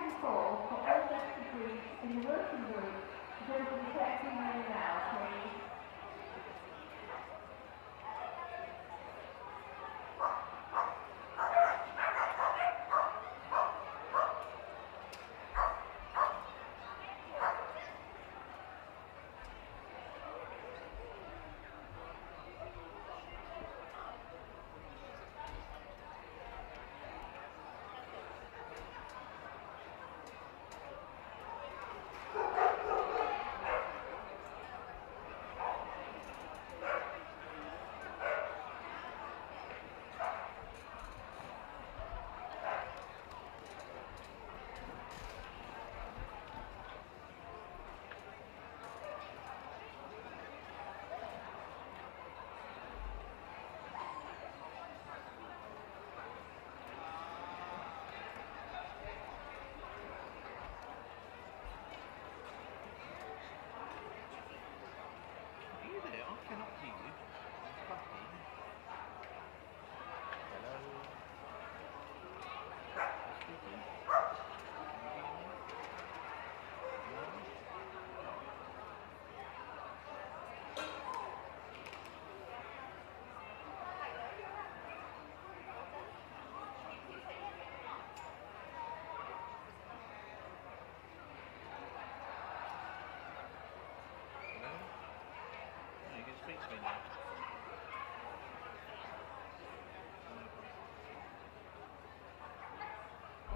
second call for all registered groups in the working group to go to the collecting area now, please.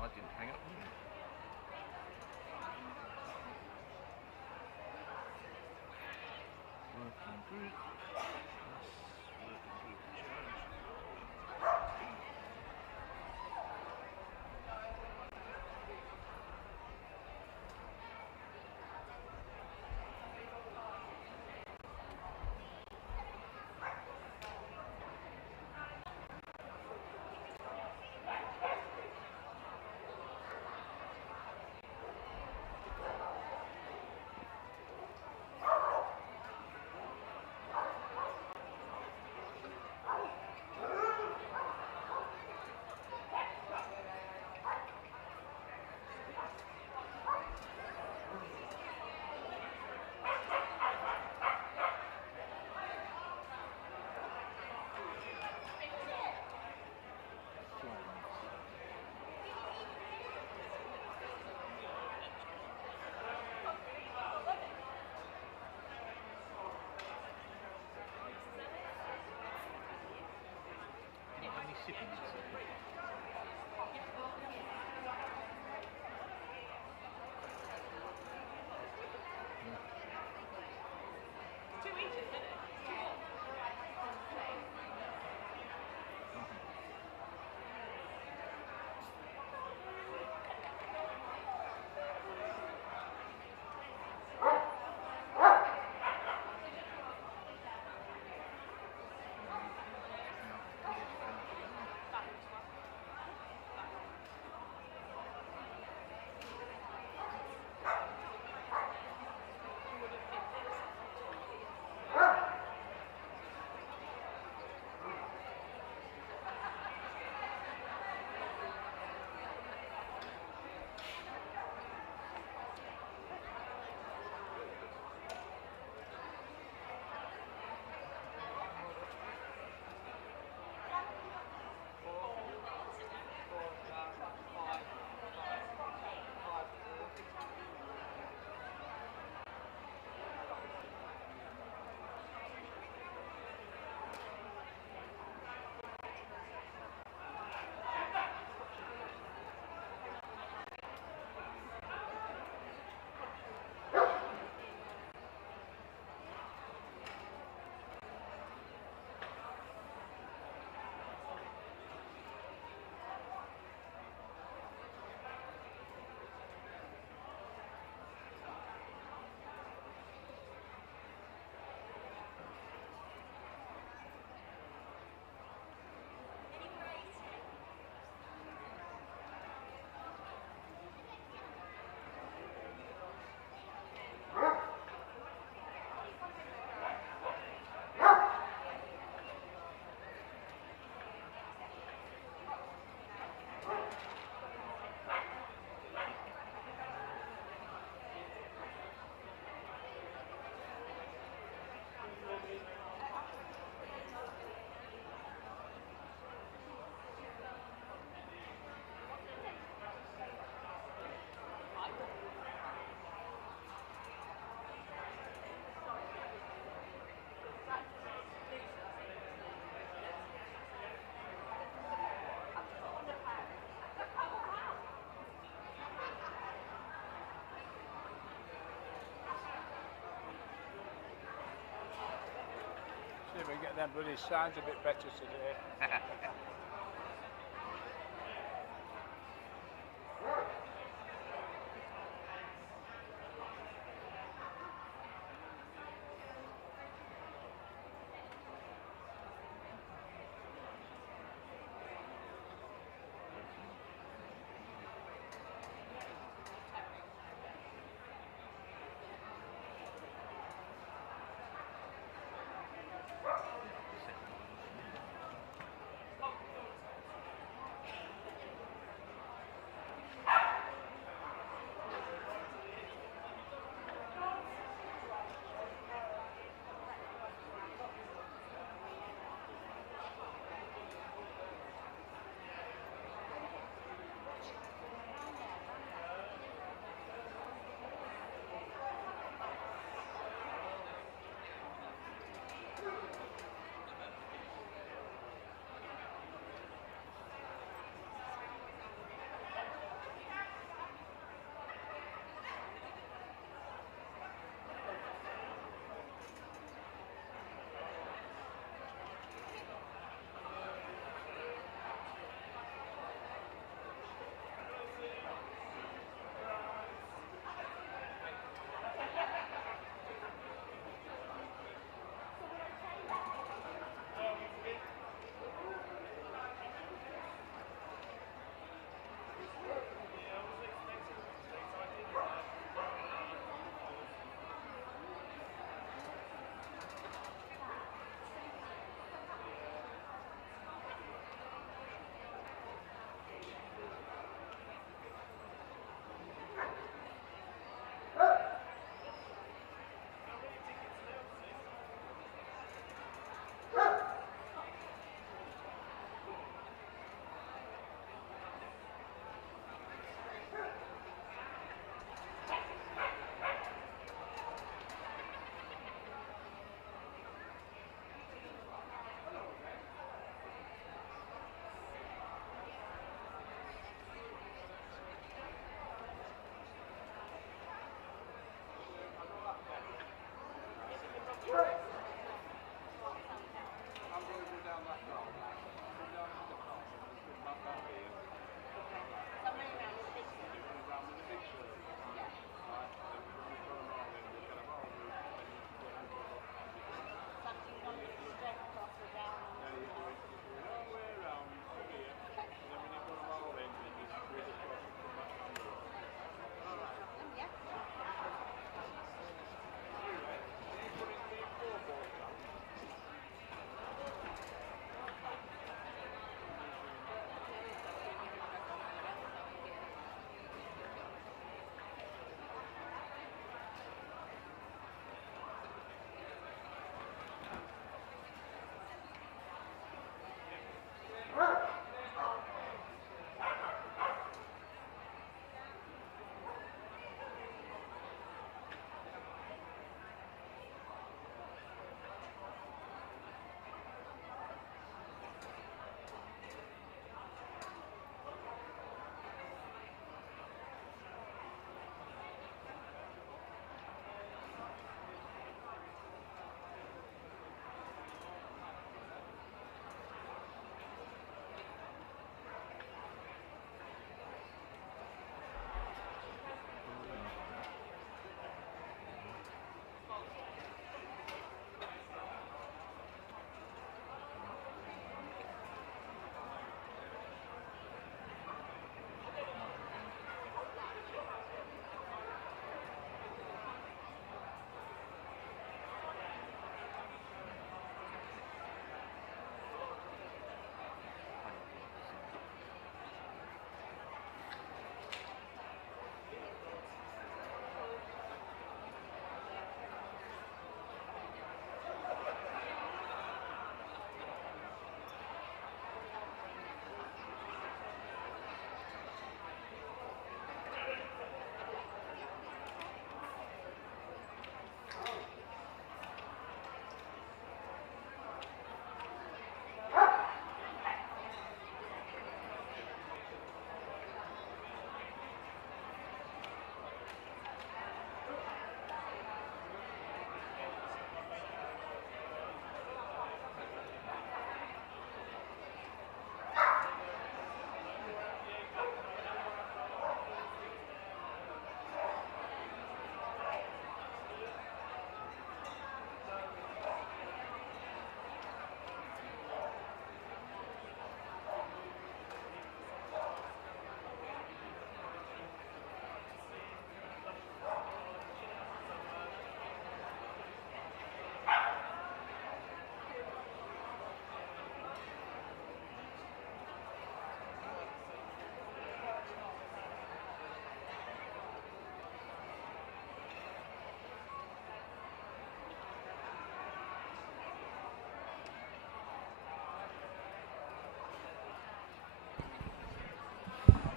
I didn't hang up, did I? Working group. Working group charge. them bloody signs a bit better today.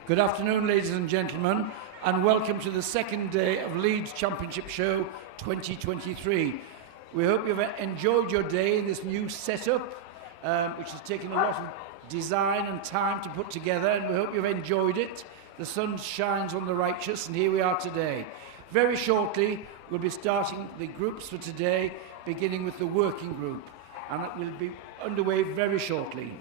Good afternoon, ladies and gentlemen, and welcome to the second day of Leeds Championship Show 2023. We hope you've enjoyed your day in this new setup, which has taken a lot of design and time to put together, and we hope you've enjoyed it. The sun shines on the righteous, and here we are today. Very shortly, we'll be starting the groups for today, beginning with the working group, and it will be underway very shortly.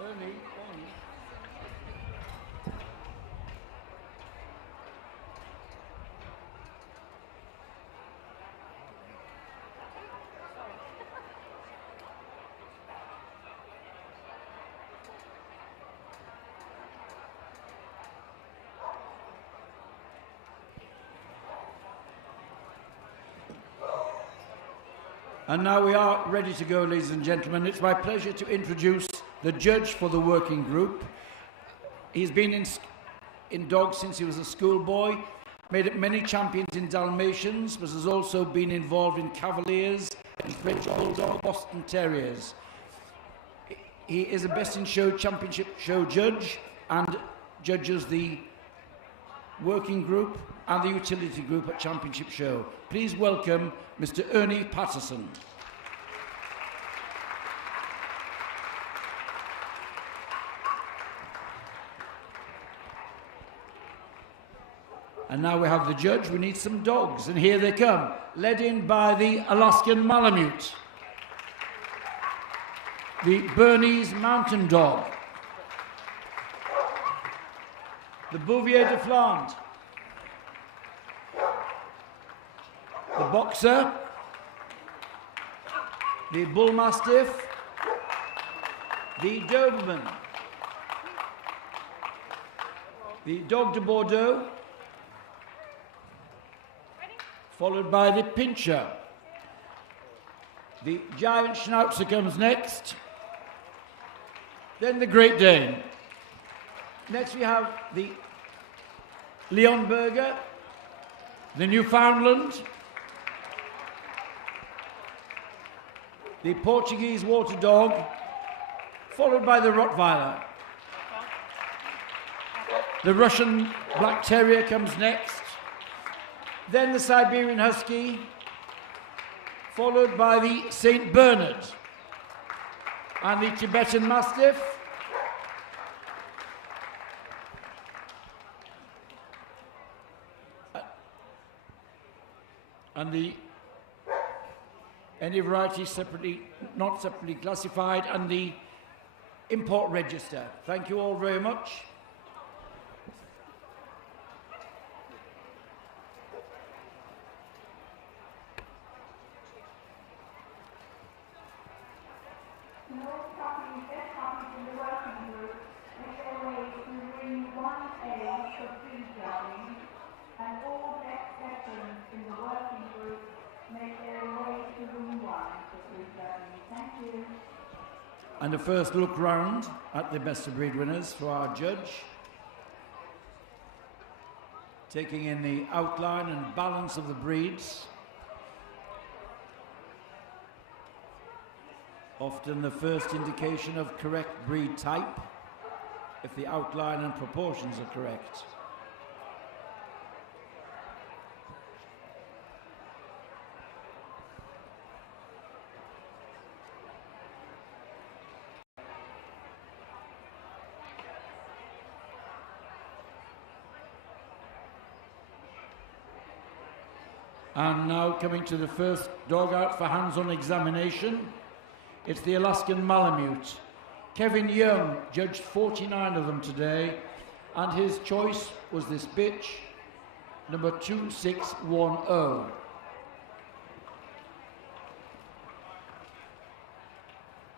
Ernie. And now we are ready to go, ladies and gentlemen. It's my pleasure to introduce the judge for the working group. He's been in dogs since he was a schoolboy, made it many champions in Dalmatians, but has also been involved in Cavaliers and French Bulldog, Boston Terriers. He is a Best in Show Championship Show judge and judges the working group and the utility group at Championship Show. Please welcome Mr. Ernie Patterson. And now we have the judge. We need some dogs, and here they come, led in by the Alaskan Malamute, the Bernese Mountain Dog, the Bouvier de Flandre, the Boxer, the Bull Mastiff, the Doberman, the Dog de Bordeaux, followed by the Pinscher. The Giant Schnauzer comes next, then the Great Dane. Next we have the Leonberger, the Newfoundland, the Portuguese Water Dog, followed by the Rottweiler. The Russian Black Terrier comes next, then the Siberian Husky, followed by the St. Bernard and the Tibetan Mastiff, and the any variety separately, not separately classified, and the import register. Thank you all very much. And a first look round at the best of breed winners for our judge, taking in the outline and balance of the breeds. Often the first indication of correct breed type, if the outline and proportions are correct. And now coming to the first dog out for hands-on examination, It's the Alaskan Malamute. Kevin Young judged 49 of them today, and his choice was this bitch, number 2610.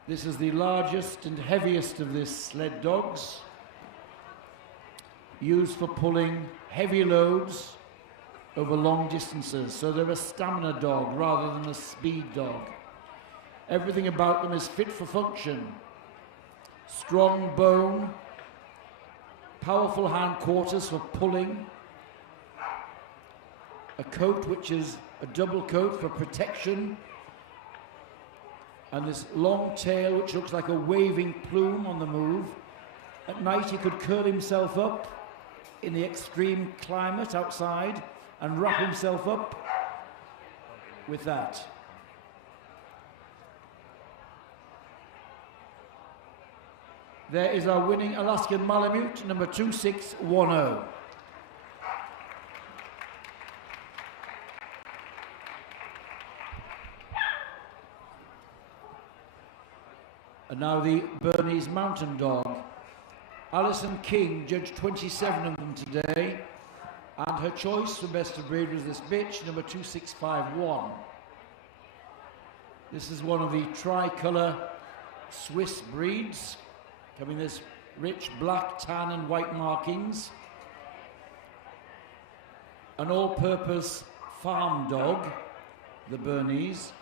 This is the largest and heaviest of these sled dogs, used for pulling heavy loads over long distances. So they're a stamina dog rather than a speed dog. Everything about them is fit for function. Strong bone, powerful hindquarters for pulling, a coat which is a double coat for protection, and this long tail which looks like a waving plume on the move. At night he could curl himself up in the extreme climate outside and wrap himself up with that. There is our winning Alaskan Malamute, number 2610. And now the Bernese Mountain Dog. Alison King judged 27 of them today, and her choice for best of breed was this bitch, number 2651. This is one of the tricolour Swiss breeds, having this rich black, tan and white markings. An all-purpose farm dog, the Bernese.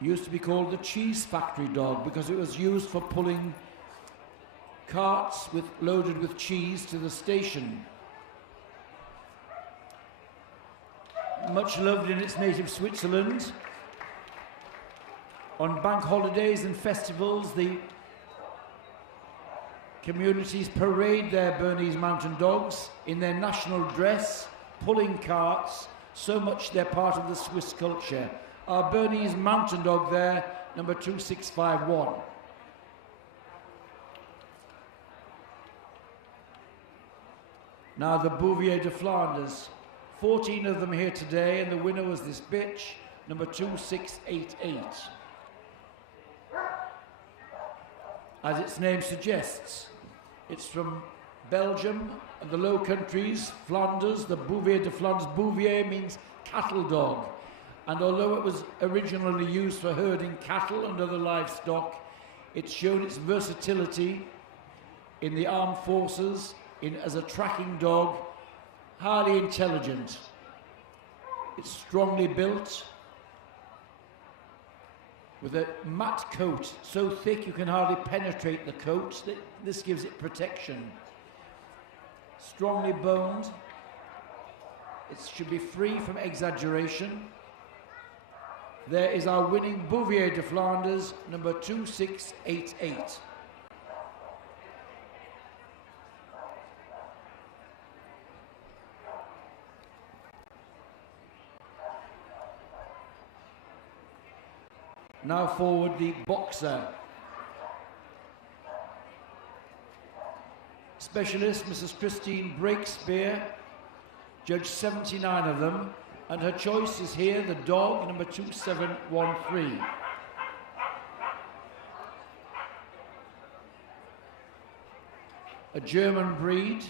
Used to be called the cheese factory dog because it was used for pulling carts loaded with cheese to the station. Much loved in its native Switzerland. On bank holidays and festivals, the communities parade their Bernese mountain dogs in their national dress, pulling carts, so much they're part of the Swiss culture. Our Bernese mountain dog there, number 2651. Now the Bouvier de Flanders. 14 of them here today, and the winner was this bitch, number 2688. As its name suggests, it's from Belgium and the Low Countries, Flanders, the Bouvier de Flanders. Bouvier means cattle dog. And although it was originally used for herding cattle and other livestock, it's shown its versatility in the armed forces, as a tracking dog, highly intelligent. It's strongly built, with a matte coat, so thick you can hardly penetrate the coat. This gives it protection. Strongly boned. It should be free from exaggeration. There is our winning Bouvier de Flanders, number 2688. Now forward the Boxer. Specialist Mrs. Christine Breakspear judged 79 of them, and her choice is here, the dog, number 2713. A German breed.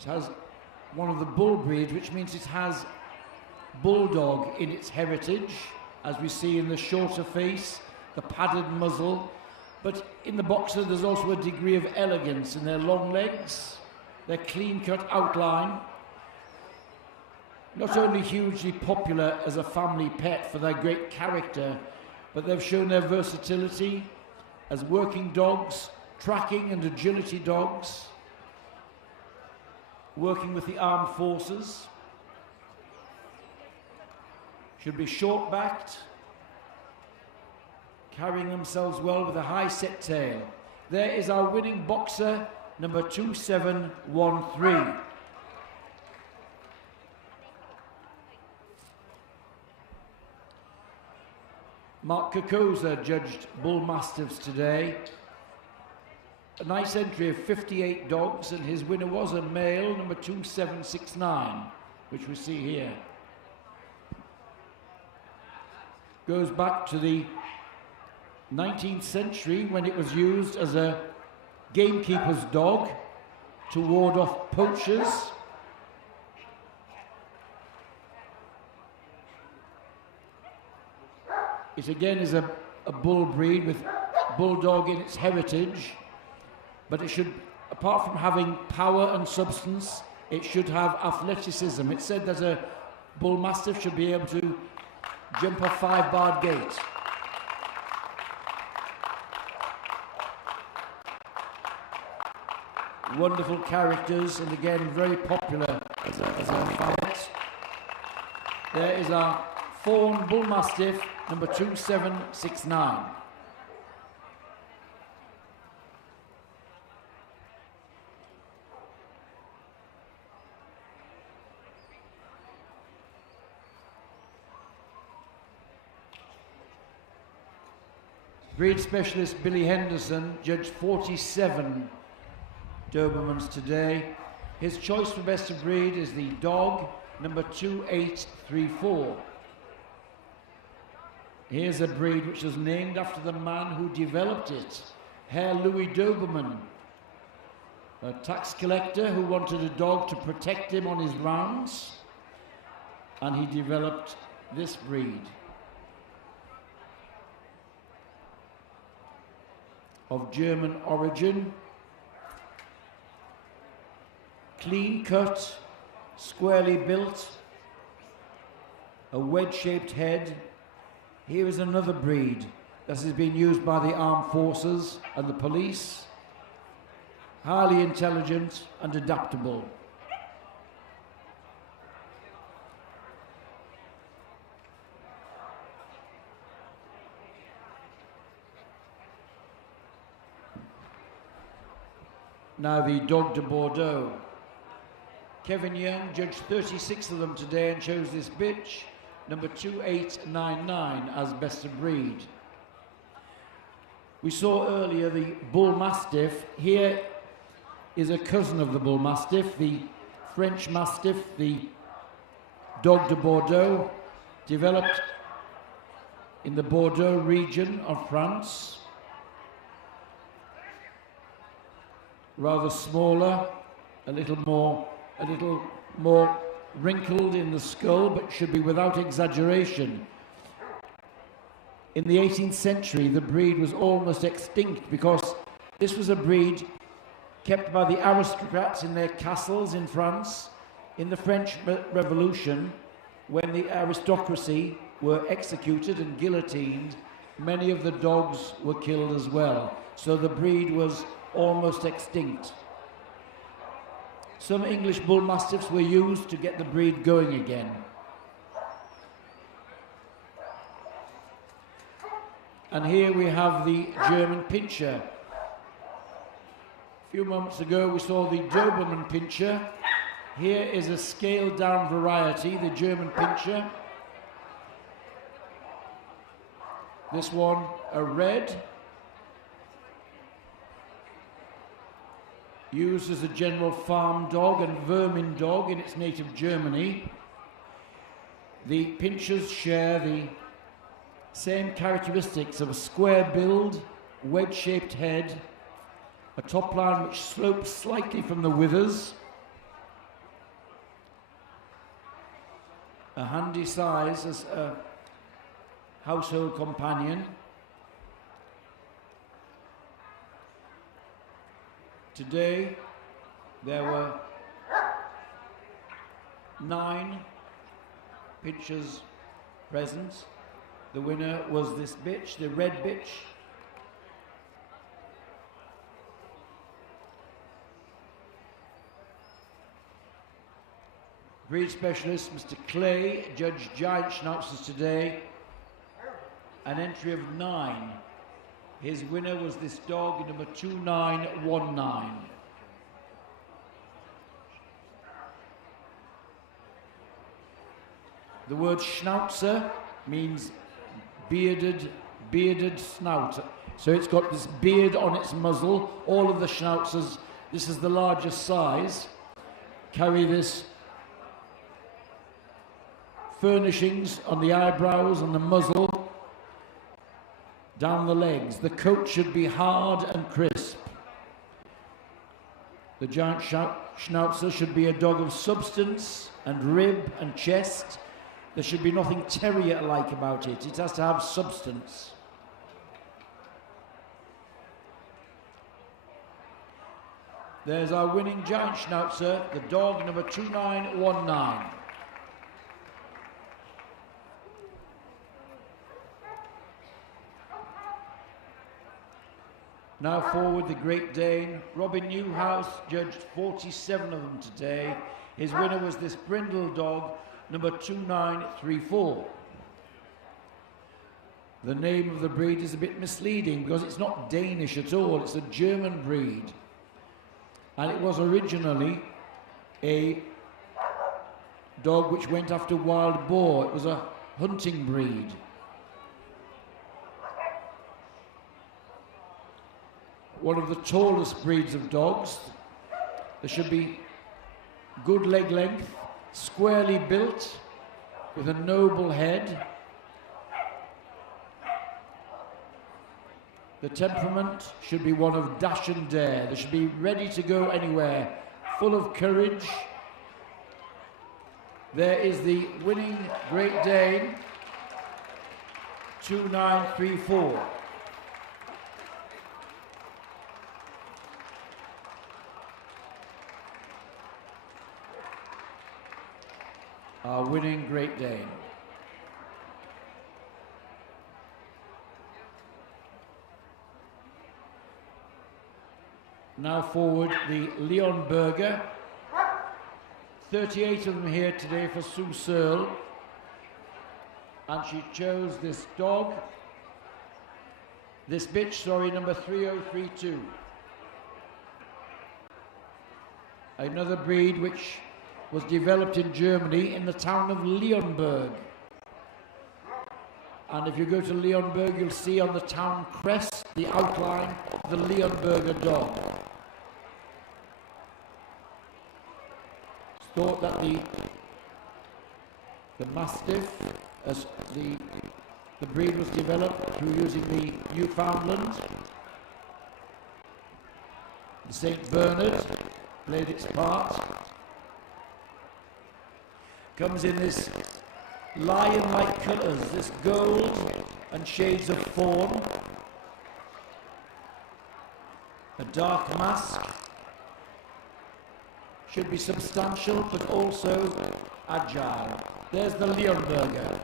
It has one of the bull breeds, which means it has bulldog in its heritage, as we see in the shorter face, the padded muzzle. But in the Boxer, there's also a degree of elegance in their long legs, their clean-cut outline. Not only hugely popular as a family pet for their great character, but they've shown their versatility as working dogs, tracking and agility dogs, working with the armed forces. Should be short-backed, carrying themselves well with a high-set tail. There is our winning Boxer, number 2713. Mark Kokoza judged Bull Mastiffs today. A nice entry of 58 dogs, and his winner was a male, number 2769, which we see here. goes back to the 19th century when it was used as a gamekeeper's dog to ward off poachers. It again is a bull breed with bulldog in its heritage, but it should, apart from having power and substance, it should have athleticism. It's said that a bull mastiff should be able to jump a 5-barred gate. Wonderful characters, and again very popular as a fight. There is our fawn bull mastiff number 2769. Breed specialist Billy Henderson judged 47 Dobermans today. His choice for best of breed is the dog number 2834. Here's a breed which is named after the man who developed it, Herr Louis Doberman, a tax collector who wanted a dog to protect him on his rounds, and he developed this breed. Of German origin, clean cut, squarely built, a wedge-shaped head. Here is another breed that has been used by the armed forces and the police. Highly intelligent and adaptable. Now the Dog de Bordeaux. Kevin Young judged 36 of them today and chose this bitch, number 2899, as best of breed. We saw earlier the Bull Mastiff. Here is a cousin of the Bull Mastiff, the French Mastiff, the Dog de Bordeaux, developed in the Bordeaux region of France. Rather smaller, a little more wrinkled in the skull, but should be without exaggeration. In the 18th century, the breed was almost extinct because this was a breed kept by the aristocrats in their castles in France. In the French Revolution, when the aristocracy were executed and guillotined, many of the dogs were killed as well. So the breed was almost extinct. Some English bull mastiffs were used to get the breed going again. And here we have the German Pinscher. A few moments ago we saw the Doberman Pinscher. Here is a scaled down variety, the German Pinscher. This one, a red, used as a general farm dog and vermin dog in its native Germany. The Pinschers share the same characteristics of a square build, wedge-shaped head, a top line which slopes slightly from the withers, a handy size as a household companion. Today there were 9 Pinschers present. The winner was this bitch, the red bitch. Breed specialist Mr. Clay judged giant schnauzers today. An entry of 9. His winner was this dog, number 2919. The word schnauzer means bearded snout. So it's got this beard on its muzzle. All of the schnauzers, this is the largest size, carry this furnishings on the eyebrows and the muzzle down the legs. The coat should be hard and crisp. The giant Schnauzer should be a dog of substance and rib and chest. There should be nothing terrier-like about it. It has to have substance. There's our winning giant Schnauzer, the dog number 2919. Now forward the Great Dane. Robin Newhouse judged 47 of them today. His winner was this brindle dog, number 2934. The name of the breed is a bit misleading because it's not Danish at all, it's a German breed. And it was originally a dog which went after wild boar. It was a hunting breed. One of the tallest breeds of dogs. There should be good leg length, squarely built, with a noble head. The temperament should be one of dash and dare. They should be ready to go anywhere, full of courage. There is the winning Great Dane, 2934. Our winning Great Dane. Now forward the Leonberger. 38 of them here today for Sue Searle. And she chose this dog, this bitch, sorry, number 3032. Another breed which was developed in Germany in the town of Leonberg. And if you go to Leonberg, you'll see on the town crest the outline of the Leonberger dog. It's thought that the Mastiff, as the breed was developed through using the Newfoundland. The St. Bernard played its part. Comes in this lion-like colours, this gold and shades of fawn. A dark mask. Should be substantial but also agile. There's the Leonberger.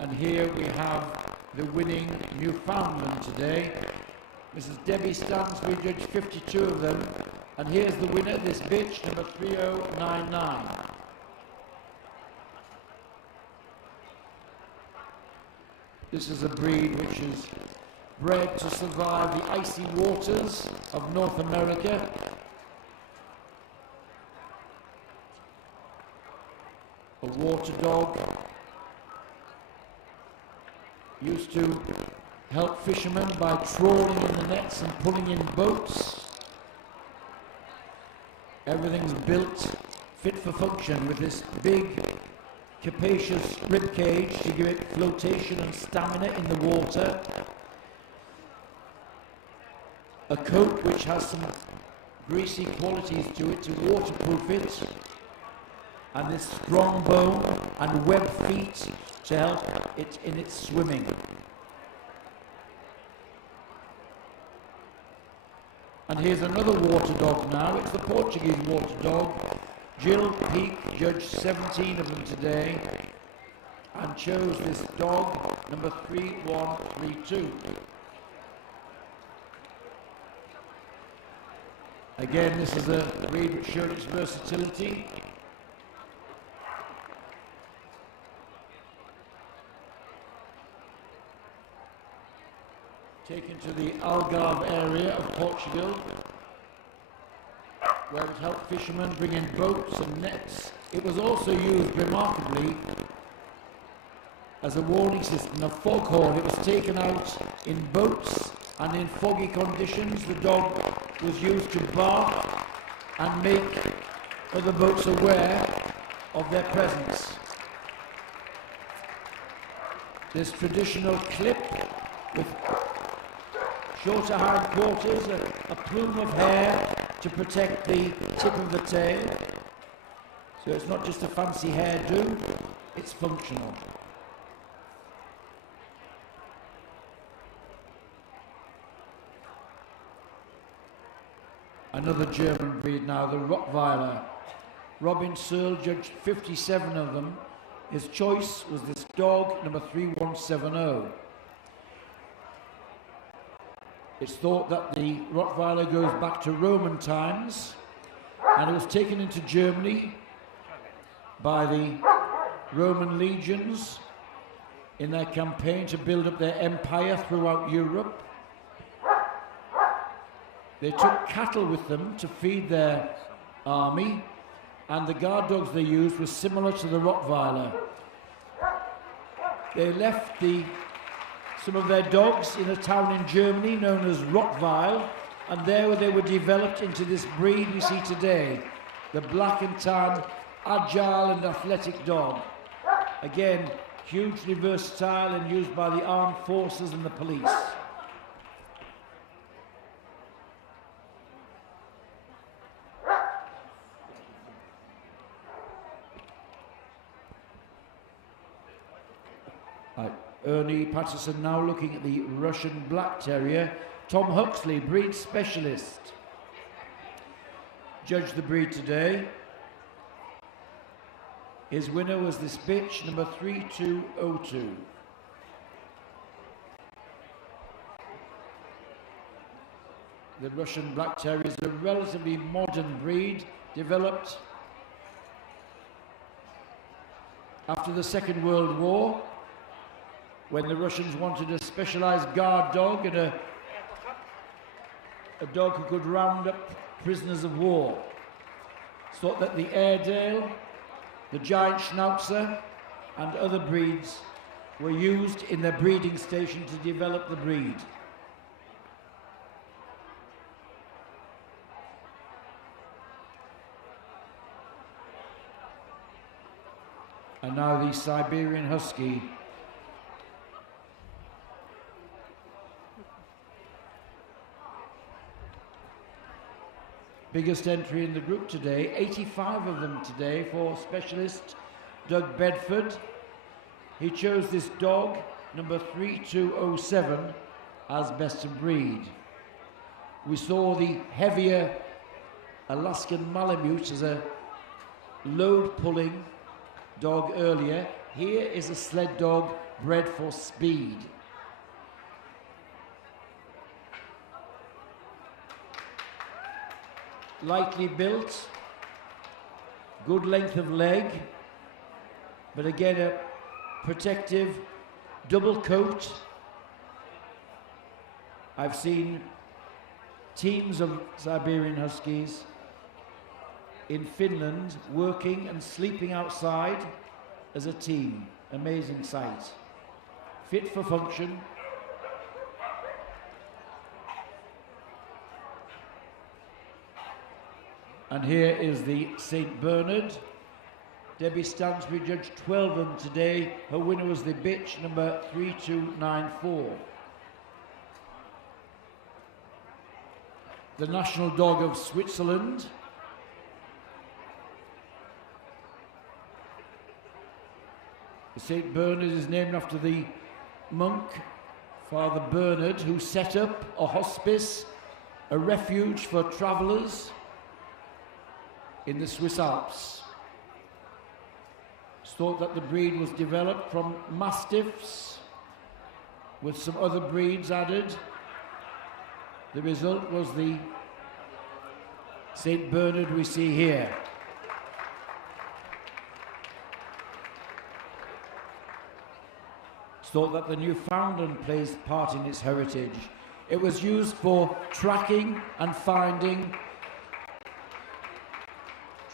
And here we have the winning Newfoundland today. Mrs. Debbie Stansbury judged 52 of them. And here's the winner, this bitch, number 3099. This is a breed which is bred to survive the icy waters of North America. A water dog. Used to help fishermen by trawling in the nets and pulling in boats. Everything's built fit for function with this big, capacious rib cage to give it flotation and stamina in the water. A coat which has some greasy qualities to it to waterproof it. And this strong bone and web feet to help it in its swimming. And here's another water dog now. It's the Portuguese water dog. Jill Peake judged 17 of them today and chose this dog, number 3132. Again, this is a breed which showed its versatility. Taken to the Algarve area of Portugal, where it helped fishermen bring in boats and nets. It was also used remarkably as a warning system, a foghorn. It was taken out in boats and in foggy conditions the dog was used to bark and make other boats aware of their presence. This traditional clip with shorter hindquarters, a plume of hair to protect the tip of the tail. So it's not just a fancy hairdo, it's functional. Another German breed now, the Rottweiler. Robin Searle judged 57 of them. His choice was this dog, number 3170. It's thought that the Rottweiler goes back to Roman times, and it was taken into Germany by the Roman legions in their campaign to build up their empire throughout Europe. They took cattle with them to feed their army, and the guard dogs they used were similar to the Rottweiler. They left some of their dogs in a town in Germany known as Rottweil, and there they were developed into this breed we see today, the black and tan, agile and athletic dog. Again, hugely versatile and used by the armed forces and the police. Ernie Patterson now looking at the Russian Black Terrier. Tom Huxley, breed specialist, judged the breed today. His winner was this bitch, number 3202. The Russian Black Terrier is a relatively modern breed, developed after the Second World War, when the Russians wanted a specialized guard dog and a dog who could round up prisoners of war. It's thought that the Airedale, the giant Schnauzer and other breeds were used in their breeding station to develop the breed. And now the Siberian Husky. Biggest entry in the group today, 85 of them today for specialist Doug Bedford. He chose this dog, number 3207, as best of breed. We saw the heavier Alaskan Malamute as a load-pulling dog earlier. Here is a sled dog bred for speed. Lightly built, good length of leg, but again a protective double coat. I've seen teams of Siberian Huskies in Finland working and sleeping outside as a team. Amazing sight. Fit for function. And here is the St. Bernard. Debbie Stansbury judged 12 of them today. Her winner was the bitch, number 3294. The national dog of Switzerland. The St. Bernard is named after the monk, Father Bernard, who set up a hospice, a refuge for travellers in the Swiss Alps. It's thought that the breed was developed from mastiffs with some other breeds added. The result was the St. Bernard we see here. It's thought that the Newfoundland plays part in its heritage. It was used for tracking and finding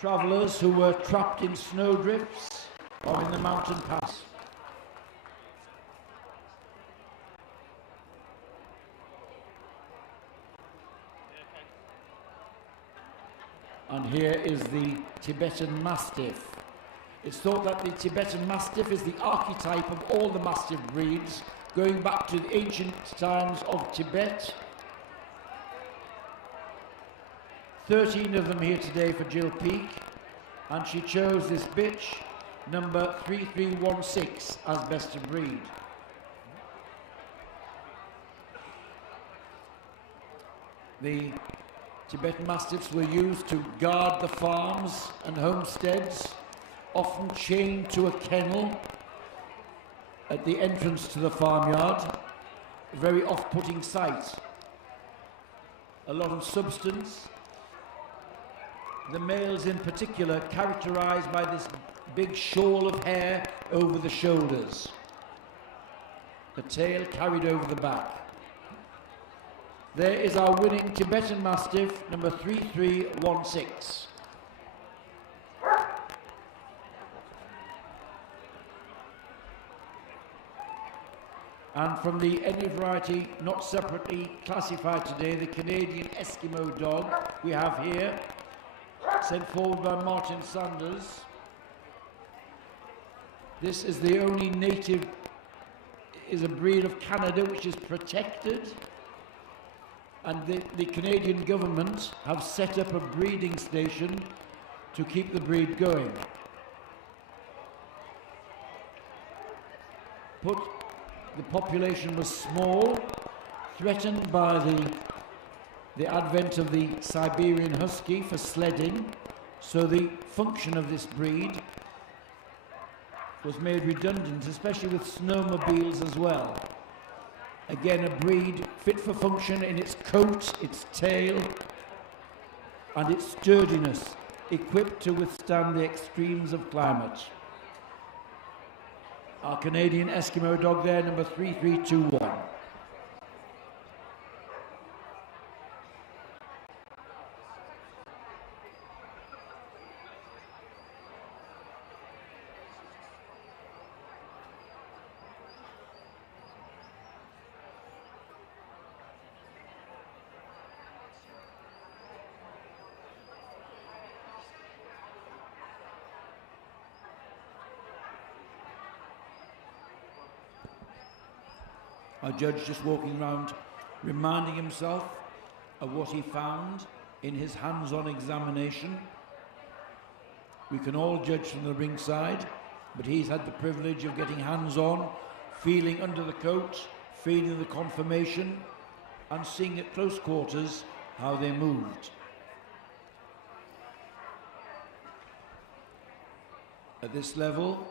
travellers who were trapped in snowdrifts or in the mountain pass. And here is the Tibetan Mastiff. It's thought that the Tibetan Mastiff is the archetype of all the Mastiff breeds, going back to the ancient times of Tibet. 13 of them here today for Jill Peake, and she chose this bitch, number 3316, as best of breed. The Tibetan Mastiffs were used to guard the farms and homesteads, often chained to a kennel at the entrance to the farmyard. A very off-putting sight. A lot of substance. The males in particular characterized by this big shawl of hair over the shoulders. The tail carried over the back. There is our winning Tibetan Mastiff, number 3316. And from the any variety not separately classified today, the Canadian Eskimo dog we have here, sent forward by Martin Sanders. This is the only native, is a breed of Canada which is protected, and the Canadian government have set up a breeding station to keep the breed going. The population was small, threatened by the advent of the Siberian Husky for sledding, so the function of this breed was made redundant, especially with snowmobiles as well. Again, a breed fit for function in its coat, its tail, and its sturdiness, equipped to withstand the extremes of climate. Our Canadian Eskimo dog there, number 3321. Our judge just walking around reminding himself of what he found in his hands-on examination. We can all judge from the ringside, but he's had the privilege of getting hands-on, feeling under the coat, feeling the conformation, and seeing at close quarters how they moved. At this level,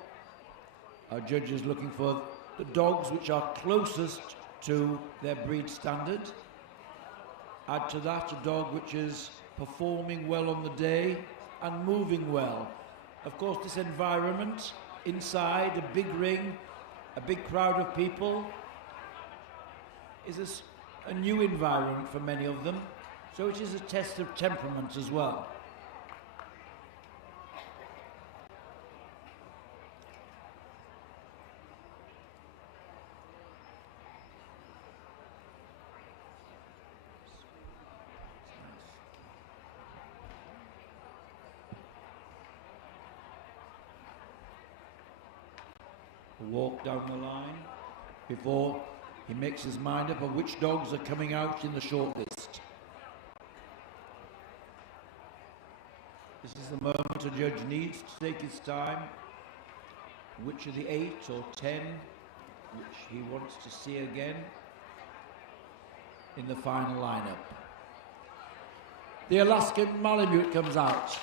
our judge is looking for the dogs which are closest to their breed standard. Add to that a dog which is performing well on the day and moving well. Of course, this environment, inside a big ring, a big crowd of people, is a new environment for many of them, so it is a test of temperament as well. Walk down the line before he makes his mind up on which dogs are coming out in the shortlist. This is the moment a judge needs to take his time. Which of the 8 or 10 which he wants to see again in the final lineup. The Alaskan Malamute comes out.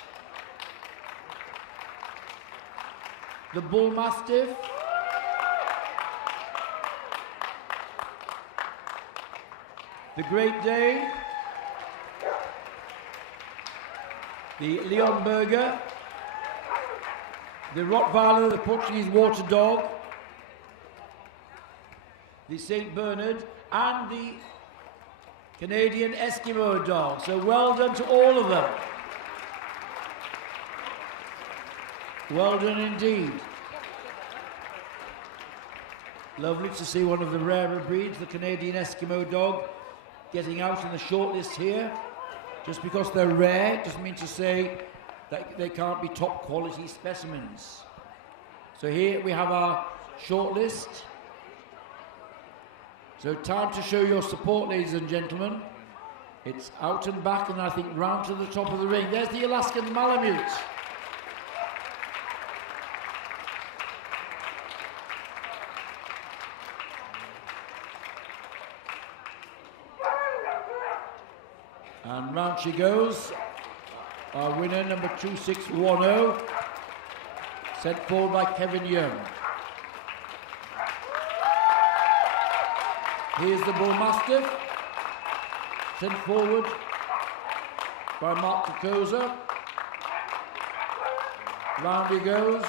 The Bull Mastiff. The Great Dane, the Leonberger, the Rottweiler, the Portuguese Water Dog, the St. Bernard, and the Canadian Eskimo Dog. So well done to all of them. Well done indeed. Lovely to see one of the rarer breeds, the Canadian Eskimo Dog, getting out in the shortlist here Just because they're rare doesn't mean to say that they can't be top quality specimens. So here we have our shortlist. So time to show your support, ladies and gentlemen. It's out and back, and I think round to the top of the ring. There's the Alaskan Malamute. And round she goes. Our winner, number 2610, sent forward by Kevin Young. Here's the Bull Mastiff, sent forward by Mark Kokoza. Round he goes.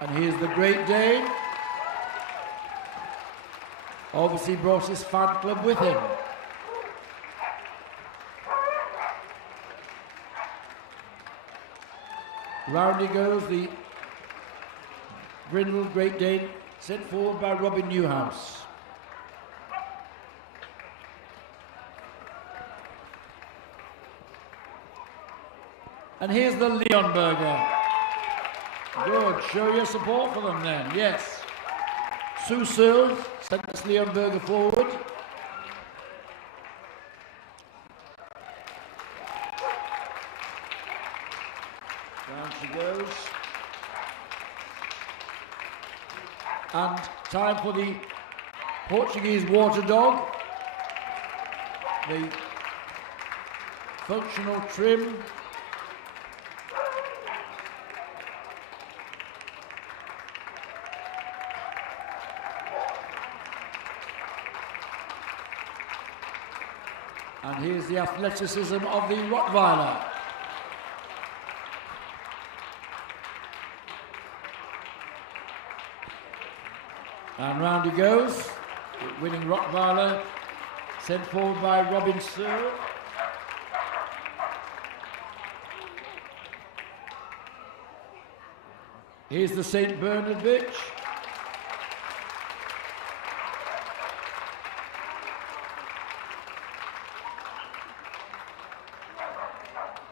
And here's the Great Dane. Obviously brought his fan club with him. Round he goes, the Brindle Great Dane, sent forward by Robin Newhouse. And here's the Leonberger. Good, show your support for them then, yes. Sue Searle sent this Leonberger forward. Down she goes. And time for the Portuguese water dog. The functional trim. And here's the athleticism of the Rottweiler. And round he goes, winning Rottweiler, sent forward by Robin Searle. Here's the St. Bernard bitch.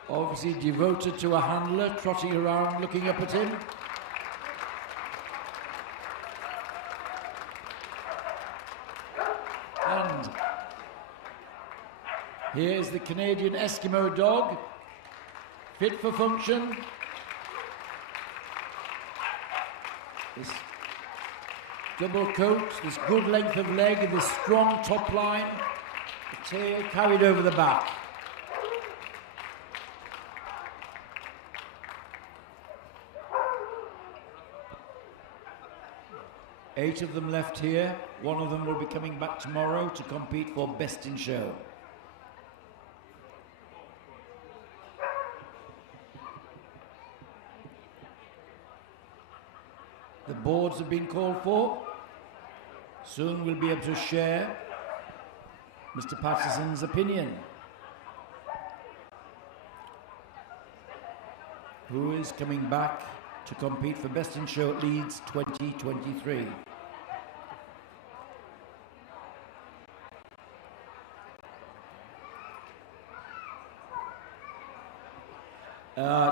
Obviously devoted to a handler, trotting around, looking up at him. And here's the Canadian Eskimo dog, fit for function. This double coat, this good length of leg, and this strong top line, the tail carried over the back. Eight of them left here. One of them will be coming back tomorrow to compete for Best in Show. The boards have been called for. Soon we'll be able to share Mr. Patterson's opinion. Who is coming back to compete for Best in Show at Leeds 2023.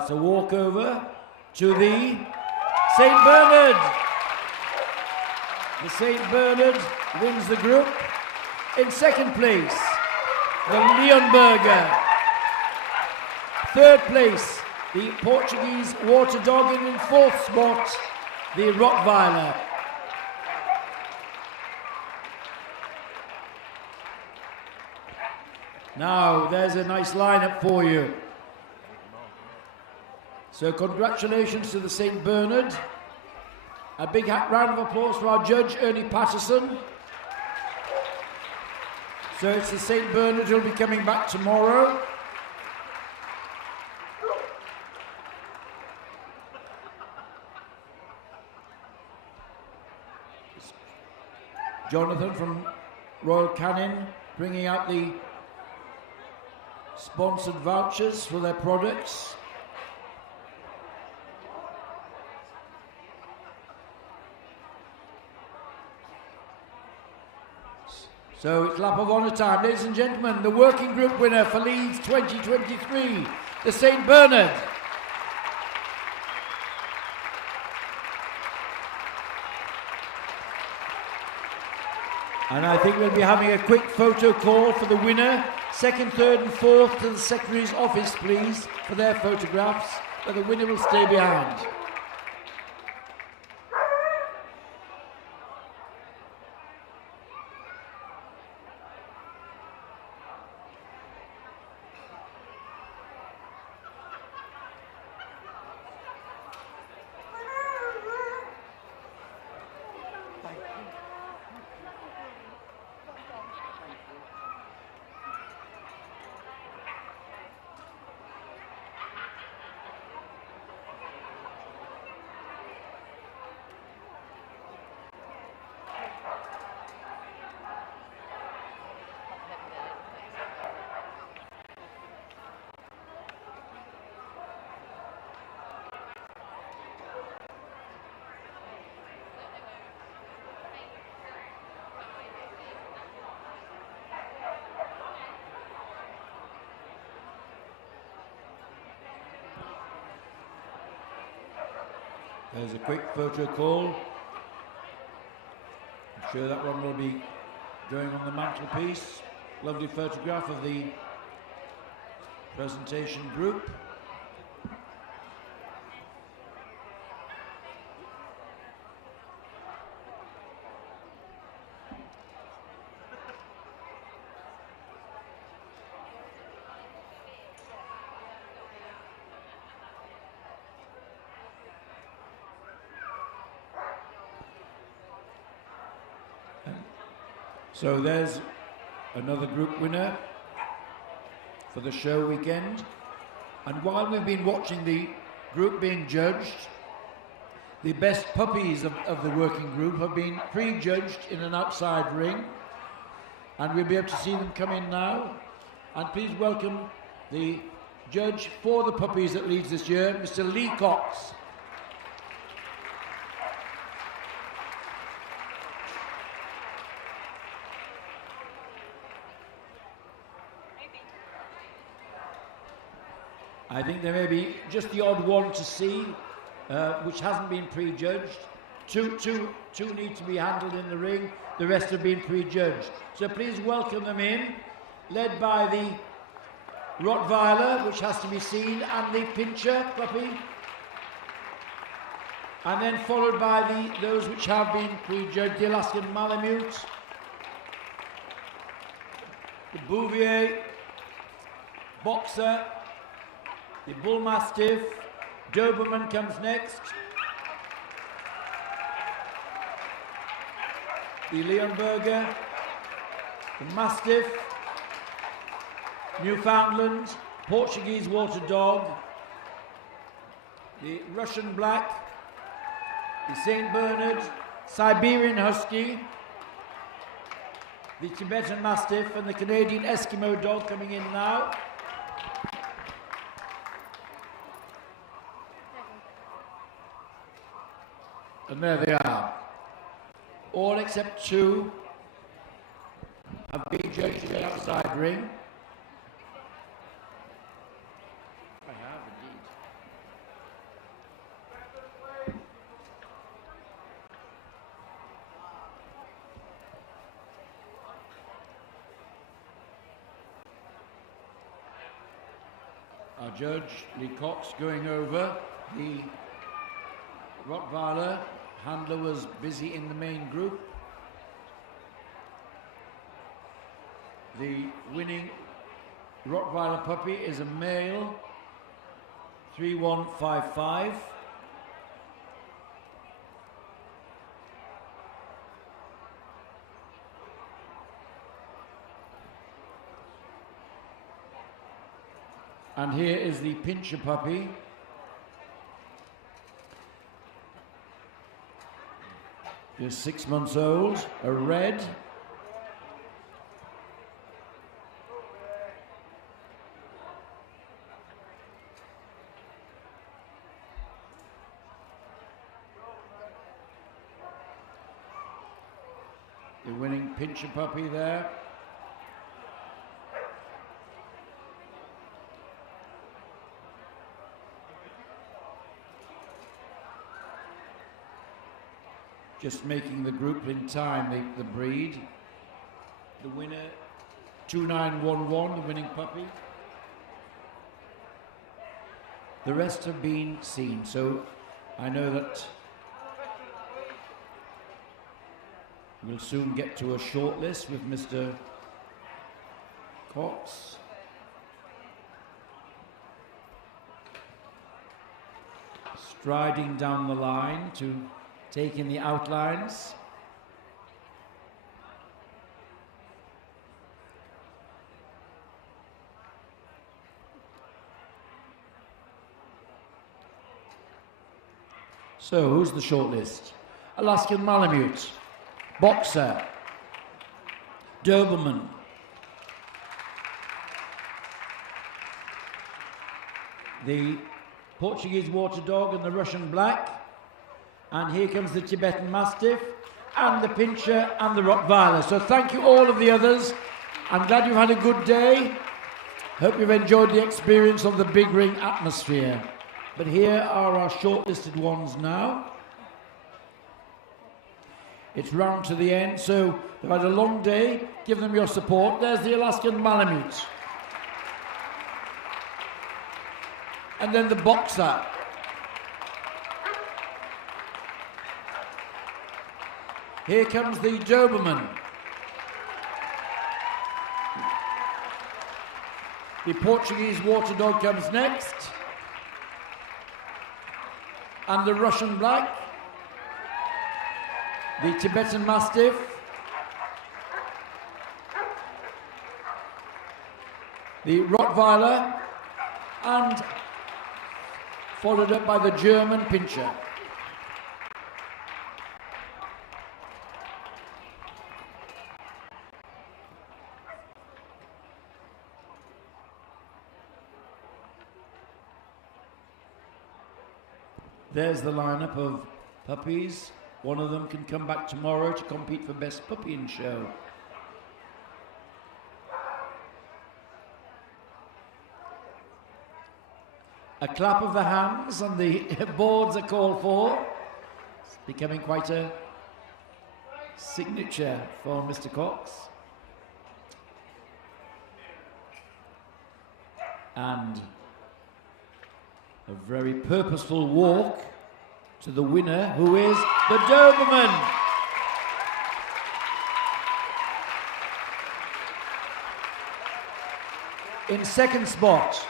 It's a walkover to the St. Bernard. The St. Bernard wins the group. In second place, the Leonberger. Third place, the Portuguese water dog, and in fourth spot, the Rottweiler. Now, there's a nice lineup for you. So congratulations to the St. Bernard. A big round of applause for our judge, Ernie Patterson. So it's the St. Bernard who'll be coming back tomorrow. Jonathan from Royal Canin bringing out the sponsored vouchers for their products. So it's lap of honour time. Ladies and gentlemen, the working group winner for Leeds 2023, the St Bernard. And I think we'll be having a quick photo call for the winner. Second, third and fourth to the Secretary's office, please, for their photographs, but the winner will stay behind. There's a quick photo call. I'm sure that one will be going on the mantelpiece. Lovely photograph of the presentation group. So there's another group winner for the show weekend. And while we've been watching the group being judged, the best puppies of the working group have been pre-judged in an outside ring. And we'll be able to see them come in now. And please welcome the judge for the puppies that Leeds this year, Mr. Lee Cox. I think there may be just the odd one to see, which hasn't been prejudged. Two need to be handled in the ring. The rest have been prejudged. So please welcome them in, led by the Rottweiler, which has to be seen, and the Pinscher puppy. And then followed by those which have been prejudged, the Alaskan Malamute, the Bouvier, Boxer, the Bull Mastiff, Doberman comes next, the Leonberger, the Mastiff, Newfoundland, Portuguese Water Dog, the Russian Black, the St Bernard, Siberian Husky, the Tibetan Mastiff, and the Canadian Eskimo Dog coming in now. And there they are. All except two have been judged in the outside ring. I have indeed. Our judge, Lee Cox, going over the Rottweiler. Handler was busy in the main group. The winning Rottweiler puppy is a male, 3155. And here is the Pinscher puppy. Just 6 months old, a red. The winning pincher puppy there. Just making the group in time, the breed. The winner, 2911, the winning puppy. The rest have been seen, so I know that we'll soon get to a short list with Mr. Cox. Striding down the line to take in the outlines. So, who's the shortlist? Alaskan Malamute, Boxer, Doberman, the Portuguese Water Dog and the Russian Black, and here comes the Tibetan Mastiff, and the Pinscher and the Rottweiler. So thank you all of the others. I'm glad you've had a good day. Hope you've enjoyed the experience of the big ring atmosphere. But here are our shortlisted ones now. It's round to the end, so they've had a long day. Give them your support. There's the Alaskan Malamute. And then the Boxer. Here comes the Doberman. The Portuguese Water Dog comes next. And the Russian Black. The Tibetan Mastiff. The Rottweiler. And followed up by the German Pinscher. There's the lineup of puppies. One of them can come back tomorrow to compete for Best Puppy in Show. A clap of the hands and the boards are called for. It's becoming quite a signature for Mr. Cox. And a very purposeful walk to the winner, who is the Doberman. In second spot,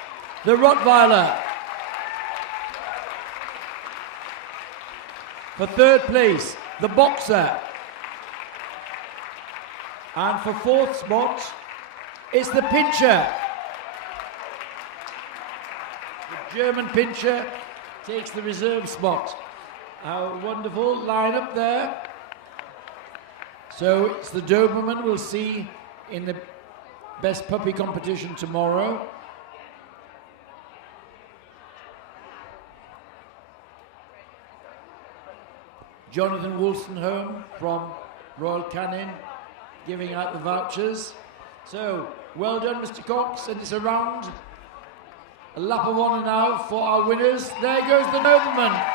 the Rottweiler. For third place, the Boxer. And for fourth spot, it's the Pinscher. The German Pinscher takes the reserve spot. A wonderful lineup there. So it's the Doberman we'll see in the Best Puppy competition tomorrow. Jonathan Wolstenholme from Royal Canin giving out the vouchers. So, well done, Mr. Cox, and it's a round. A lap of honour now for our winners. There goes the Doberman.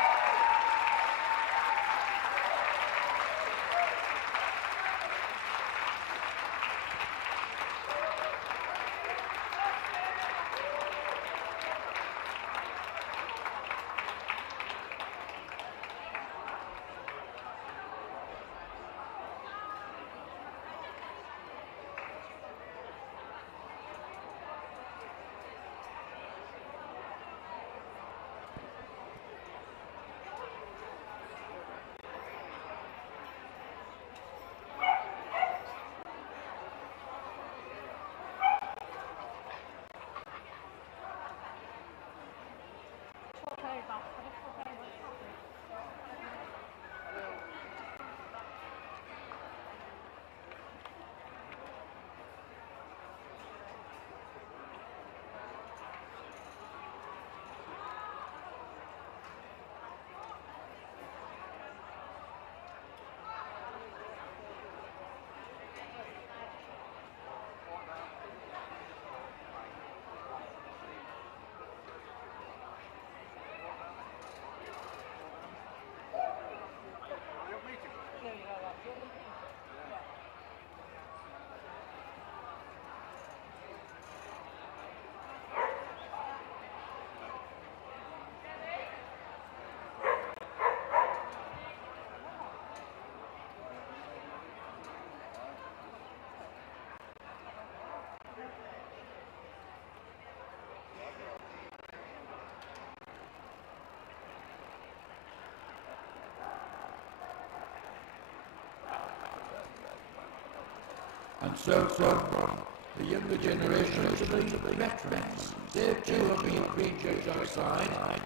And so from the younger generation to the veterans. They too have been prejudged outside.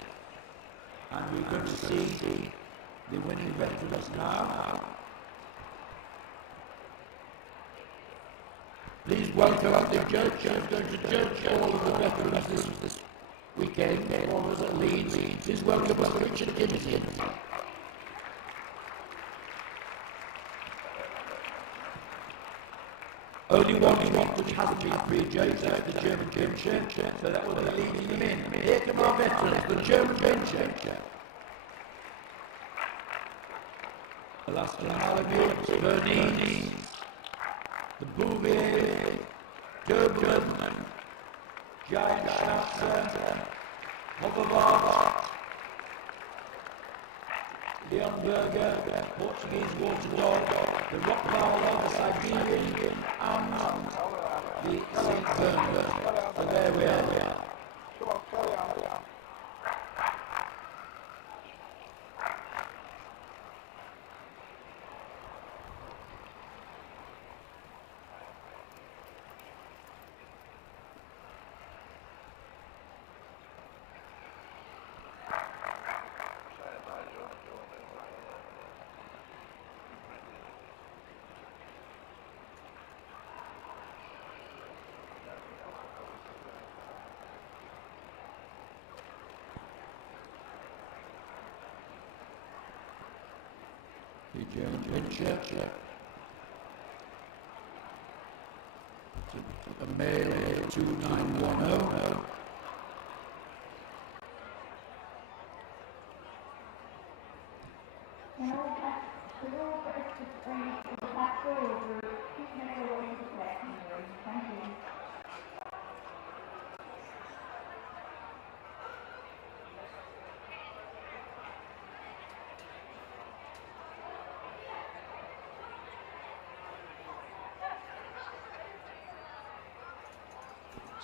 And we're going to see the winning veterans now. Please welcome the judge who's going to judge all of the veterans this weekend, all of us at Leeds. Please welcome Mr. Richard Gibson. Only one which hasn't been prejudged, that's the German Pinscher, so that will be leading them in. Here come our veterans, the German Pinscher. Alaskan Malamute, Bernese, the Bouvier, Doberman, Giant Schnauzer, Hoverwart, Leonberger, Portuguese Water Dog, the Rottweiler, the Siberian, and the St. Bernard. So there we are. The German Pinscher, a male 2910. The Pastoral Group, please make your way to the collection room. Thank you.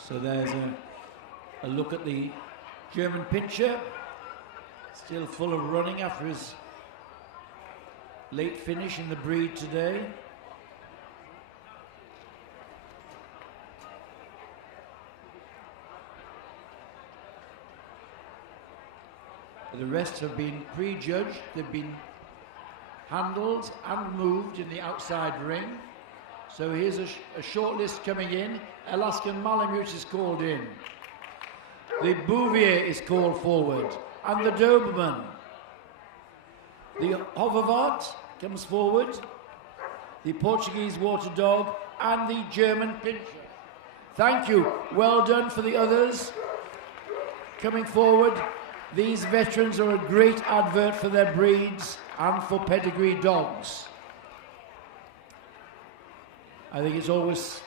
So there's a look at the German Pinscher, still full of running after his late finish in the breed today. The rest have been prejudged, they've been handled and moved in the outside ring. So here's a short list coming in. Alaskan Malamute is called in. The Bouvier is called forward. And the Doberman. The Hoverwart comes forward. The Portuguese Water Dog and the German Pinscher. Thank you. Well done for the others coming forward. These veterans are a great advert for their breeds and for pedigree dogs. I think it's always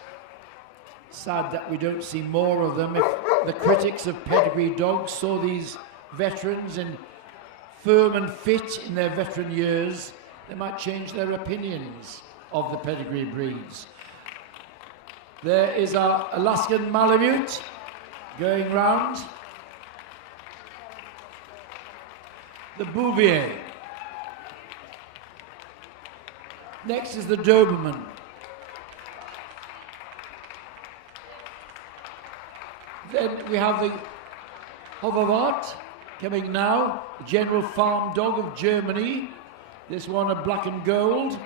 sad that we don't see more of them. If the critics of pedigree dogs saw these veterans in firm and fit in their veteran years, they might change their opinions of the pedigree breeds. There is our Alaskan Malamute going round. The Bouvier. Next is the Doberman. Then we have the Hoverwart coming now, the General Farm Dog of Germany. This one a black and gold.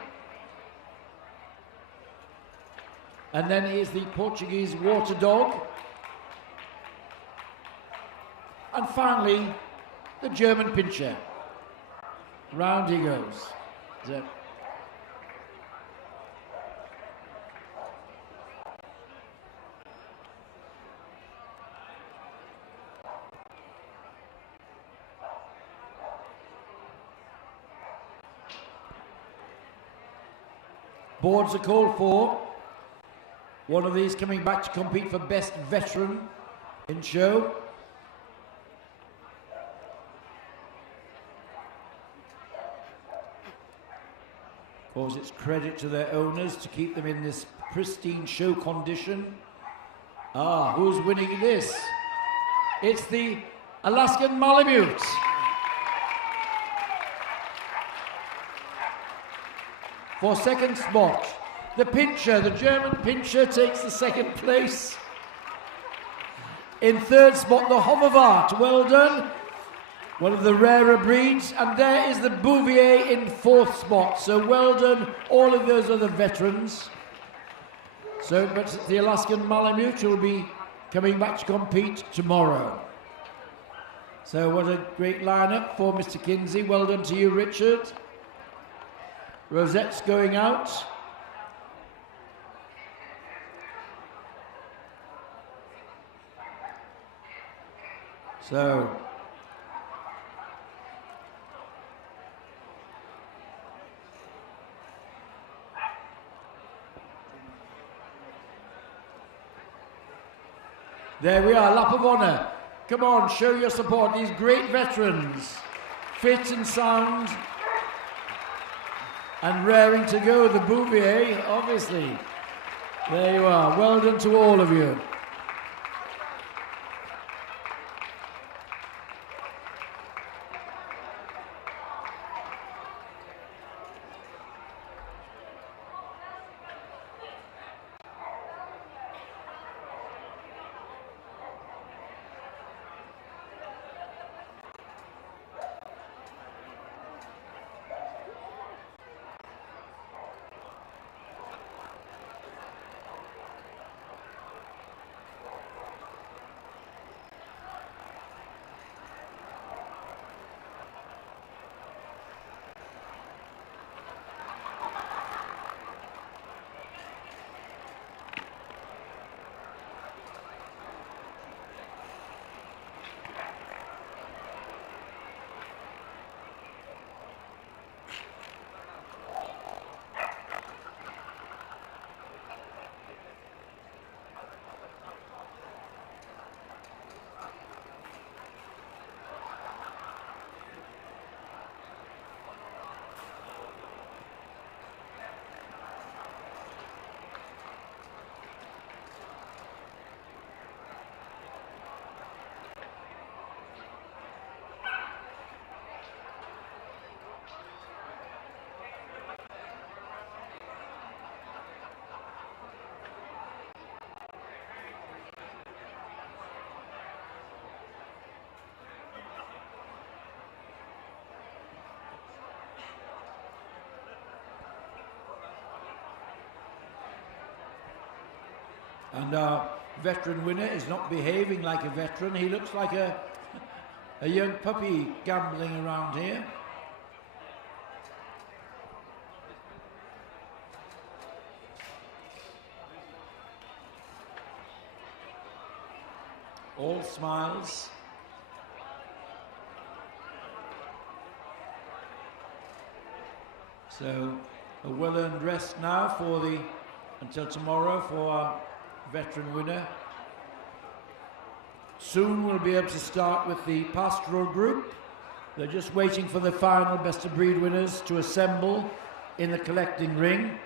And then here's the Portuguese Water Dog. And finally, the German Pinscher. Round he goes. So, boards are called for. One of these coming back to compete for best veteran in show. Of course, it's credit to their owners to keep them in this pristine show condition. Ah, who's winning this? It's the Alaskan Malamute. For second spot, The Pinscher, the German Pinscher, takes the second place. In third spot, the Hoverwart. Well done. One of the rarer breeds. And there is the Bouvier in fourth spot. So well done, all of those other veterans. So, but the Alaskan Malamute will be coming back to compete tomorrow. So what a great lineup for Mr. Kinsey. Well done to you, Richard. Rosette's going out. So there we are, lap of honour. Come on, show your support. These great veterans, fit and sound, and raring to go. The Bouvier, obviously. There you are. Well done to all of you. And our veteran winner is not behaving like a veteran. He looks like a young puppy gambling around here. All smiles. So a well-earned rest now until tomorrow for our veteran winner. Soon we'll be able to start with the pastoral group. They're just waiting for the final best of breed winners to assemble in the collecting ring.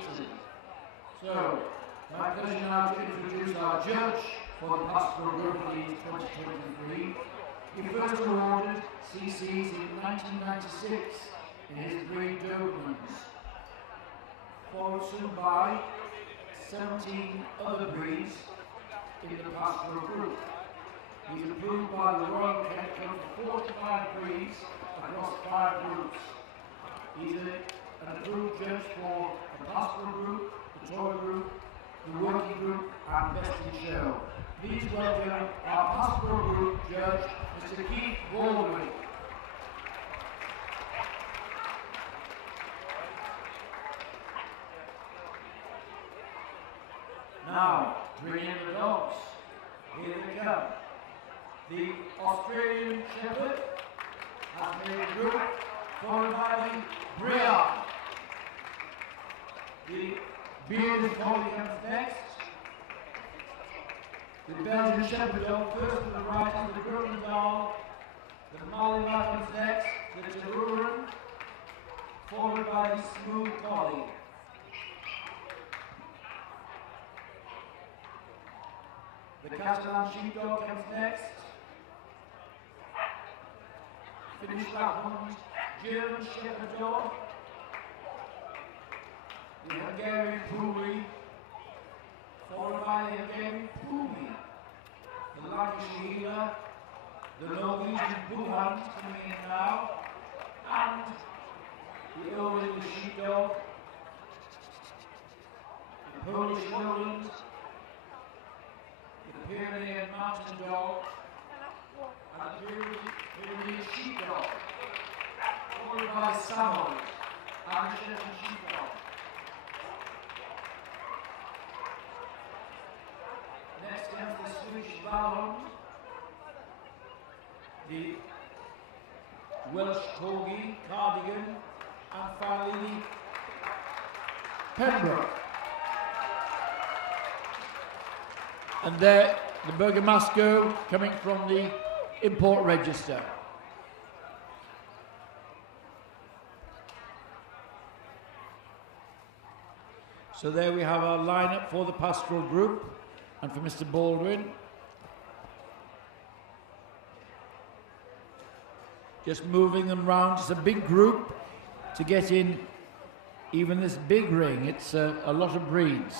Italy. So, my pleasure now to introduce our judge for the Pastoral Group Leeds 2023. He first awarded CCs in 1996 in his breed Dobermans, followed soon by 17 other breeds in the Pastoral Group. He's approved by the Royal Kennel Club for 45 breeds across 5 groups. He's an approved judge for the Pastoral Group, the Toy Group, the Working Group and Best in Show. Please welcome our Pastoral Group Judge, Mr. Keith Baldwin. Now, bring in the dogs. Here they come. The Australian Shepherd has made a group, followed by the Briard. The Bearded Collie comes next. The Belgian Shepherd dog first to the right is the Groenendaal. The Malinois comes next, the Terruren, followed by the Smooth Collie. The Catalan Sheepdog comes next. Finnish Lapland, German Shepherd Dog. The Hungarian Pooley, followed by the Hungarian Pooley. The Lancashire Heeler, the Norwegian Bullhound coming in now, and the Old English Sheepdog, the Polish Lowland, the Pyrenean Mountain Dog, and the Pyrenean Sheepdog, followed by Samoan and the Shetland Sheepdog. Next comes the Swedish Valhund, the Welsh Corgi, Cardigan, and finally the Pembroke. And there, the Bergamasco coming from the import register. So there we have our lineup for the Pastoral Group and for Mr. Baldwin. Just moving them round. It's a big group to get in even this big ring. It's a lot of breeds.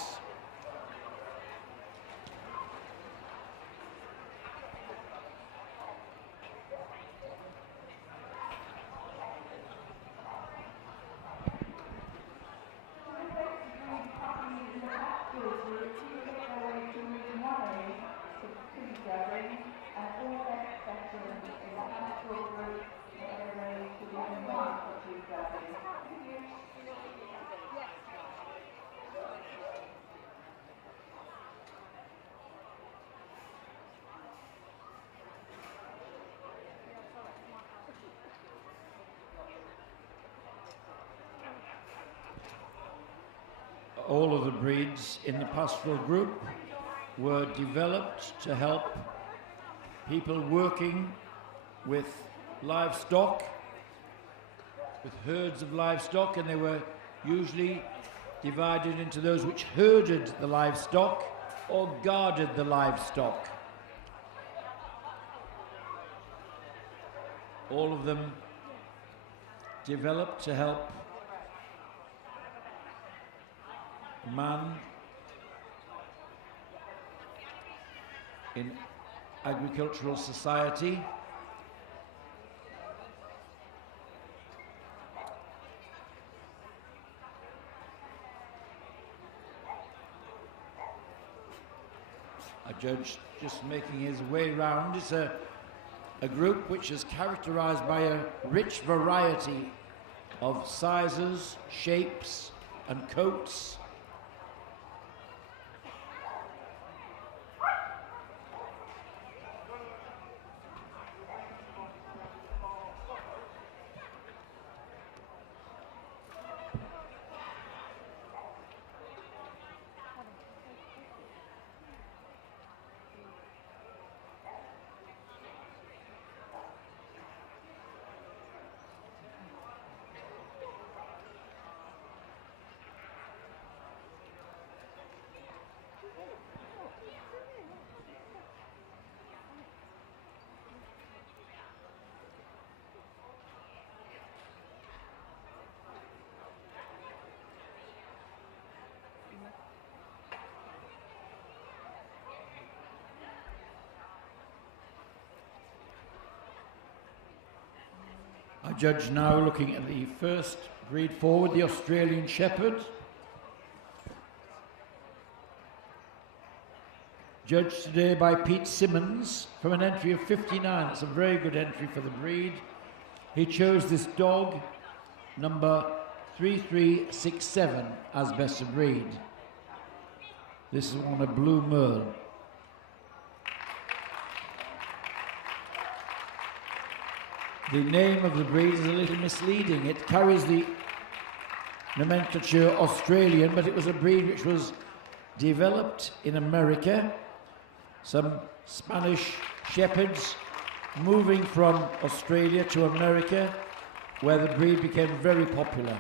All of the breeds in the Pastoral Group were developed to help people working with livestock, with herds of livestock, and they were usually divided into those which herded the livestock or guarded the livestock. All of them developed to help man in agricultural society. A judge just making his way round. It's a group which is characterized by a rich variety of sizes, shapes and coats. Judge now looking at the first breed forward, the Australian Shepherd. Judged today by Pete Simmons from an entry of 59. That's a very good entry for the breed. He chose this dog, number 3367, as best of breed. This is on a blue merle. The name of the breed is a little misleading. It carries the nomenclature Australian, but it was a breed which was developed in America. Some Spanish shepherds moving from Australia to America, where the breed became very popular.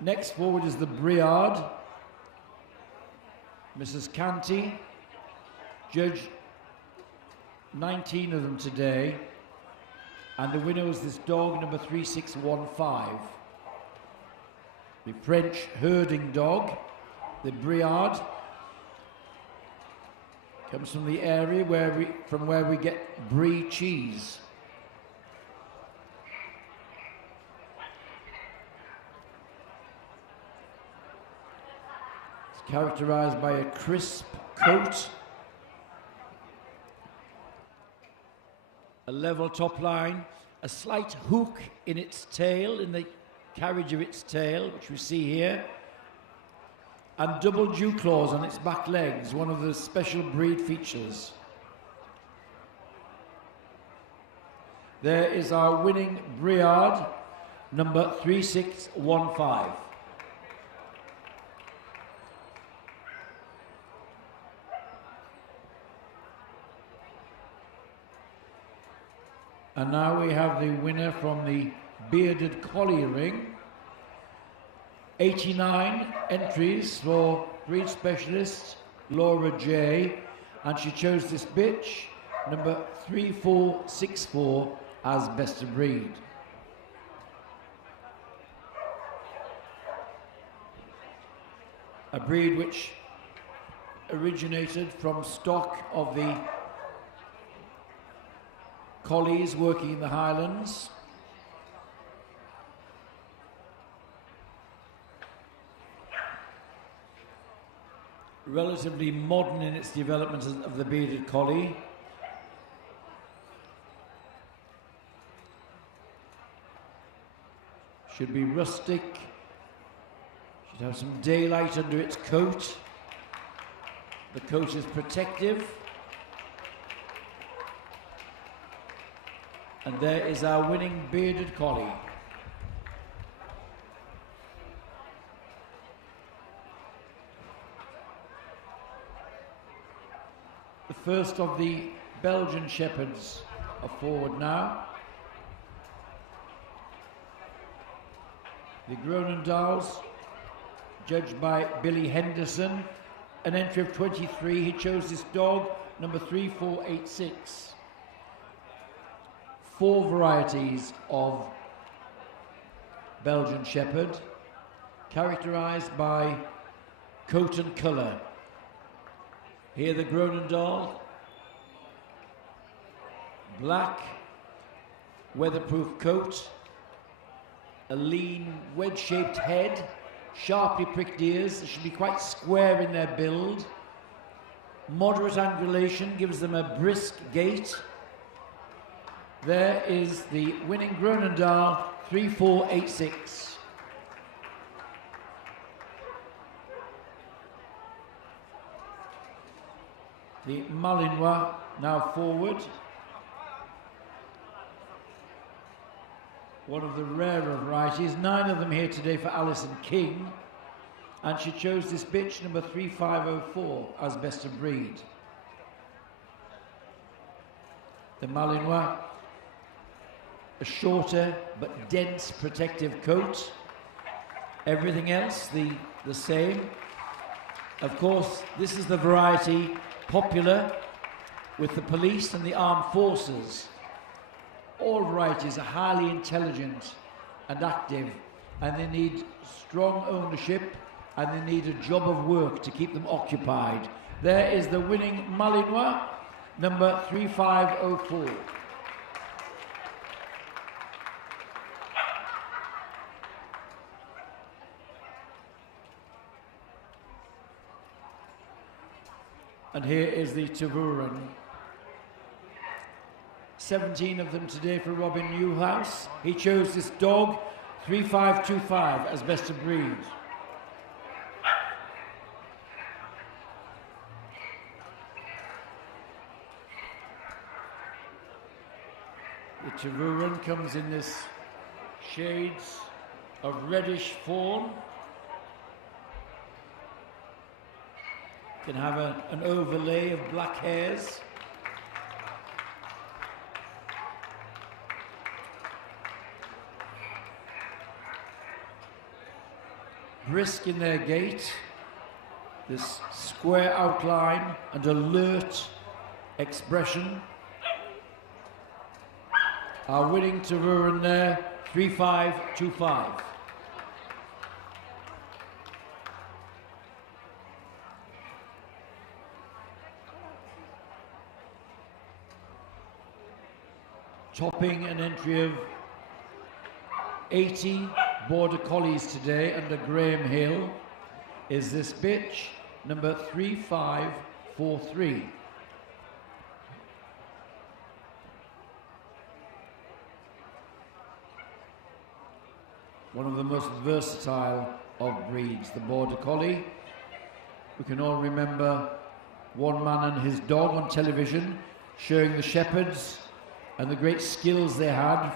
Next forward is the Briard. Mrs. Canty judged 19 of them today, and the winner was this dog, number 3615. The French herding dog, the Briard, comes from the area from where we get brie cheese. It's characterized by a crisp coat, a level top line, a slight hook in its tail, in the carriage of its tail, which we see here, and double dew claws on its back legs, one of the special breed features. There is our winning Briard, number 3615. And now we have the winner from the bearded collie ring. 89 entries for breed specialist Laura J, and she chose this bitch, number 3464, as best of breed. A breed which originated from stock of the collies working in the Highlands. Relatively modern in its development of the bearded collie. Should be rustic. Should have some daylight under its coat. The coat is protective. And there is our winning bearded collie. The first of the Belgian shepherds are forward now. The Gronendals, judged by Billy Henderson, an entry of 23. He chose this dog, number 3486. 4 varieties of Belgian Shepherd, characterized by coat and colour. Here the Gronendal, black, weatherproof coat, a lean, wedge-shaped head, sharply pricked ears. They should be quite square in their build. Moderate angulation gives them a brisk gait. There is the winning Gronendal, 3486. The Malinois now forward. One of the rarer varieties. 9 of them here today for Alison King. And she chose this bitch, number 3504, as best of breed. The Malinois, a shorter but dense protective coat. Everything else the same. Of course, this is the variety popular with the police and the armed forces. All varieties are highly intelligent and active, and they need strong ownership and they need a job of work to keep them occupied. There is the winning Malinois, number 3504. And here is the Tervuren. 17 of them today for Robin Newhouse. He chose this dog, 3525, as best of breed. The Tervuren comes in this shades of reddish fawn. Can have an overlay of black hairs. Brisk in their gait, this square outline and alert expression. Our winning Tervuren there, 3525. Topping an entry of 80 Border Collies today under Graham Hill is this bitch, number 3543. One of the most versatile of breeds, the Border Collie. We can all remember One Man and His Dog on television, showing the shepherds and the great skills they had,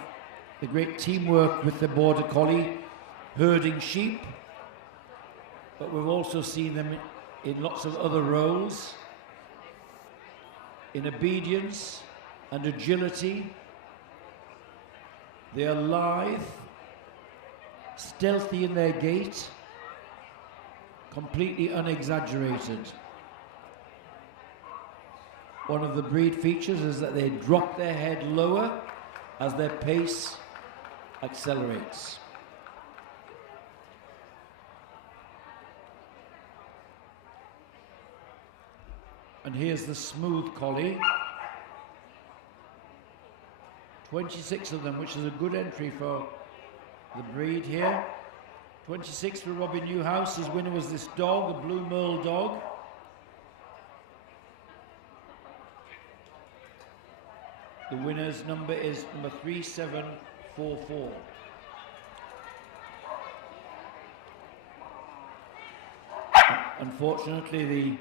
the great teamwork with the Border Collie, herding sheep. But we've also seen them in lots of other roles, in obedience and agility. They are lithe, stealthy in their gait, completely unexaggerated. One of the breed features is that they drop their head lower as their pace accelerates. And here's the smooth collie. 26 of them, which is a good entry for the breed here. 26 for Robin Newhouse. His winner was this dog, a blue merle dog. The winner's number is number 3744. Unfortunately,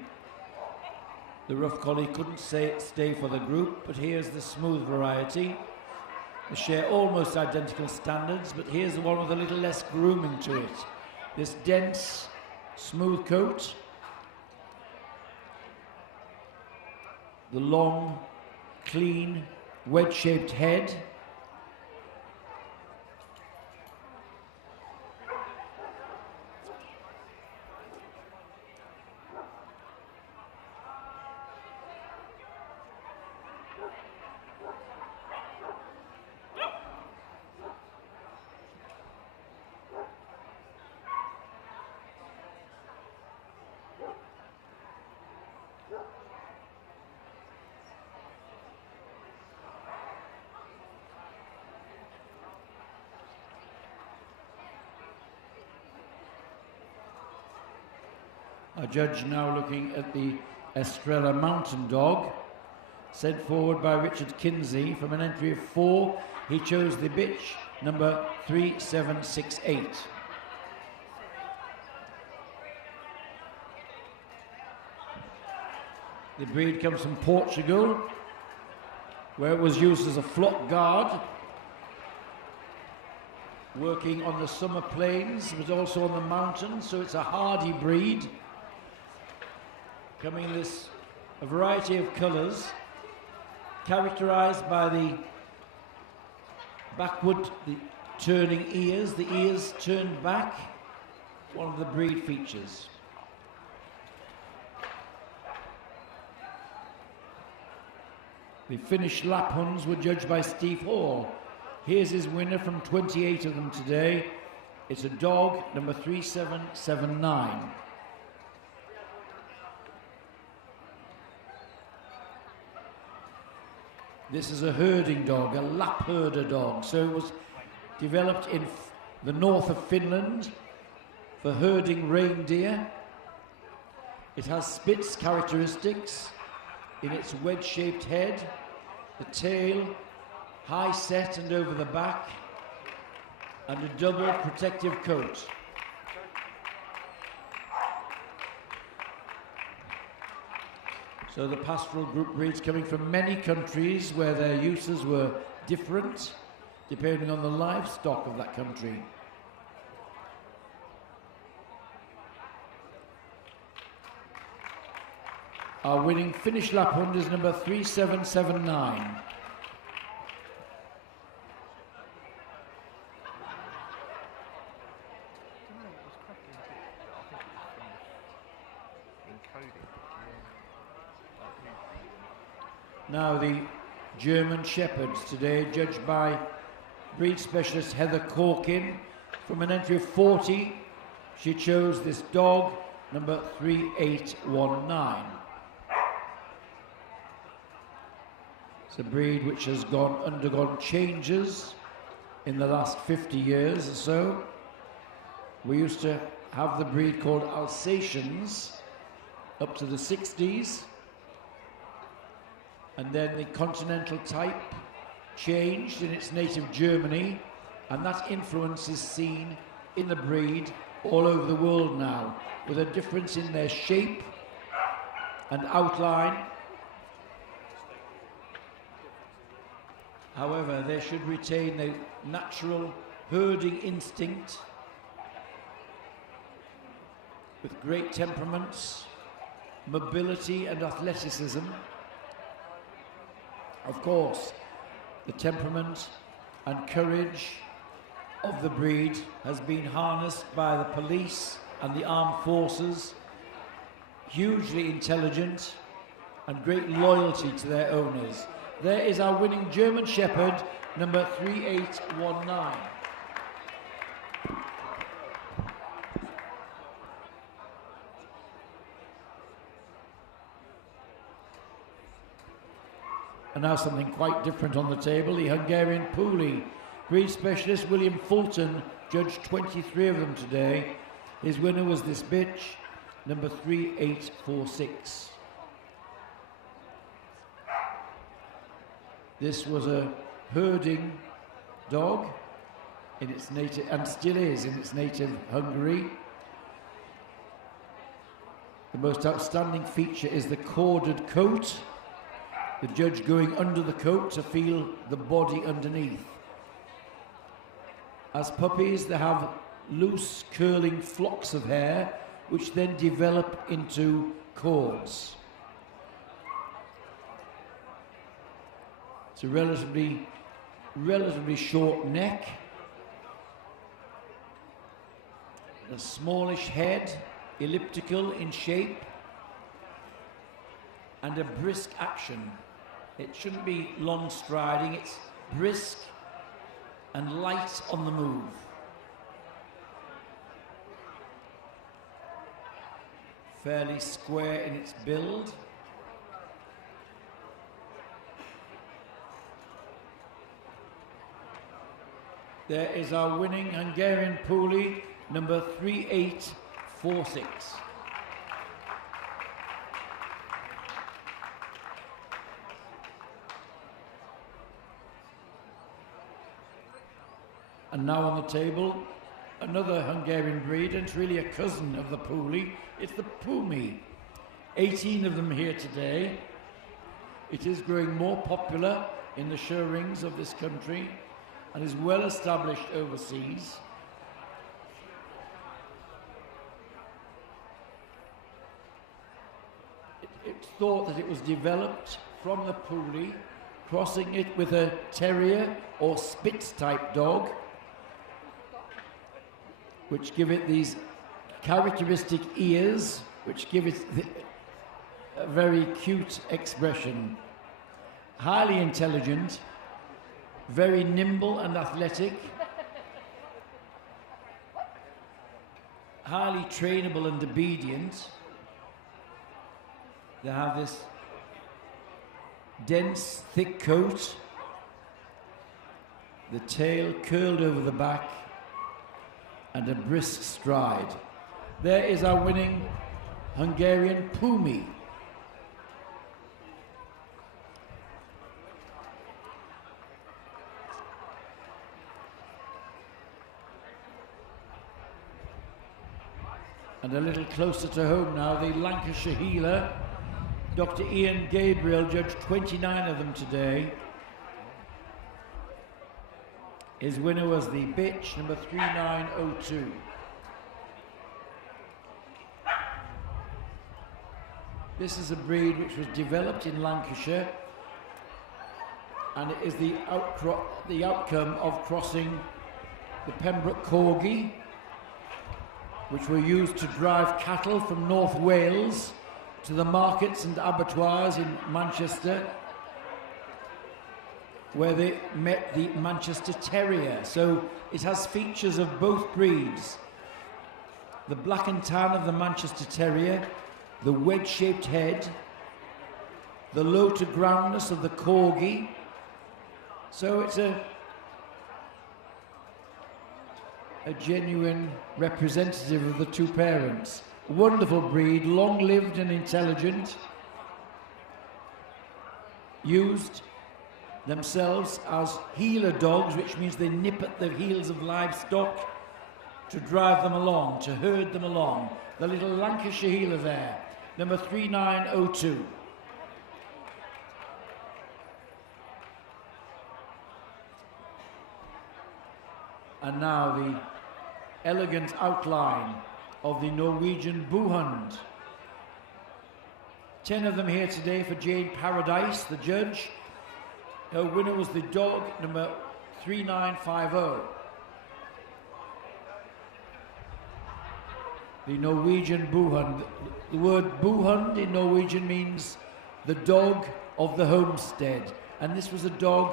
the rough collie couldn't stay for the group, but here's the smooth variety. They share almost identical standards, but here's the one with a little less grooming to it. This dense, smooth coat. The long, clean, wedge-shaped head. A judge now looking at the Estrella Mountain Dog, sent forward by Richard Kinsey from an entry of 4. He chose the bitch, number 3768. The breed comes from Portugal, where it was used as a flock guard, working on the summer plains, but also on the mountains, so it's a hardy breed. Coming in a variety of colours, characterised by the backward, the turning ears, the ears turned back, one of the breed features. The Finnish Lapphunds were judged by Steve Hall. Here's his winner from 28 of them today, It's a dog, number 3779. This is a herding dog, a lap herder dog. So it was developed in the north of Finland for herding reindeer. It has Spitz characteristics in its wedge-shaped head, the tail, high set and over the back, and a double protective coat. So the Pastoral Group breeds coming from many countries where their uses were different depending on the livestock of that country. Our winning Finnish Lapphund is number 3779. Now the German Shepherds today, judged by breed specialist Heather Corkin. From an entry of 40, she chose this dog, number 3819. It's a breed which has undergone changes in the last 50 years or so. We used to have the breed called Alsatians up to the 60s. And then the continental type changed in its native Germany, and that influence is seen in the breed all over the world now, with a difference in their shape and outline. However, they should retain the natural herding instinct with great temperaments, mobility and athleticism. Of course, the temperament and courage of the breed has been harnessed by the police and the armed forces, hugely intelligent and great loyalty to their owners. There is our winning German Shepherd, number 3819. And now something quite different on the table, the Hungarian Puli. Breed specialist William Fulton judged 23 of them today. His winner was this bitch, number 3846. This was a herding dog in its native, and still is in its native Hungary. The most outstanding feature is the corded coat, the judge going under the coat to feel the body underneath. As puppies, they have loose, curling flocks of hair, which then develop into cords. It's a relatively short neck, a smallish head, elliptical in shape, and a brisk action. It shouldn't be long striding, it's brisk and light on the move. Fairly square in its build. There is our winning Hungarian Puli, number 3846. And now on the table, another Hungarian breed, and it's really a cousin of the Puli. It's the Pumi. 18 of them here today. It is growing more popular in the show rings of this country and is well established overseas. It's thought that it was developed from the Puli, crossing it with a terrier or Spitz type dog, which give it these characteristic ears, which give it a very cute expression. Highly intelligent, very nimble and athletic, highly trainable and obedient. They have this dense, thick coat, the tail curled over the back, and a brisk stride. There is our winning Hungarian Pumi. And a little closer to home now, the Lancashire healer, Dr. Ian Gabriel, judged 29 of them today. His winner was the bitch, number 3902. This is a breed which was developed in Lancashire, and it is the outcome of crossing the Pembroke Corgi, which were used to drive cattle from North Wales to the markets and abattoirs in Manchester, where they met the Manchester Terrier. So it has features of both breeds. The black and tan of the Manchester Terrier, the wedge-shaped head, the low to groundness of the Corgi. So it's a genuine representative of the two parents. Wonderful breed, long-lived and intelligent. Used themselves as healer dogs, which means they nip at the heels of livestock to drive them along, to herd them along. The little Lancashire healer there, number 3902. And now the elegant outline of the Norwegian Buhund. 10 of them here today for Jane Paradise, the judge. Her winner was the dog, number 3950. The Norwegian Buhund. The word Buhund in Norwegian means the dog of the homestead. And this was a dog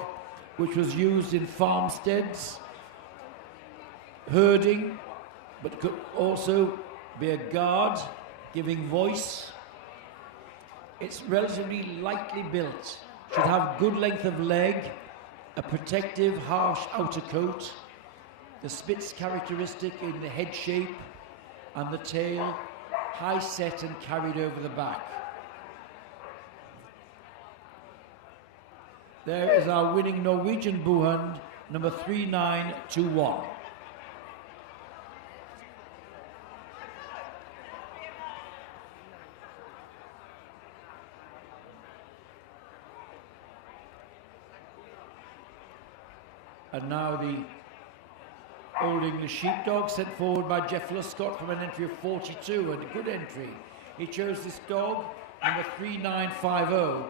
which was used in farmsteads, herding, but could also be a guard, giving voice. It's relatively lightly built, should have good length of leg, a protective, harsh outer coat, the Spitz characteristic in the head shape, and the tail high set and carried over the back. There is our winning Norwegian Buhund, number 3921. And now the Old English Sheepdog, sent forward by Jeff Luscott from an entry of 42, and a good entry. He chose this dog, number 3950,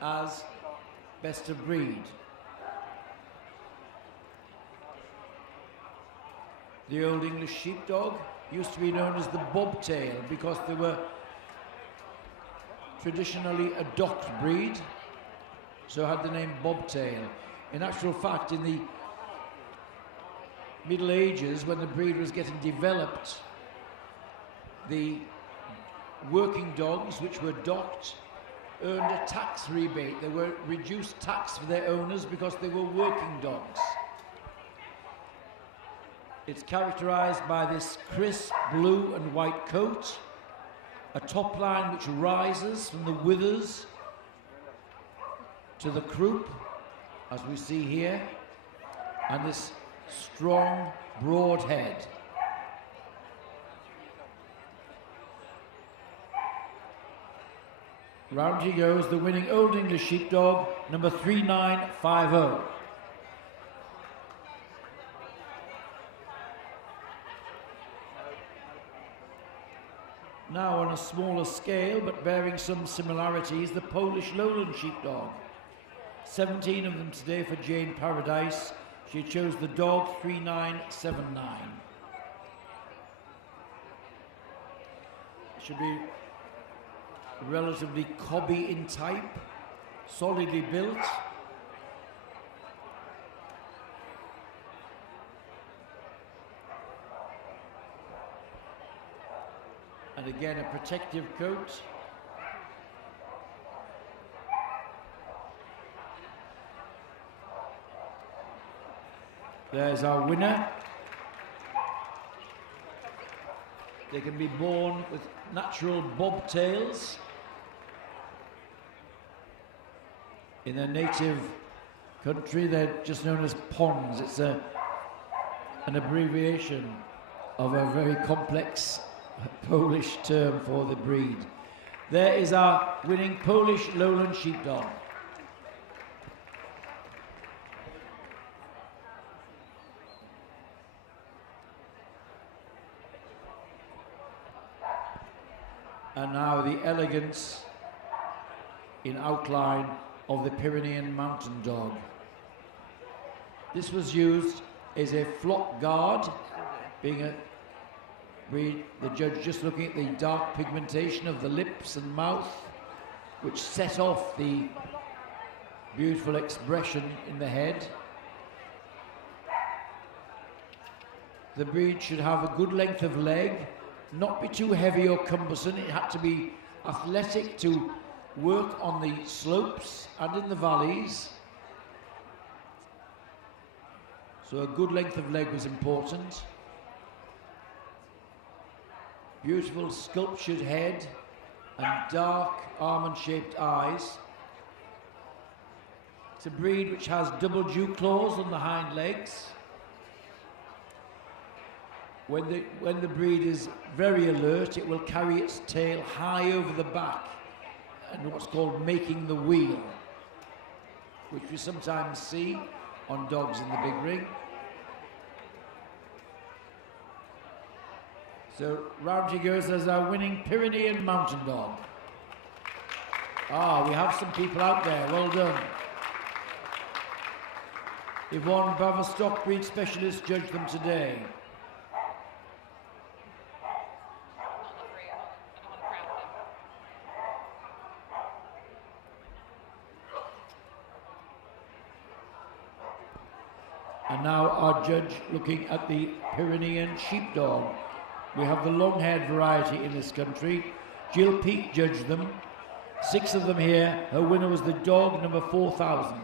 as best of breed. The Old English Sheepdog used to be known as the bobtail because they were traditionally a docked breed, so had the name bobtail. In actual fact, in the Middle Ages, when the breed was getting developed, the working dogs, which were docked, earned a tax rebate. They were reduced tax for their owners because they were working dogs. It's characterized by this crisp blue and white coat, a top line which rises from the withers to the croup, as we see here, and this strong, broad head. Round he goes, the winning Old English Sheepdog, number 3950. Now on a smaller scale, but bearing some similarities, the Polish Lowland Sheepdog. 17 of them today for Jane Paradise. She chose the dog 3979. Should be relatively cobby in type, solidly built. And again, a protective coat. There's our winner. They can be born with natural bobtails. In their native country, they're just known as pons. It's an abbreviation of a very complex Polish term for the breed. There is our winning Polish lowland sheepdog. And now the elegance in outline of the Pyrenean mountain dog. This was used as a flock guard, being a breed, the judge just looking at the dark pigmentation of the lips and mouth, which set off the beautiful expression in the head. The breed should have a good length of leg, not be too heavy or cumbersome. It had to be athletic to work on the slopes and in the valleys. So a good length of leg was important. Beautiful sculptured head and dark almond-shaped eyes. It's a breed which has double dew claws on the hind legs. When the breed is very alert, it will carry its tail high over the back and what's called making the wheel, which we sometimes see on dogs in the big ring. So round she goes as our winning Pyrenean mountain dog. Ah, we have some people out there, well done. Yvonne Baverstock, breed specialist, judged them today. And now our judge looking at the Pyrenean sheepdog. We have the long-haired variety in this country. Jill Peake judged them. 6 of them here. Her winner was the dog number 4000.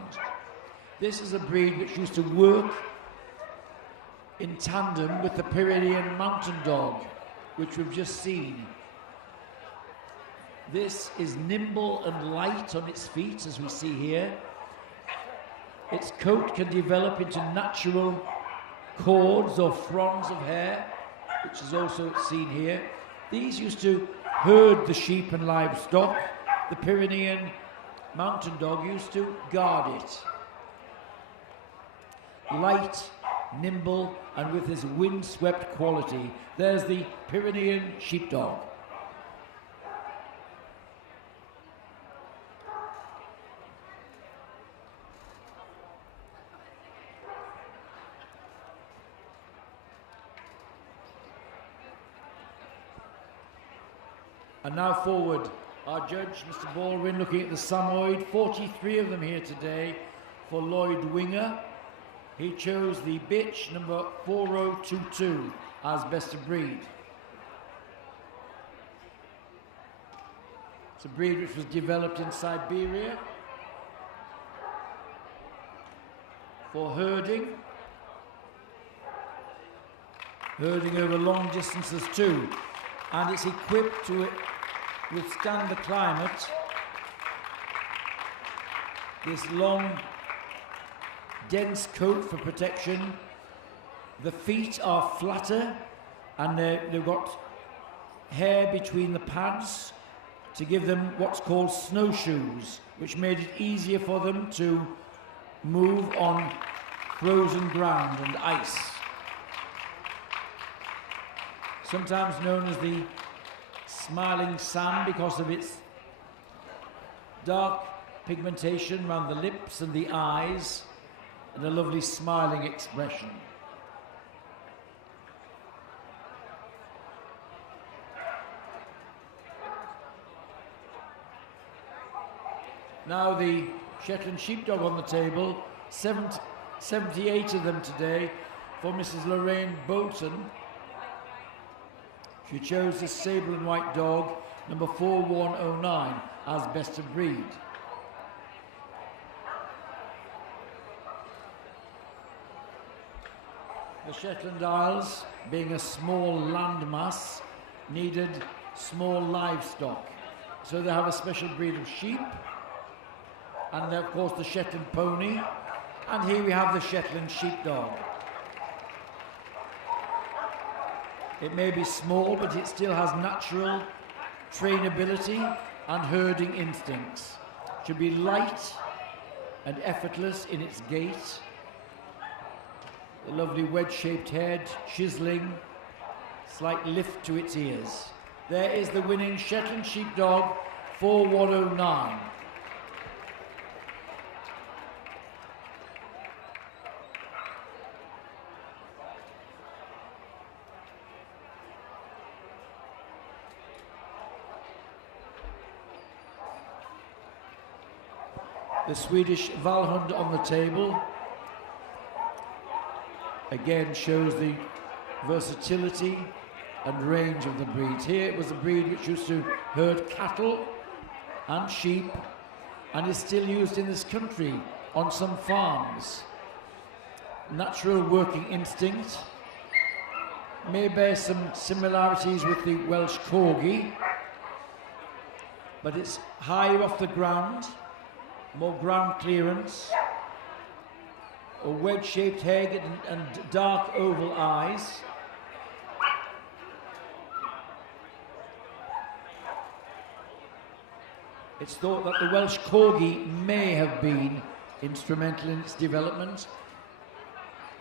This is a breed which used to work in tandem with the Pyrenean mountain dog, which we've just seen. This is nimble and light on its feet, as we see here. Its coat can develop into natural cords or fronds of hair, which is also seen here. These used to herd the sheep and livestock. The Pyrenean mountain dog used to guard it. Light, nimble, and with his wind-swept quality. There's the Pyrenean sheepdog. And now forward, our judge, Mr. Baldwin, looking at the Samoyed, 43 of them here today for Lloyd Winger. He chose the bitch number 4022 as best of breed. It's a breed which was developed in Siberia for herding over long distances too, and it's equipped to withstand the climate. This long, dense coat for protection. The feet are flatter and they've got hair between the pads to give them what's called snowshoes, which made it easier for them to move on frozen ground and ice. Sometimes known as the smiling sand because of its dark pigmentation around the lips and the eyes and a lovely smiling expression. Now the Shetland sheepdog on the table, 78 of them today for Mrs. Lorraine Bolton. She chose this sable and white dog, number 4109, as best of breed. The Shetland Isles, being a small landmass, needed small livestock. So they have a special breed of sheep, and of course the Shetland pony, and here we have the Shetland sheepdog. It may be small, but it still has natural trainability and herding instincts. It should be light and effortless in its gait. The lovely wedge-shaped head, chiseling, slight lift to its ears. There is the winning Shetland sheepdog, 4109. The Swedish Valhund on the table again shows the versatility and range of the breeds. Here it was a breed which used to herd cattle and sheep and is still used in this country on some farms. Natural working instinct, may bear some similarities with the Welsh Corgi, but it's higher off the ground, more ground clearance, a wedge-shaped head and dark oval eyes. It's thought that the Welsh Corgi may have been instrumental in its development,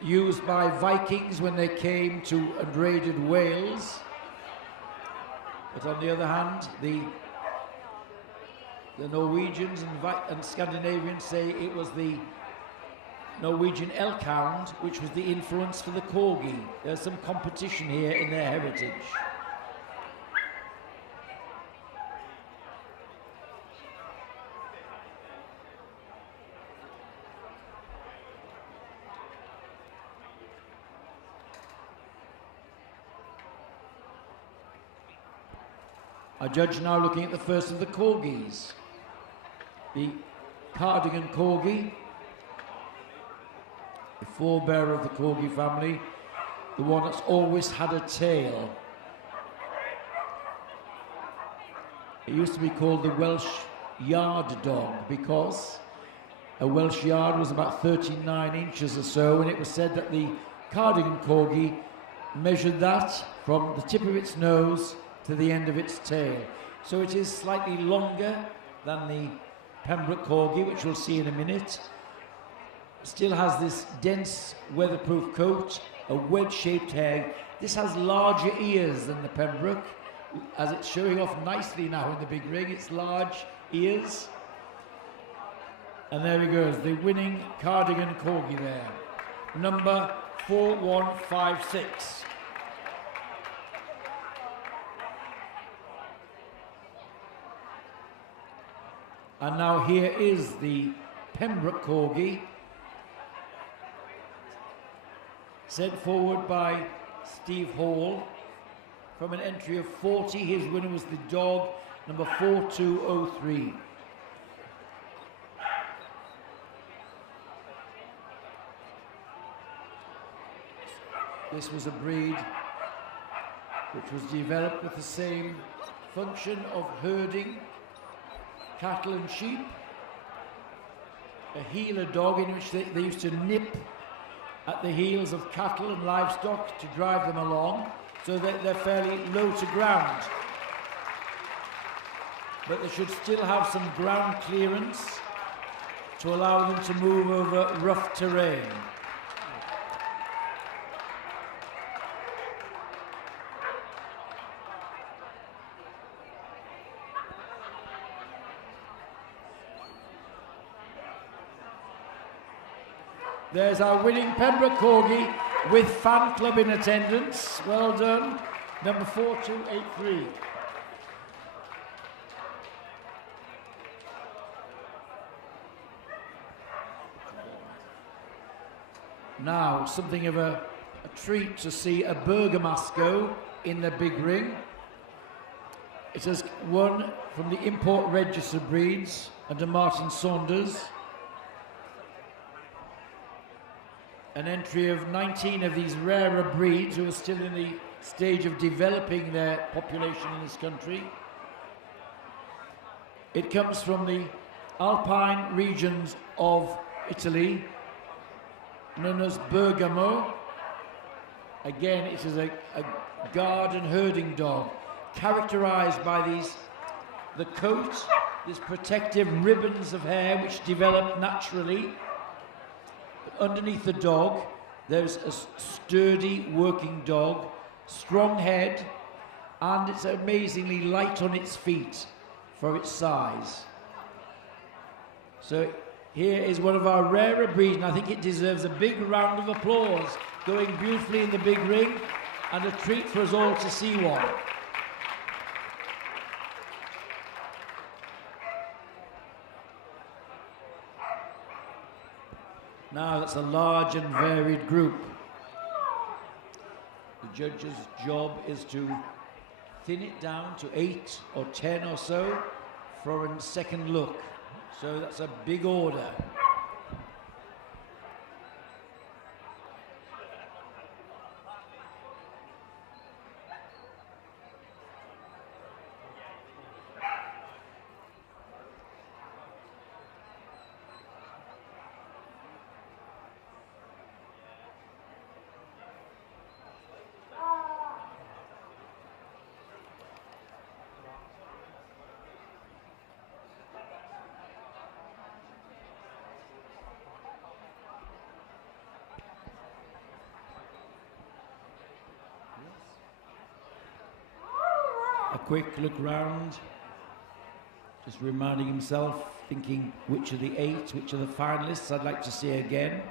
used by Vikings when they came to and raided Wales. But on the other hand, the Norwegians and Scandinavians say it was the Norwegian elk hound which was the influence for the Corgi. There's some competition here in their heritage. Our judge now looking at the first of the Corgis. The Cardigan Corgi, the forebearer of the Corgi family, the one that's always had a tail. It used to be called the Welsh Yard Dog because a Welsh Yard was about 39 inches or so, and it was said that the Cardigan Corgi measured that from the tip of its nose to the end of its tail. So it is slightly longer than the Pembroke Corgi, which we'll see in a minute. Still has this dense weatherproof coat, a wedge-shaped head. This has larger ears than the Pembroke, as it's showing off nicely now in the big ring. It's large ears. And there he goes, the winning Cardigan Corgi there. Number 4156. And now here is the Pembroke Corgi, sent forward by Steve Hall from an entry of 40. His winner was the dog, number 4203. This was a breed which was developed with the same function of herding cattle and sheep, a heeler dog in which they used to nip at the heels of cattle and livestock to drive them along, so that they're fairly low to ground. But they should still have some ground clearance to allow them to move over rough terrain. There's our winning Pembroke Corgi with fan club in attendance. Well done, number 4283. Now, something of a treat to see a Bergamasco in the big ring. It has won from the import register breeds under Martin Saunders. An entry of 19 of these rarer breeds who are still in the stage of developing their population in this country. It comes from the Alpine regions of Italy, known as Bergamo. Again, it is a guard and herding dog, characterized by the coat, these protective ribbons of hair which develop naturally. But underneath the dog, there's a sturdy working dog, strong head, and it's amazingly light on its feet for its size. So here is one of our rarer breeds, and I think it deserves a big round of applause, going beautifully in the big ring, and a treat for us all to see one. Now that's a large and varied group. The judge's job is to thin it down to 8 or 10 or so for a second look. So that's a big order. A quick look round, just reminding himself, thinking which are the 8, which are the finalists I'd like to see again.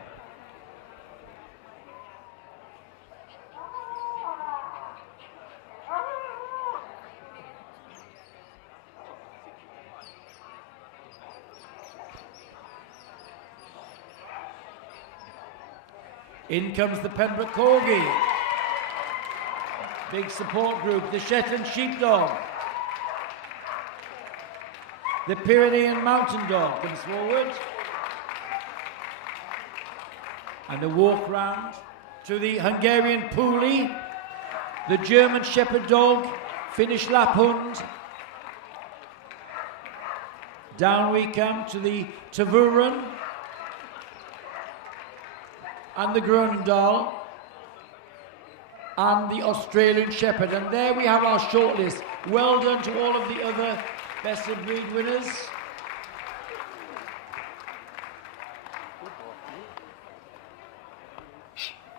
In comes the Pembroke Corgi. Big support group, the Shetland Sheepdog. The Pyrenean Mountain Dog comes forward. And a walk round to the Hungarian Puli, the German Shepherd Dog, Finnish Lapphund. Down we come to the Tavuran and the Groenendahl, and the Australian Shepherd. And there we have our shortlist. Well done to all of the other Best of Breed winners.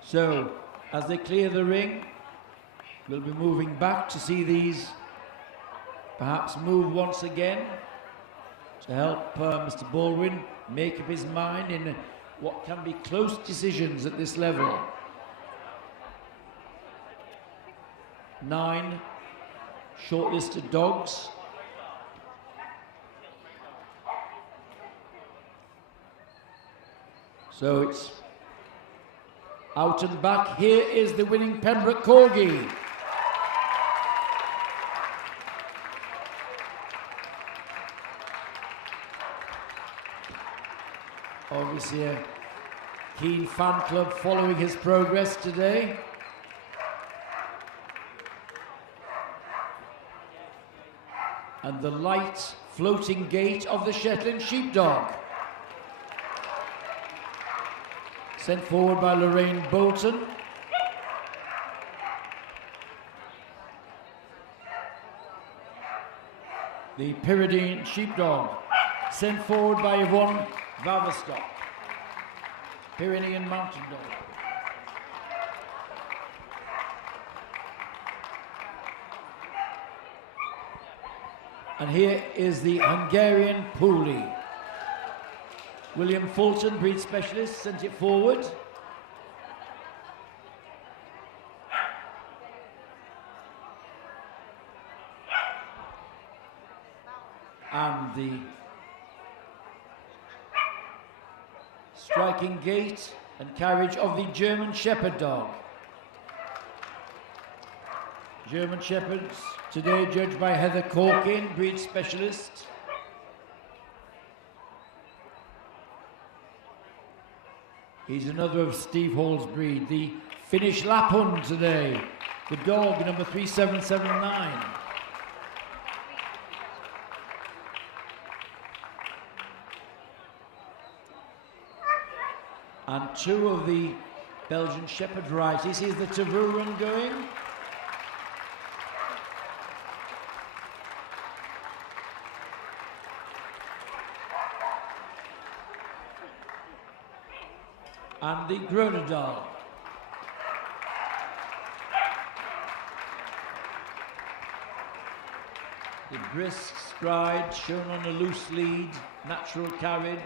So, as they clear the ring, we'll be moving back to see these perhaps move once again to help Mr. Baldwin make up his mind in what can be close decisions at this level. 9 shortlisted dogs. So it's out and back. Here is the winning Pembroke Corgi. Obviously a keen fan club following his progress today. And the light floating gait of the Shetland Sheepdog. Sent forward by Lorraine Bolton. The Pyrenean Sheepdog, sent forward by Yvonne Vaverstock. Pyrenean Mountain Dog. And here is the Hungarian Puli. William Fulton, breed specialist, sent it forward. And the striking gait and carriage of the German Shepherd Dog. German Shepherds, today judged by Heather Corkin, breed specialist. He's another of Steve Hall's breed, the Finnish Lapphund today, the dog number 3779. And two of the Belgian Shepherd varieties. Here's the Tervuren going. And the Gronendal. The brisk stride shown on a loose lead, natural carriage.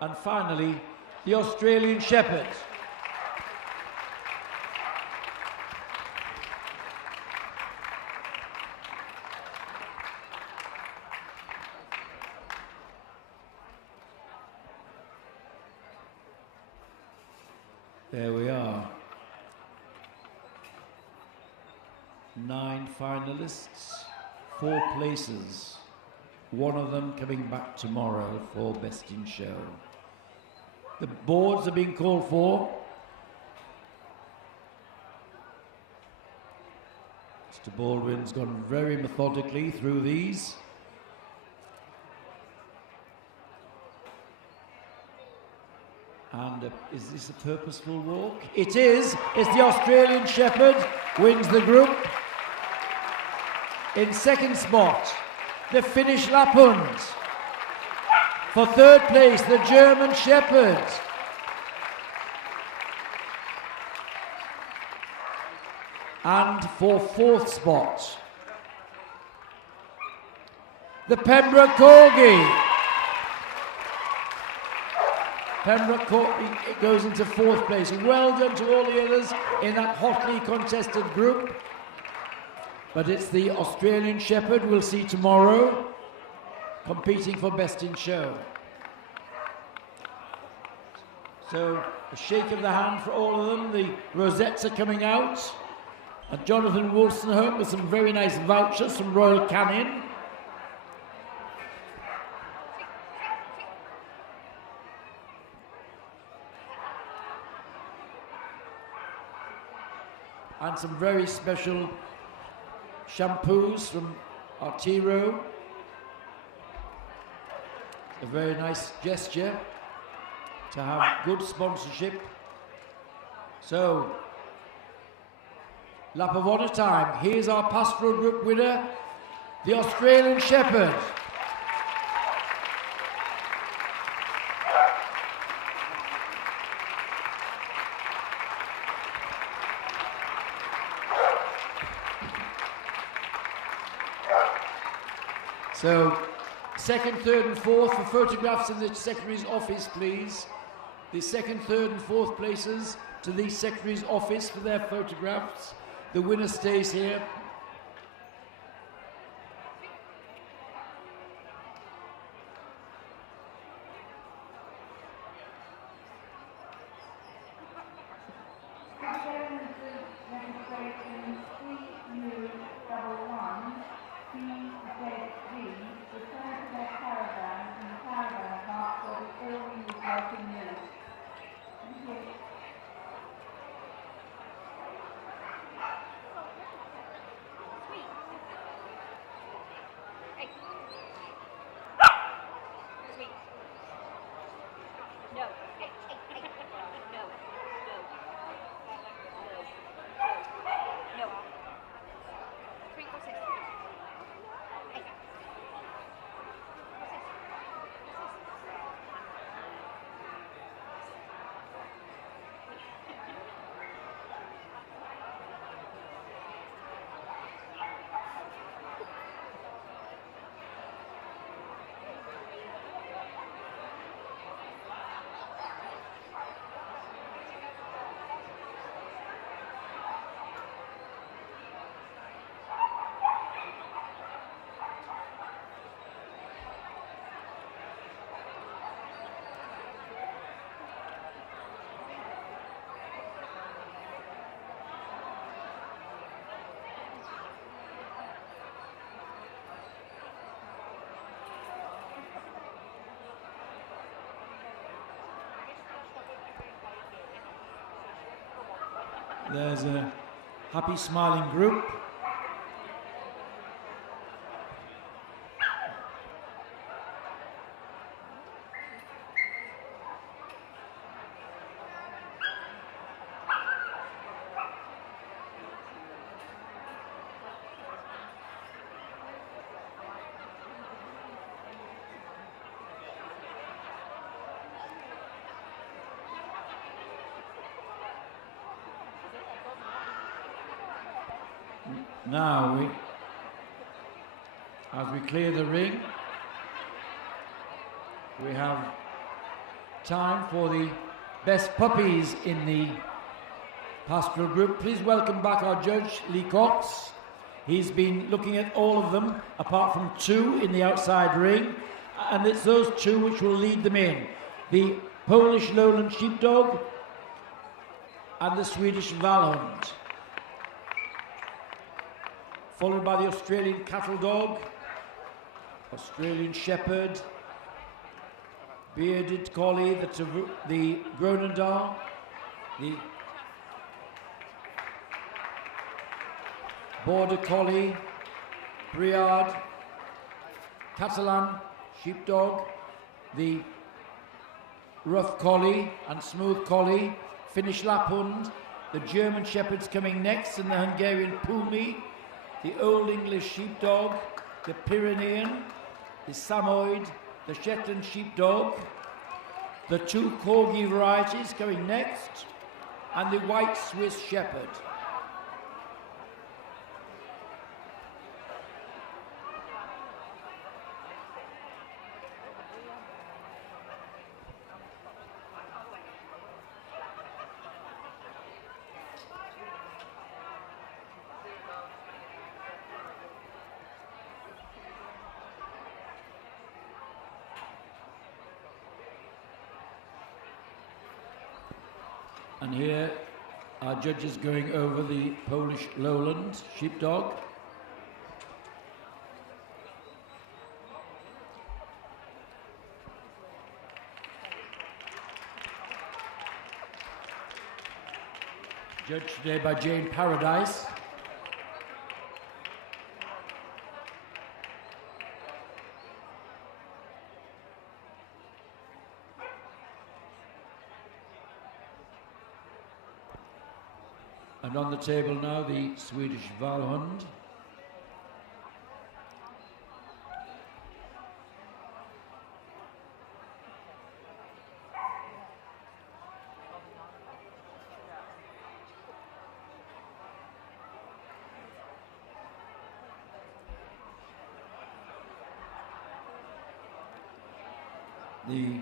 And finally, the Australian Shepherd. There we are. 9 finalists, 4 places. One of them coming back tomorrow for Best in Show. The boards are being called for. Mr. Baldwin's gone very methodically through these. And is this a purposeful walk? It is. It's the Australian Shepherd wins the group. In second spot, the Finnish Lapphund. For third place, the German Shepherd. And for fourth spot, the Pembroke Corgi. Pembroke Corgi goes into fourth place. Well done to all the others in that hotly contested group. But it's the Australian Shepherd we'll see tomorrow, competing for Best in Show. So a shake of the hand for all of them. The rosettes are coming out. And Jonathan Wolstenholme with some very nice vouchers from Royal Canin. And some very special shampoos from Artiro. A very nice gesture to have good sponsorship. So, lap of honour time. Here's our Pastoral Group winner, the Australian Shepherd. So, second, third and fourth for photographs in the Secretary's office, please. The second, third and fourth places to the Secretary's office for their photographs. The winner stays here. There's a happy smiling group. Now, as we clear the ring, we have time for the best puppies in the pastoral group. Please welcome back our judge, Lee Cox. He's been looking at all of them, apart from two in the outside ring, and it's those two which will lead them in. The Polish Lowland Sheepdog and the Swedish Valhund, followed by the Australian Cattle Dog, Australian Shepherd, Bearded Collie, the Groenendaal, the Border Collie, Briard, Catalan Sheepdog, the Rough Collie and Smooth Collie, Finnish Lapphund, the German Shepherd's coming next, and the Hungarian Pumi, the Old English Sheepdog, the Pyrenean, the Samoyed, the Shetland Sheepdog, the two Corgi varieties coming next, and the White Swiss Shepherd. And here our judges going over the Polish Lowland Sheepdog. Judged today by Jane Paradise. And on the table now, the Swedish Valhund. The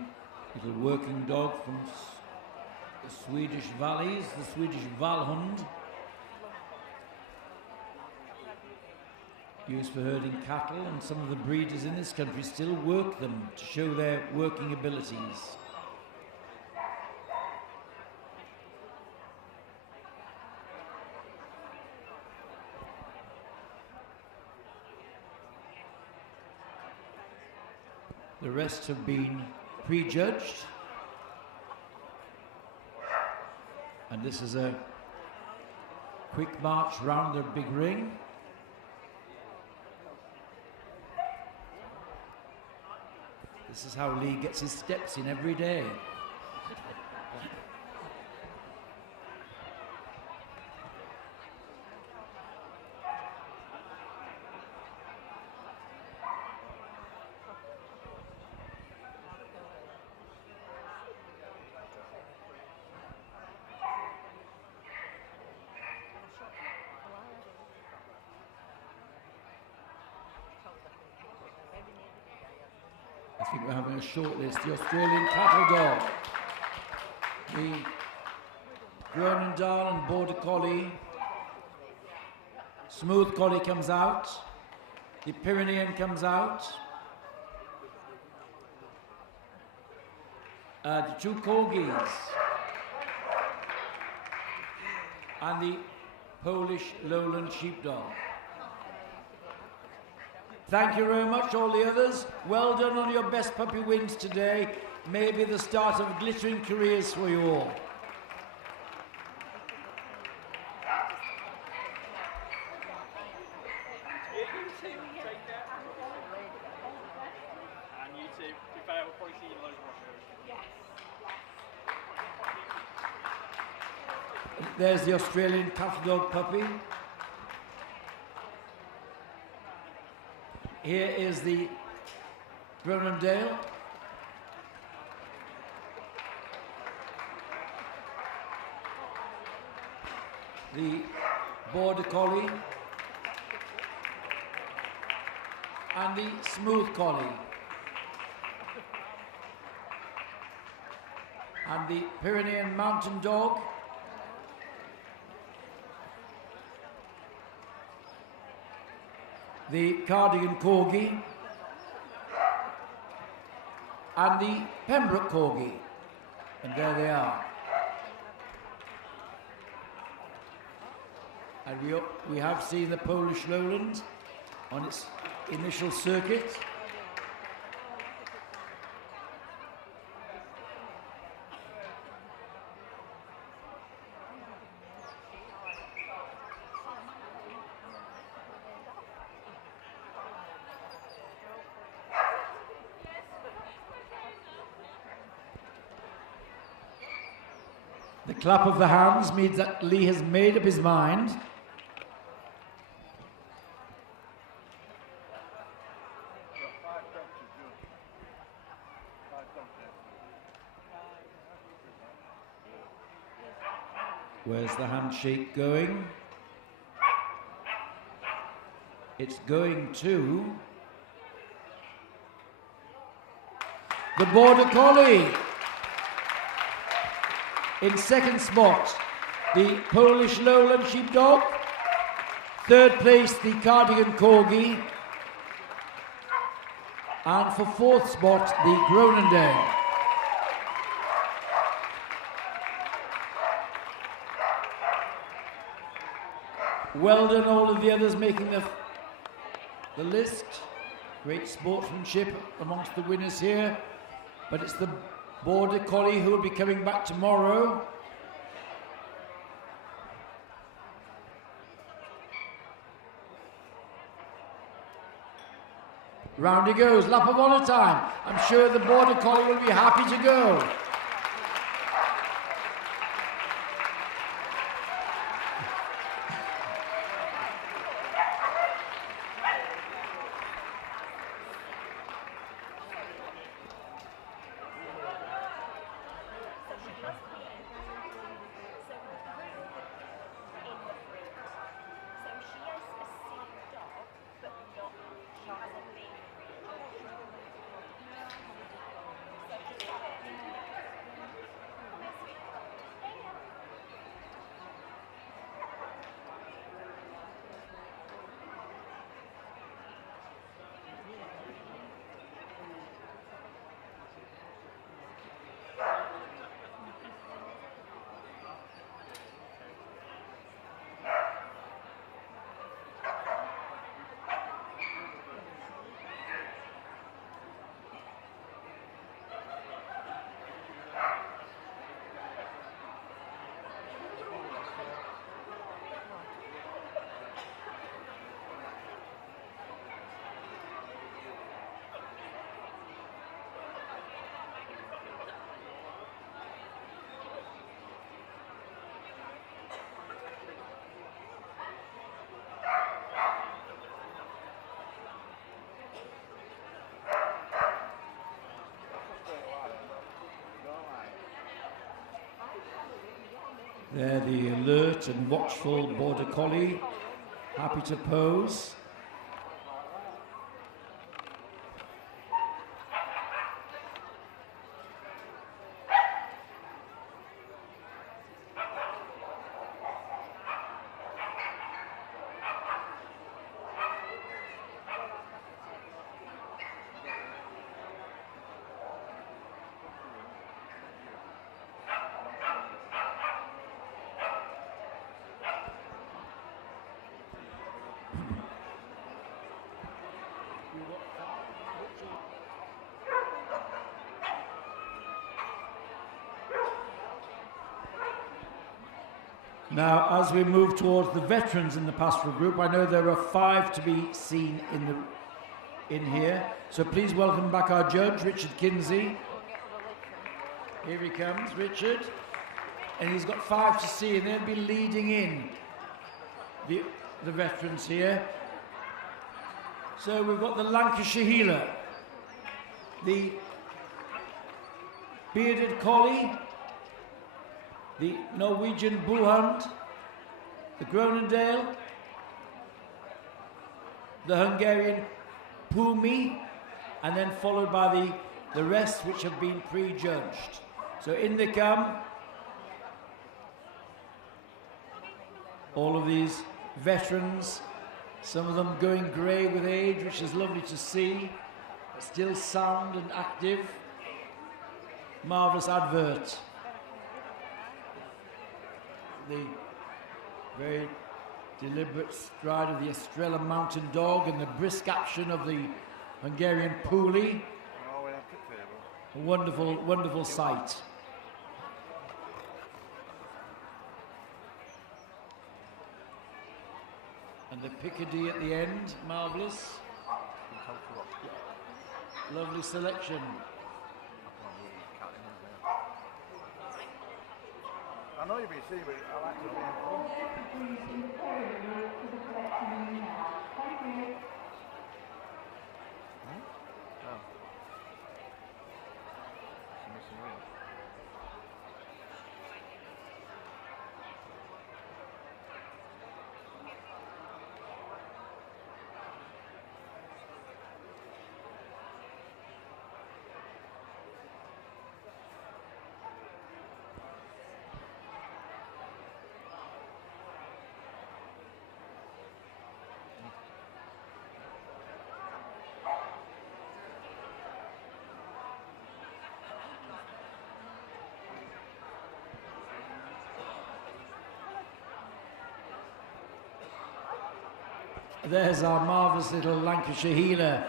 little working dog from the Swedish valleys, the Swedish Valhund, used for herding cattle, and some of the breeders in this country still work them to show their working abilities. The rest have been prejudged, and this is a quick march round the big ring. This is how Lee gets his steps in every day. I think we're having a short list. The Australian Cattle Dog, the Groenendaal and Border Collie, Smooth Collie comes out, the Pyrenean comes out, the two Corgis, and the Polish Lowland Sheepdog. Thank you very much, all the others. Well done on your best puppy wins today. Maybe the start of glittering careers for you all. There's the Australian Cat Dog puppy. Here is the Groenendael. The Border Collie. And the Smooth Collie. And the Pyrenean Mountain Dog. The Cardigan Corgi. And the Pembroke Corgi. And there they are. And we have seen the Polish lowland on its initial circuit. The clap of the hands means that Lee has made up his mind. Where's the handshake going? It's going to the Border Collie. In second spot, the Polish Lowland Sheepdog. Third place, the Cardigan Corgi. And for fourth spot, the Groenendael. Well done, all of the others making the list. Great sportsmanship amongst the winners here. But it's the Border Collie who will be coming back tomorrow. Round he goes, lap of honour time. I'm sure the Border Collie will be happy to go. There, the alert and watchful Border Collie, happy to pose. Now, as we move towards the veterans in the pastoral group, I know there are 5 to be seen in here. So please welcome back our judge, Richard Kinsey. Here he comes, Richard. and he's got 5 to see, and they'll be leading in the veterans here. So we've got the Lancashire Heeler, the Bearded Collie, the Norwegian Bullhound, the Groenendael, the Hungarian Pumi, and then followed by the rest which have been prejudged. So in they come, all of these veterans, some of them going grey with age, which is lovely to see, but still sound and active. Marvellous advert. The very deliberate stride of the Estrella Mountain Dog and the brisk action of the Hungarian Puli. A wonderful, wonderful sight. And the Picardy at the end, marvellous. Lovely selection. I know you've been seeing, but I like to be in There's our marvellous little Lancashire Heeler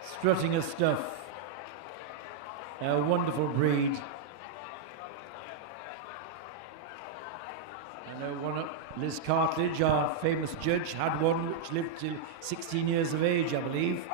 strutting her stuff. A wonderful breed. I know Liz Cartledge, our famous judge, had one which lived till 16 years of age, I believe.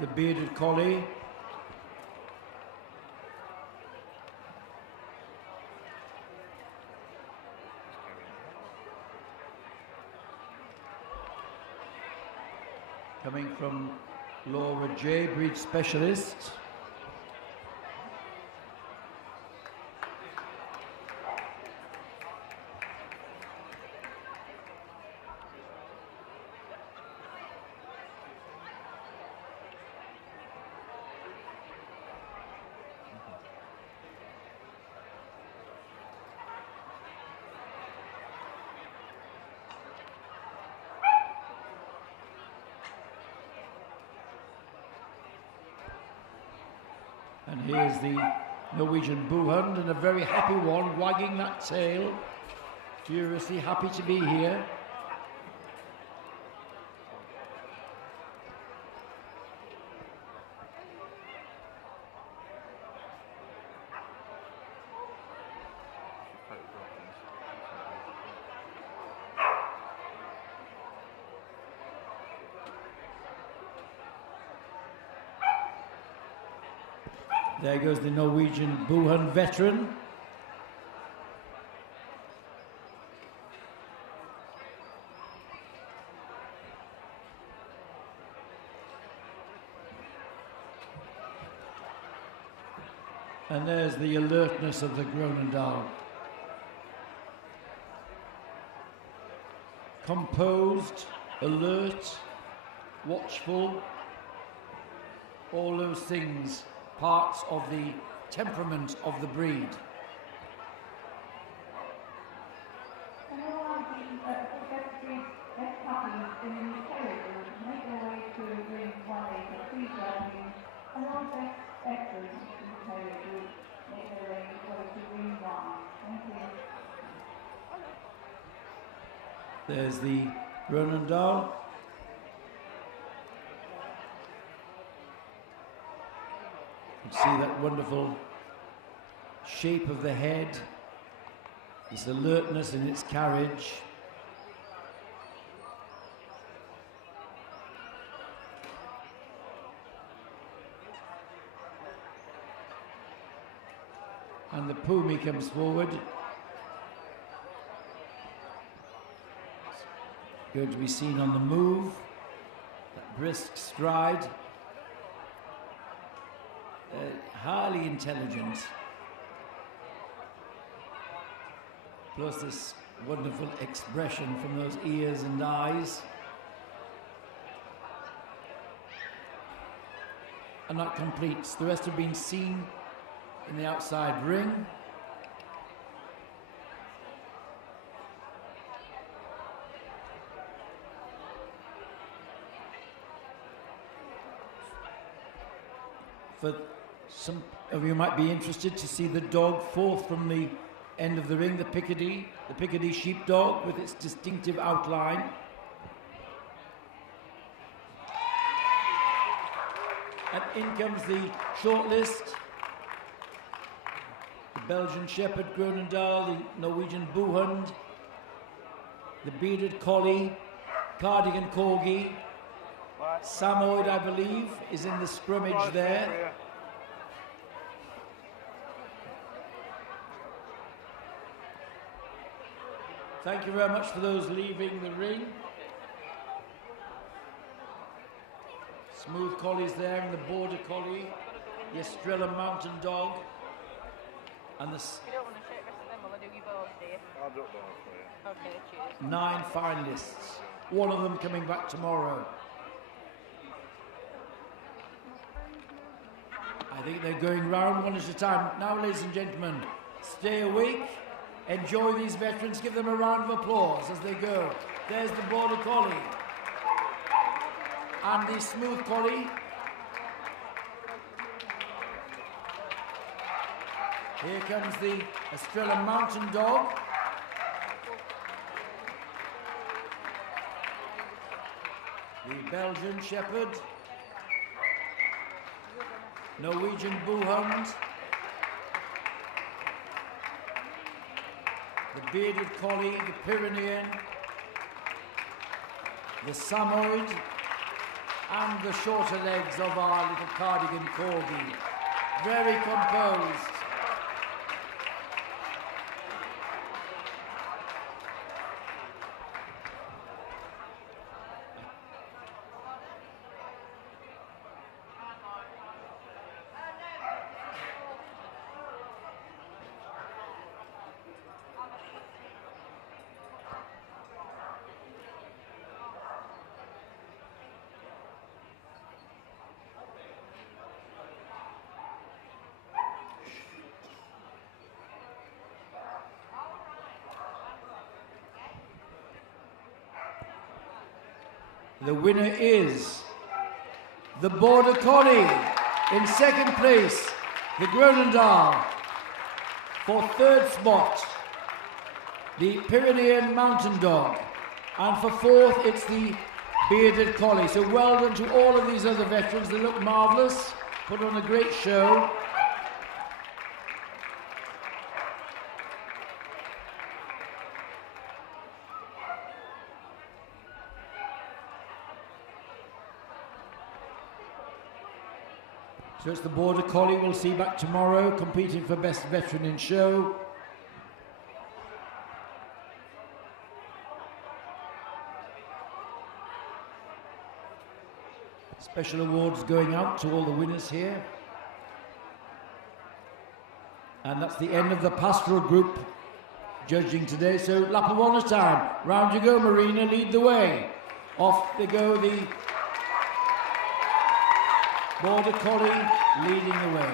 The Bearded Collie. Coming from Laura J, breed specialist. And here's the Norwegian Bullhound, and a very happy one, wagging that tail, furiously happy to be here. There goes the Norwegian Bullhound veteran. And there's the alertness of the Groenendael. Composed, alert, watchful, all those things, parts of the temperament of the breed. And all our puppies in the terrier make their way There's the Groenendaal. You can see that wonderful shape of the head, its alertness in its carriage. And the Pumi comes forward. Going to be seen on the move, that brisk stride. Highly intelligent. Plus this wonderful expression from those ears and eyes. And that completes. The rest have been seen in the outside ring. For some of you might be interested to see the dog fourth from the end of the ring, the Picardy sheepdog with its distinctive outline. And in comes the shortlist. The Belgian Shepherd Groenendaal, the Norwegian Buhund, the Bearded Collie, Cardigan Corgi, Samoyed, I believe, is in the scrummage there. Thank you very much for those leaving the ring. Smooth collies there, and the Border Collie, the Estrella Mountain Dog, and the... You don't want to shake the rest of them, will I do you both, do you? I'll drop those for you. Okay, cheers. 9 finalists, one of them coming back tomorrow. I think they're going round one at a time. Now, ladies and gentlemen, stay awake, enjoy these veterans, give them a round of applause as they go. There's the Border Collie and the Smooth Collie. Here comes the Estrella Mountain Dog. The Belgian Shepherd. Norwegian Buhund. The Bearded Collie, the Pyrenean, the Samoyed, and the shorter legs of our little Cardigan Corgi. Very composed. The winner is the Border Collie. In second place, the Groenendaal. For third spot, the Pyrenean Mountain Dog. And for fourth, it's the Bearded Collie. So well done to all of these other veterans. They look marvellous, put on a great show. So it's the Border Collie we'll see back tomorrow, competing for Best Veteran in Show. Special awards going out to all the winners here. And that's the end of the Pastoral Group judging today. So lap of honour time. Round you go, Marina, lead the way. Off they go, the Border Collie leading the way.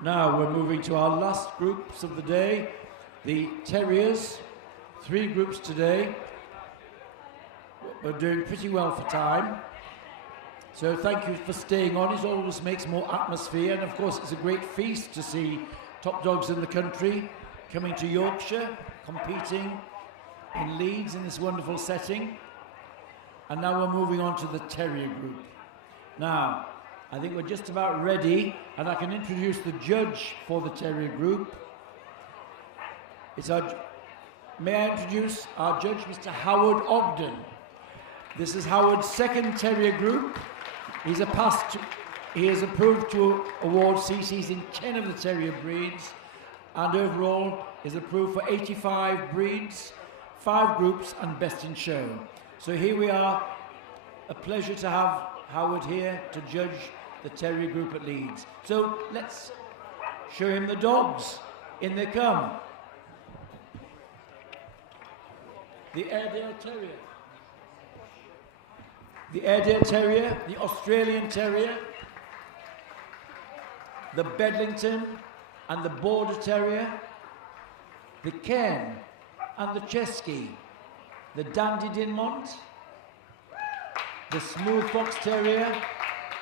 Now we're moving to our last groups of the day, the Terriers. 3 groups today. We're doing pretty well for time. So thank you for staying on. It always makes more atmosphere, and of course it's a great feast to see top dogs in the country coming to Yorkshire, competing in Leeds in this wonderful setting. And now we're moving on to the Terrier group. Now, I think we're just about ready, and I can introduce the judge for the Terrier group. May I introduce our judge, Mr. Howard Ogden. This is Howard's second Terrier group. He is approved to award CCs in 10 of the Terrier breeds, and overall is approved for 85 breeds, 5 groups, and best in show. So here we are. A pleasure to have Howard here to judge the Terrier group at Leeds. So let's show him the dogs. In they come. The Airedale Terrier. The Airedale Terrier, the Australian Terrier, the Bedlington and the Border Terrier, the Cairn and the Chesky, the Dandy Dinmont, the Smooth Fox Terrier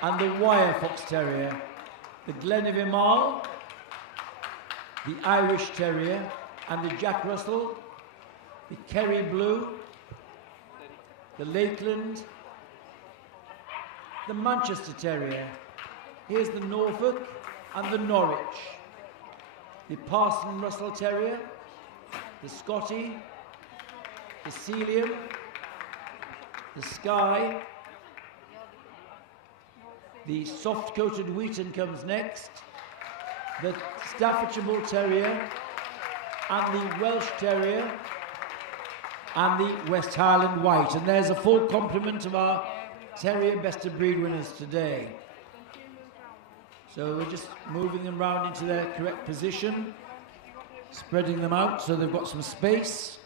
and the Wire Fox Terrier, the Glenavy Marl, the Irish Terrier and the Jack Russell, the Kerry Blue, the Lakeland, the Manchester Terrier. Here's the Norfolk and the Norwich, the Parson Russell Terrier, the Scotty, the Sealyham, the Skye, the soft-coated Wheaton comes next, the Staffordshire Bull Terrier, and the Welsh Terrier, and the West Highland White. And there's a full complement of our Terrier Best of Breed winners today. So we're just moving them round into their correct position, spreading them out so they've got some space.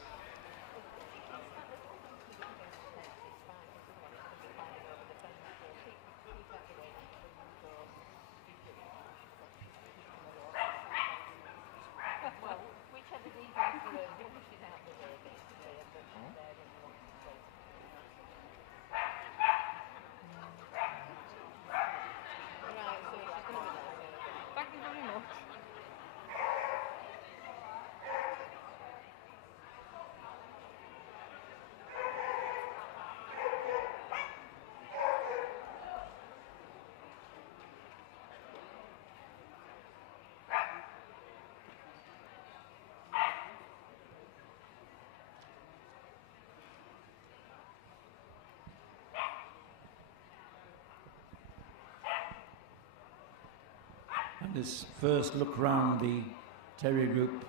And this first look round the Terrier group.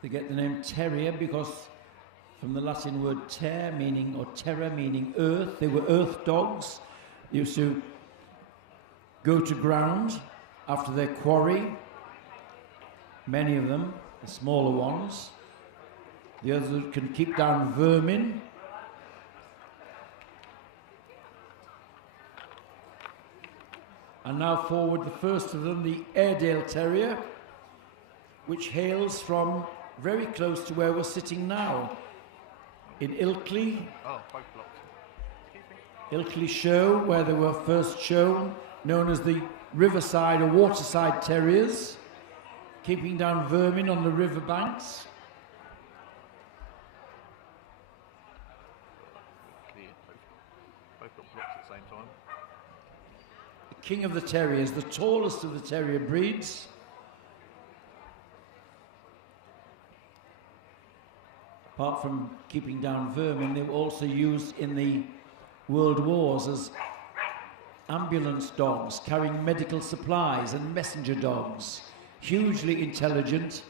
They get the name Terrier because from the Latin word ter meaning, or terra meaning earth. They were earth dogs. They used to go to ground after their quarry. Many of them, the smaller ones. The others can keep down vermin. And now forward the first of them, the Airedale Terrier, which hails from very close to where we're sitting now, in Ilkley. Oh, both blocks. Ilkley Show, where they were first shown, known as the Riverside or Waterside Terriers, keeping down vermin on the river banks. Both got blocks at the same time. King of the Terriers, the tallest of the Terrier breeds. Apart from keeping down vermin, they were also used in the World Wars as ambulance dogs, carrying medical supplies, and messenger dogs. Hugely intelligent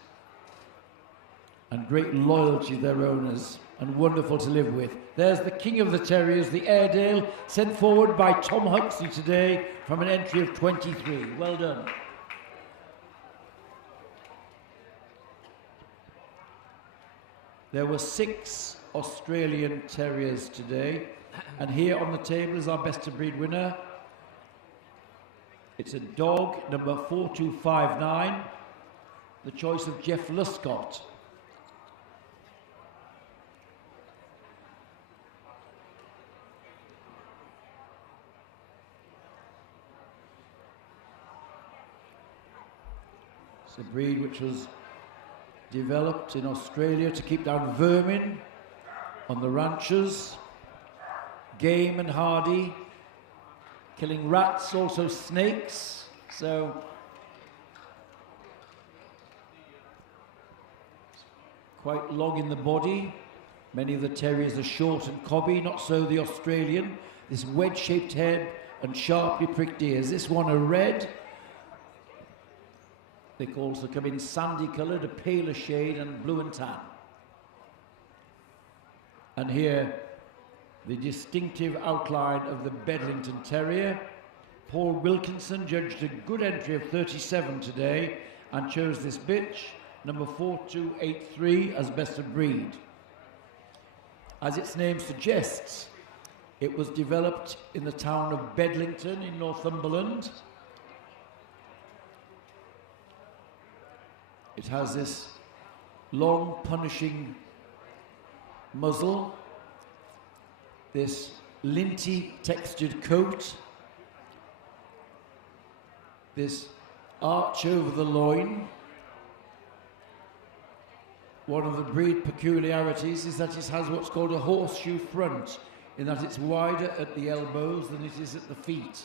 and great loyalty to their owners, and wonderful to live with. There's the King of the Terriers, the Airedale, sent forward by Tom Huxley today from an entry of 23. Well done. There were 6 Australian Terriers today, and here on the table is our Best of Breed winner, It's a dog, number 4259, the choice of Jeff Luscott. It's a breed which was developed in Australia to keep down vermin on the ranches, game and hardy, killing rats, also snakes. So quite long in the body. Many of the terriers are short and cobby, not so the Australian. This wedge-shaped head and sharply pricked ears. This one a red. They can also come in sandy coloured, a paler shade, and blue and tan. And here, the distinctive outline of the Bedlington Terrier. Paul Wilkinson judged a good entry of 37 today and chose this bitch, number 4283, as best of breed. As its name suggests, it was developed in the town of Bedlington in Northumberland. It has this long, punishing muzzle, this linty textured coat, this arch over the loin. One of the breed peculiarities is that it has what's called a horseshoe front, in that it's wider at the elbows than it is at the feet.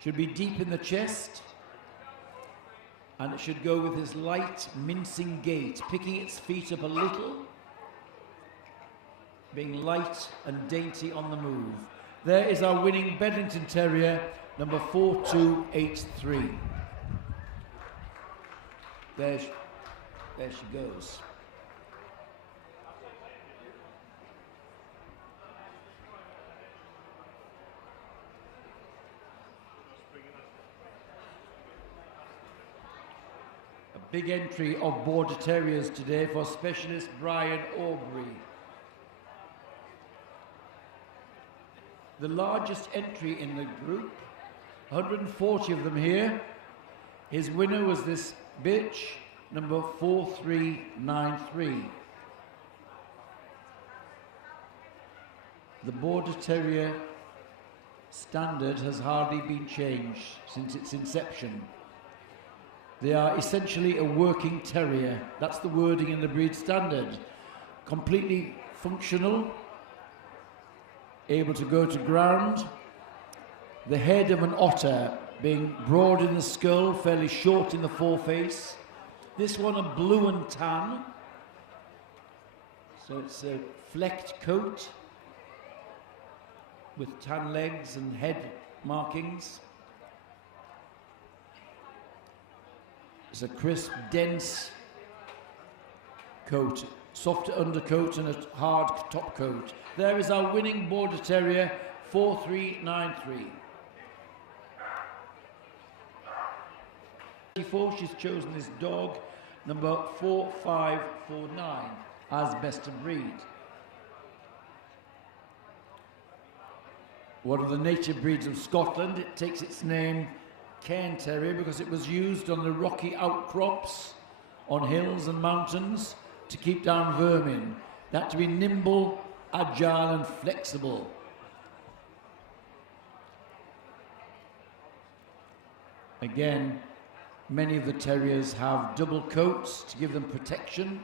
Should be deep in the chest, and it should go with this light, mincing gait, picking its feet up a little, being light and dainty on the move. There is our winning Bedlington Terrier, number 4283. There she goes. A big entry of Border Terriers today for specialist Brian Aubrey. The largest entry in the group, 140 of them here. His winner was this bitch, number 4393. The Border Terrier standard has hardly been changed since its inception. They are essentially a working terrier. That's the wording in the breed standard. Completely functional, able to go to ground. The head of an otter, being broad in the skull, fairly short in the foreface. This one a blue and tan. So it's a flecked coat with tan legs and head markings. It's a crisp, dense coat, soft undercoat and a hard top coat. There is our winning Border Terrier, 4393. She's chosen this dog, number 4549, as best of breed. One of the native breeds of Scotland. It takes its name Cairn Terrier because it was used on the rocky outcrops on hills and mountains to keep down vermin. That to be nimble, agile and flexible. Again, many of the terriers have double coats to give them protection.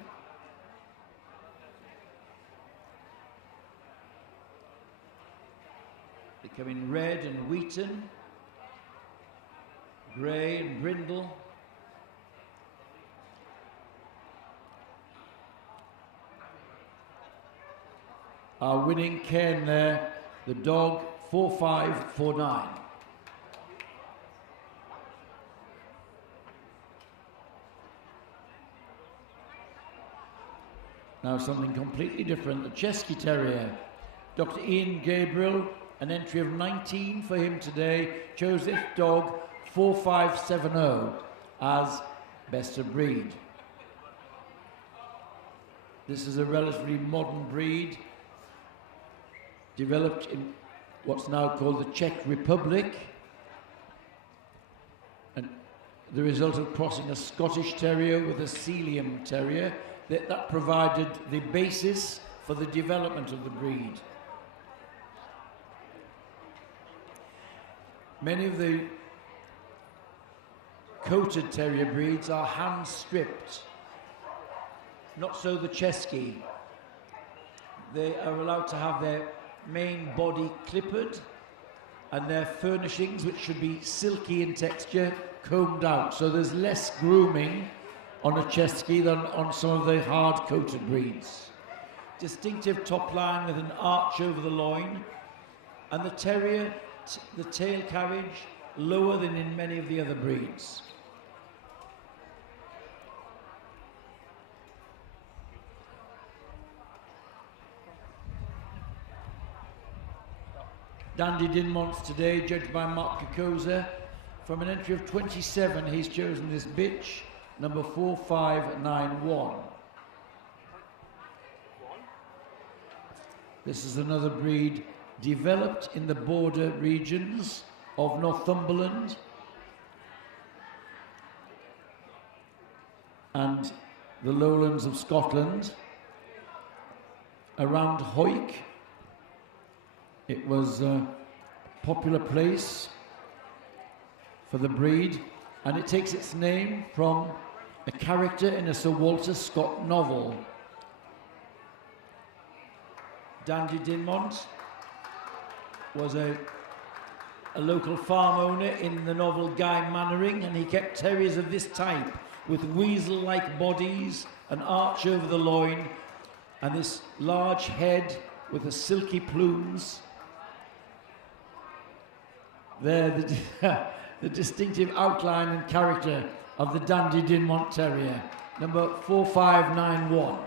They come in red and wheaten, grey and brindle. Our winning Cairn there, the dog 4549. Now something completely different, the Chesky Terrier. Dr. Ian Gabriel, an entry of 19 for him today, chose this dog 4570 as best of breed. This is a relatively modern breed, developed in what's now called the Czech Republic. the result of crossing a Scottish Terrier with a Sealyham Terrier. That provided the basis for the development of the breed. Many of the coated terrier breeds are hand stripped. Not so the Chesky. They are allowed to have their main body clippered and their furnishings, which should be silky in texture, combed out. So there's less grooming on a Chesky than on some of the hard-coated breeds. Distinctive top line with an arch over the loin, and the terrier, the tail carriage, lower than in many of the other breeds. Dandy Dinmonts today, judged by Mark Kokoza. From an entry of 27, he's chosen this bitch, number 4591. This is another breed developed in the border regions of Northumberland and the lowlands of Scotland. Around Hawick, it was a popular place for the breed, and it takes its name from a character in a Sir Walter Scott novel. Dandy Dinmont was a local farm owner in the novel Guy Mannering, and he kept terriers of this type with weasel-like bodies, an arch over the loin, and this large head with the silky plumes. There, the distinctive outline and character of the Dandy Dinmont Terrier, number 4591.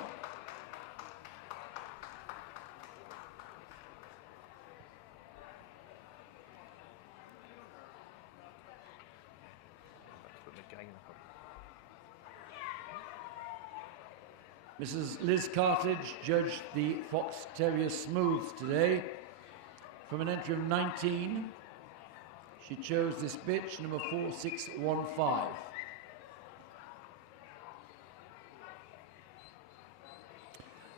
Mrs. Liz Cartledge judged the Fox Terrier Smooth today. From an entry of 19, she chose this bitch, number 4615.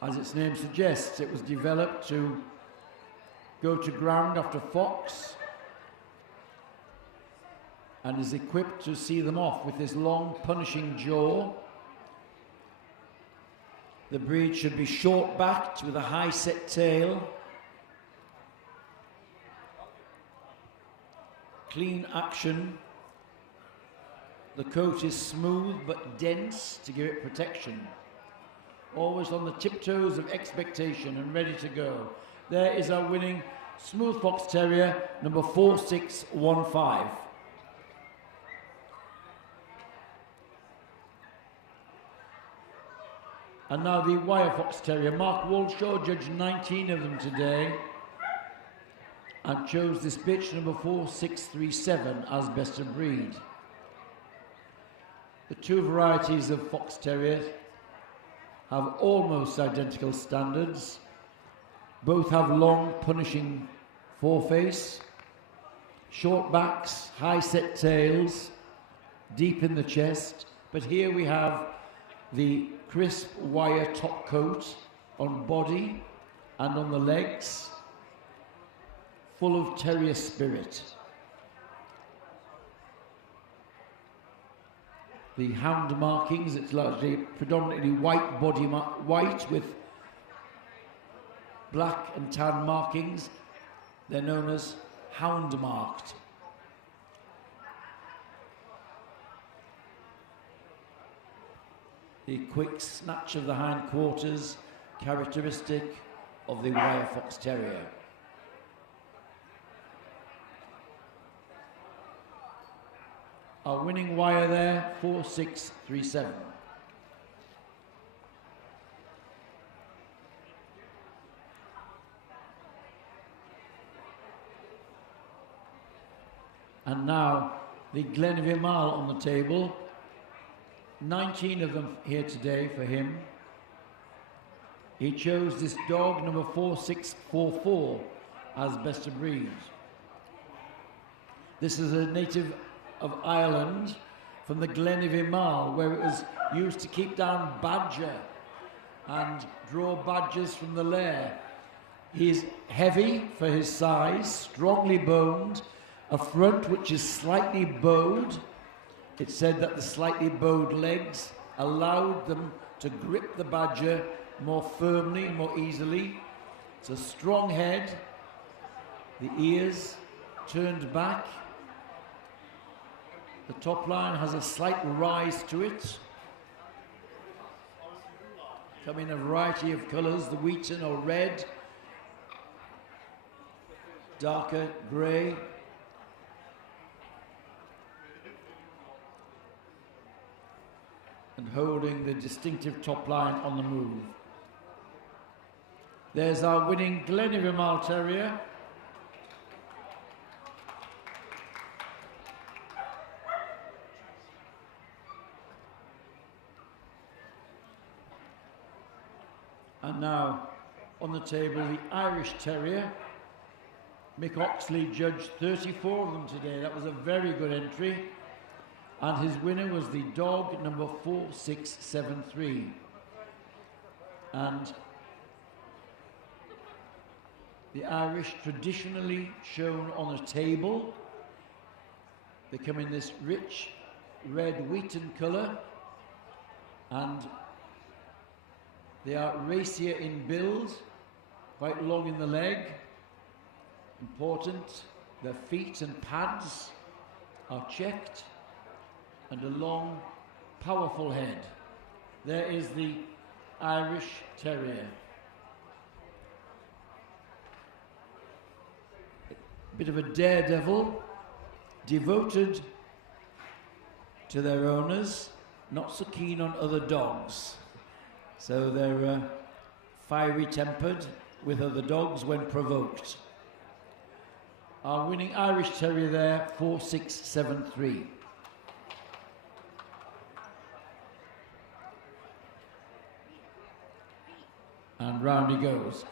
As its name suggests, it was developed to go to ground after fox and is equipped to see them off with this long punishing jaw. The breed should be short-backed with a high-set tail, clean action. The coat is smooth but dense to give it protection. Always on the tiptoes of expectation and ready to go. There is our winning Smooth Fox Terrier, number 4615. And now the Wire Fox Terrier. Mark Walshaw judged 19 of them today and chose this bitch, number 4637, as best of breed. The two varieties of Fox Terrier have almost identical standards. Both have long, punishing foreface, short backs, high-set tails, deep in the chest. But here we have the crisp wire top coat on body and on the legs, full of terrier spirit. The hound markings, it's largely predominantly white body, white with black and tan markings. They're known as hound marked. The quick snatch of the hindquarters, characteristic of the Wire Fox Terrier. Our winning wire there, 4637. And now the Glenville Mile on the table. 19 of them here today for him. He chose this dog, number 4644, as best of breed. This is a native of Ireland from the Glen Mall, where it was used to keep down badger and draw badgers from the lair. He's heavy for his size, strongly boned, a front which is slightly bowed. It said that the slightly bowed legs allowed them to grip the badger more firmly and more easily. It's a strong head, the ears turned back. The top line has a slight rise to it. Come in a variety of colours, the wheaten or red, darker grey, and holding the distinctive top line on the move. There's our winning Glen Terrier. And now on the table, the Irish Terrier. Mick Oxley judged 34 of them today. That was a very good entry. And his winner was the dog number 4673. And the Irish, traditionally shown on a table. They come in this rich red wheaten colour, and they are racier in build, quite long in the leg. Important, their feet and pads are checked, and a long, powerful head. There is the Irish Terrier. A bit of a daredevil, devoted to their owners, not so keen on other dogs. So they're fiery tempered with other dogs when provoked. Our winning Irish Terrier there, 4673. And round he goes.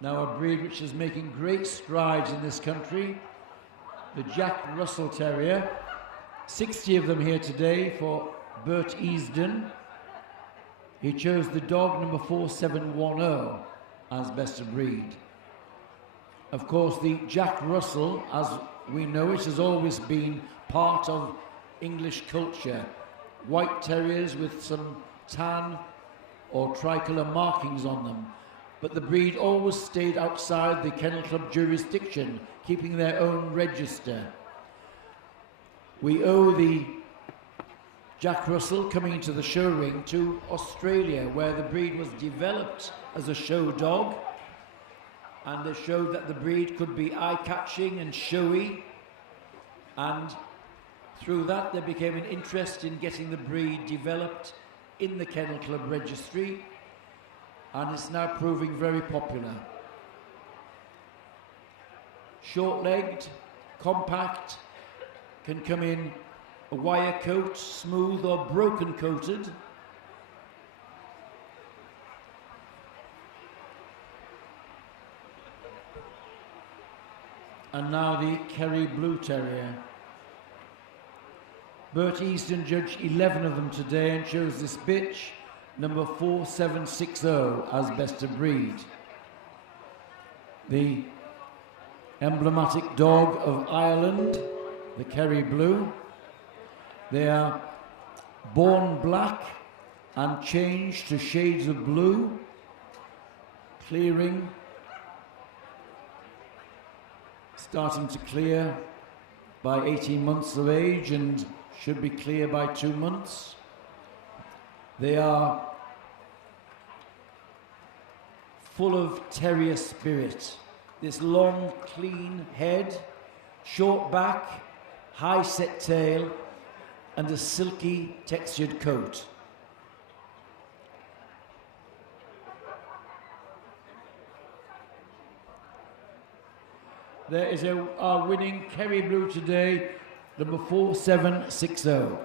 Now a breed which is making great strides in this country, the Jack Russell Terrier. 60 of them here today for Bert Easden. He chose the dog number 4710 as best of breed. Of course, the Jack Russell, as we know it, has always been part of English culture. White terriers with some tan or tricolour markings on them. But the breed always stayed outside the Kennel Club jurisdiction, keeping their own register. We owe the Jack Russell coming into the show ring to Australia, where the breed was developed as a show dog, and they showed that the breed could be eye-catching and showy, and through that there became an interest in getting the breed developed in the Kennel Club registry, and it's now proving very popular. Short-legged, compact, can come in a wire coat, smooth or broken coated. And now the Kerry Blue Terrier. Bert Easton judged 11 of them today and chose this bitch, number 4760, as best of breed. The emblematic dog of Ireland, the Kerry Blue. They are born black and changed to shades of blue, clearing, starting to clear by 18 months of age and should be clear by 2 months. They are full of terrier spirit. This long, clean head, short back, high set tail, and a silky textured coat. There is our winning Kerry Blue today, number 4760.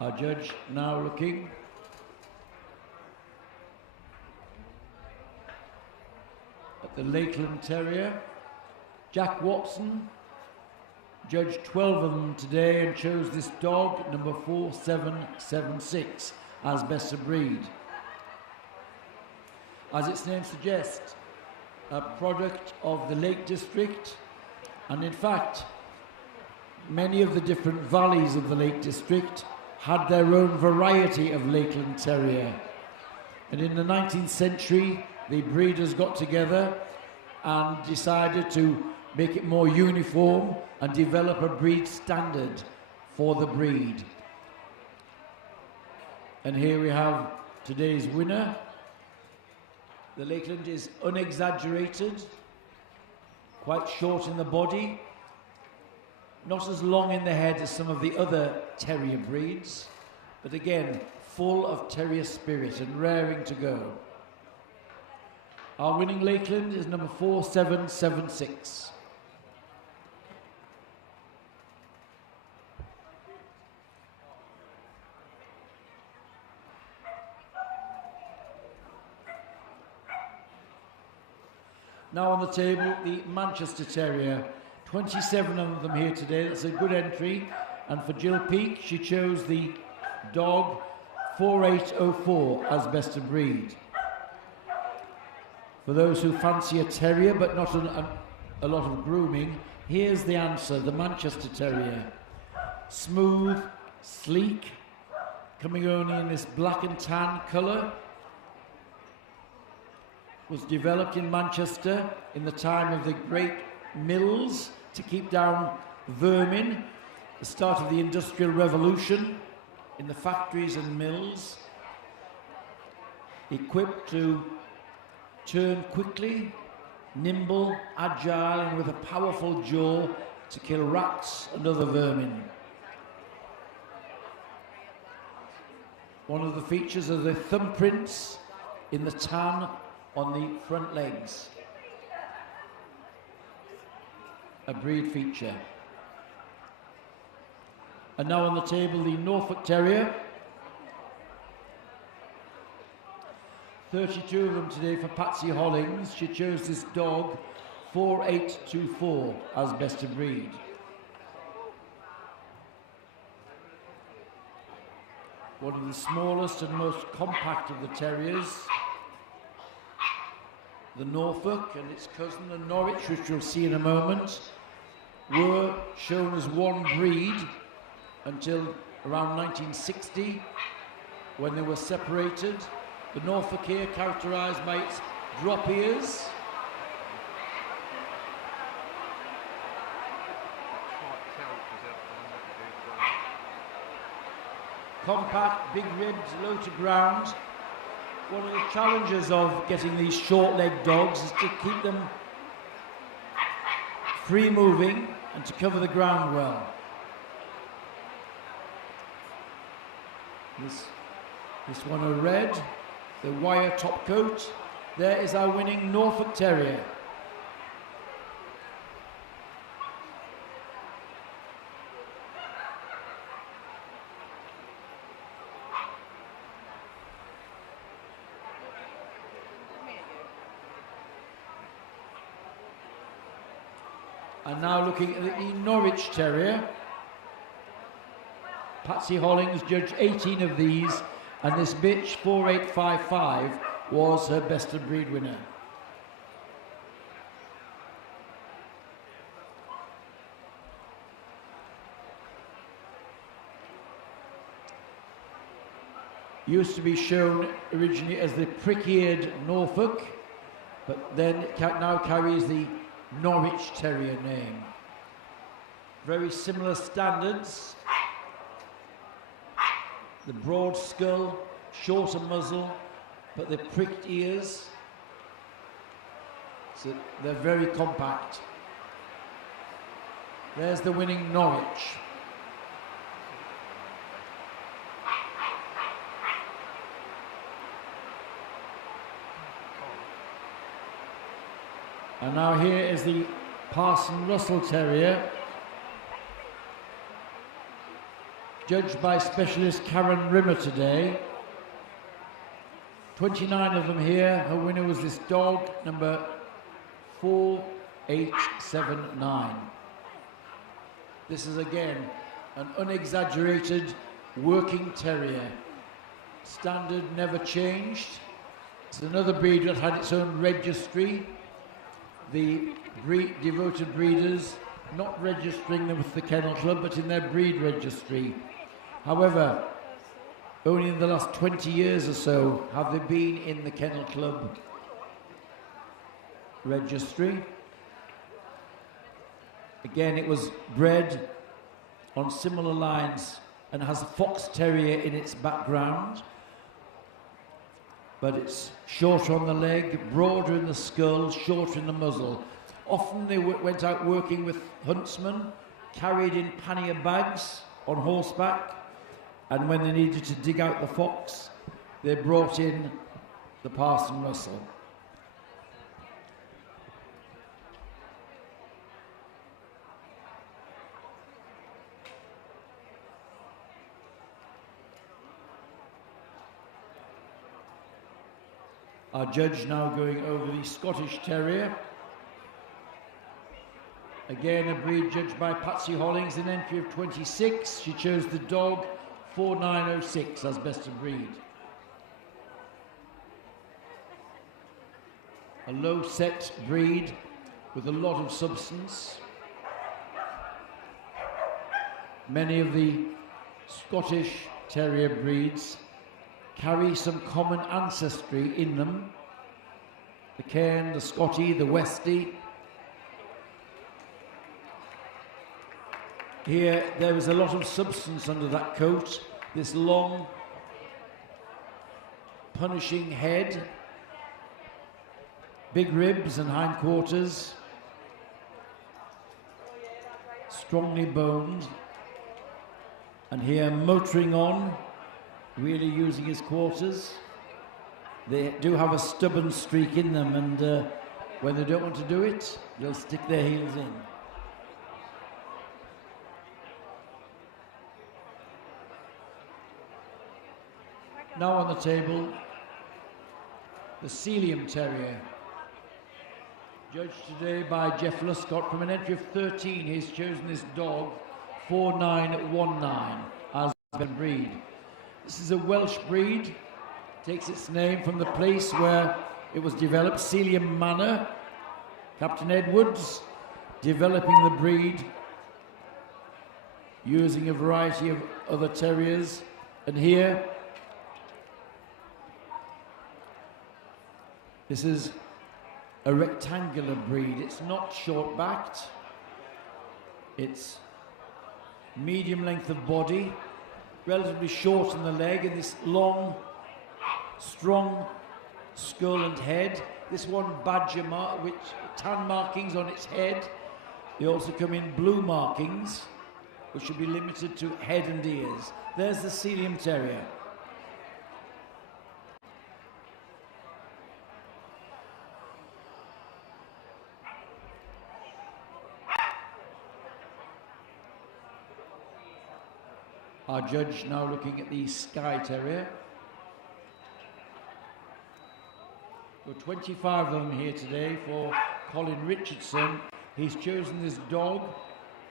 Our judge now looking. At the Lakeland Terrier. Jack Watson judged 12 of them today and chose this dog, number 4776, as best of breed. As its name suggests, a product of the Lake District, and in fact, many of the different valleys of the Lake District had their own variety of Lakeland Terrier. And in the 19th century, the breeders got together and decided to make it more uniform and develop a breed standard for the breed. And here we have today's winner. The Lakeland is unexaggerated, quite short in the body, not as long in the head as some of the other terrier breeds, but again, full of terrier spirit and raring to go. Our winning Lakeland is number 4776. Now on the table, the Manchester Terrier. 27 of them here today. That's a good entry. And for Jill Peake, she chose the dog 4804 as best of breed. For those who fancy a terrier but not a lot of grooming, here's the answer, the Manchester Terrier. Smooth, sleek, coming only in this black and tan colour. Was developed in Manchester in the time of the great mills to keep down vermin, the start of the Industrial Revolution in the factories and mills, equipped to turn quickly, nimble, agile, and with a powerful jaw to kill rats and other vermin. One of the features are the thumbprints in the tan on the front legs. A breed feature. And now on the table, the Norfolk Terrier. 32 of them today for Patsy Hollings. She chose this dog 4824 as best of breed. One of the smallest and most compact of the terriers. The Norfolk and its cousin, the Norwich, which we'll see in a moment, were shown as one breed until around 1960, when they were separated. The Norfolk here characterised by its drop ears, compact, big ribs, low to ground. One of the challenges of getting these short-legged dogs is to keep them free-moving and to cover the ground well. This one a red, the wire top coat. There is our winning Norfolk Terrier. And now looking at the Norwich Terrier. Patsy Hollings judged 18 of these, and this bitch 4855 was her best of breed winner. Used to be shown originally as the prick-eared Norfolk, but then it now carries the Norwich Terrier name. Very similar standards. The broad skull, shorter muzzle, but the pricked ears. So they're very compact. There's the winning Norwich. And now here is the Parson Russell Terrier. judged by specialist Karen Rimmer today. 29 of them here. Her winner was this dog, number 4879. This is again an unexaggerated working terrier. Standard never changed. It's another breed that had its own registry. The devoted breeders not registering them with the Kennel Club, but in their breed registry. However, only in the last 20 years or so have they been in the Kennel Club registry. Again, it was bred on similar lines and has a fox terrier in its background, but it's shorter on the leg, broader in the skull, shorter in the muzzle. Often they went out working with huntsmen, carried in pannier bags on horseback, and when they needed to dig out the fox, they brought in the Parson Russell. Our judge now going over the Scottish Terrier. Again, a breed judged by Patsy Hollings, an entry of 26. She chose the dog 4906 as best of breed. A low-set breed with a lot of substance. Many of the Scottish Terrier breeds carry some common ancestry in them. The Cairn, the Scottie, the Westie. Here, there is a lot of substance under that coat. This long, punishing head, big ribs and hindquarters, strongly boned, and here motoring on, really using his quarters. They do have a stubborn streak in them, and when they don't want to do it, they'll stick their heels in. Now on the table, the Sealyham Terrier. Judged today by Jeff Luscott from an entry of 13. He's chosen this dog, 4919, as a breed. This is a Welsh breed. Takes its name from the place where it was developed, Sealyham Manor. Captain Edwards developing the breed using a variety of other terriers. And here, this is a rectangular breed. It's not short-backed. It's medium length of body, relatively short in the leg, and this long, strong skull and head. This one badger mark, which tan markings on its head. They also come in blue markings, which should be limited to head and ears. There's the Sealyham Terrier. Our judge now looking at the Skye Terrier. There are 25 of them here today for Colin Richardson. He's chosen this dog,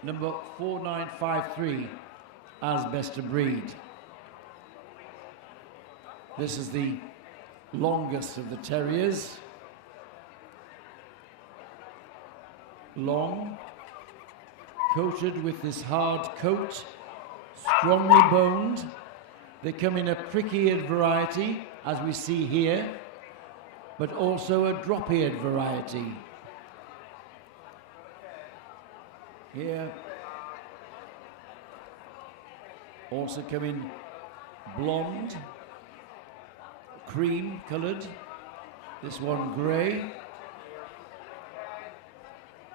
number 4953, as best of breed. This is the longest of the terriers. Long, coated with this hard coat, strongly boned. They come in a prick-eared variety, as we see here, but also a drop-eared variety. Here, also come in blonde, cream coloured, this one grey.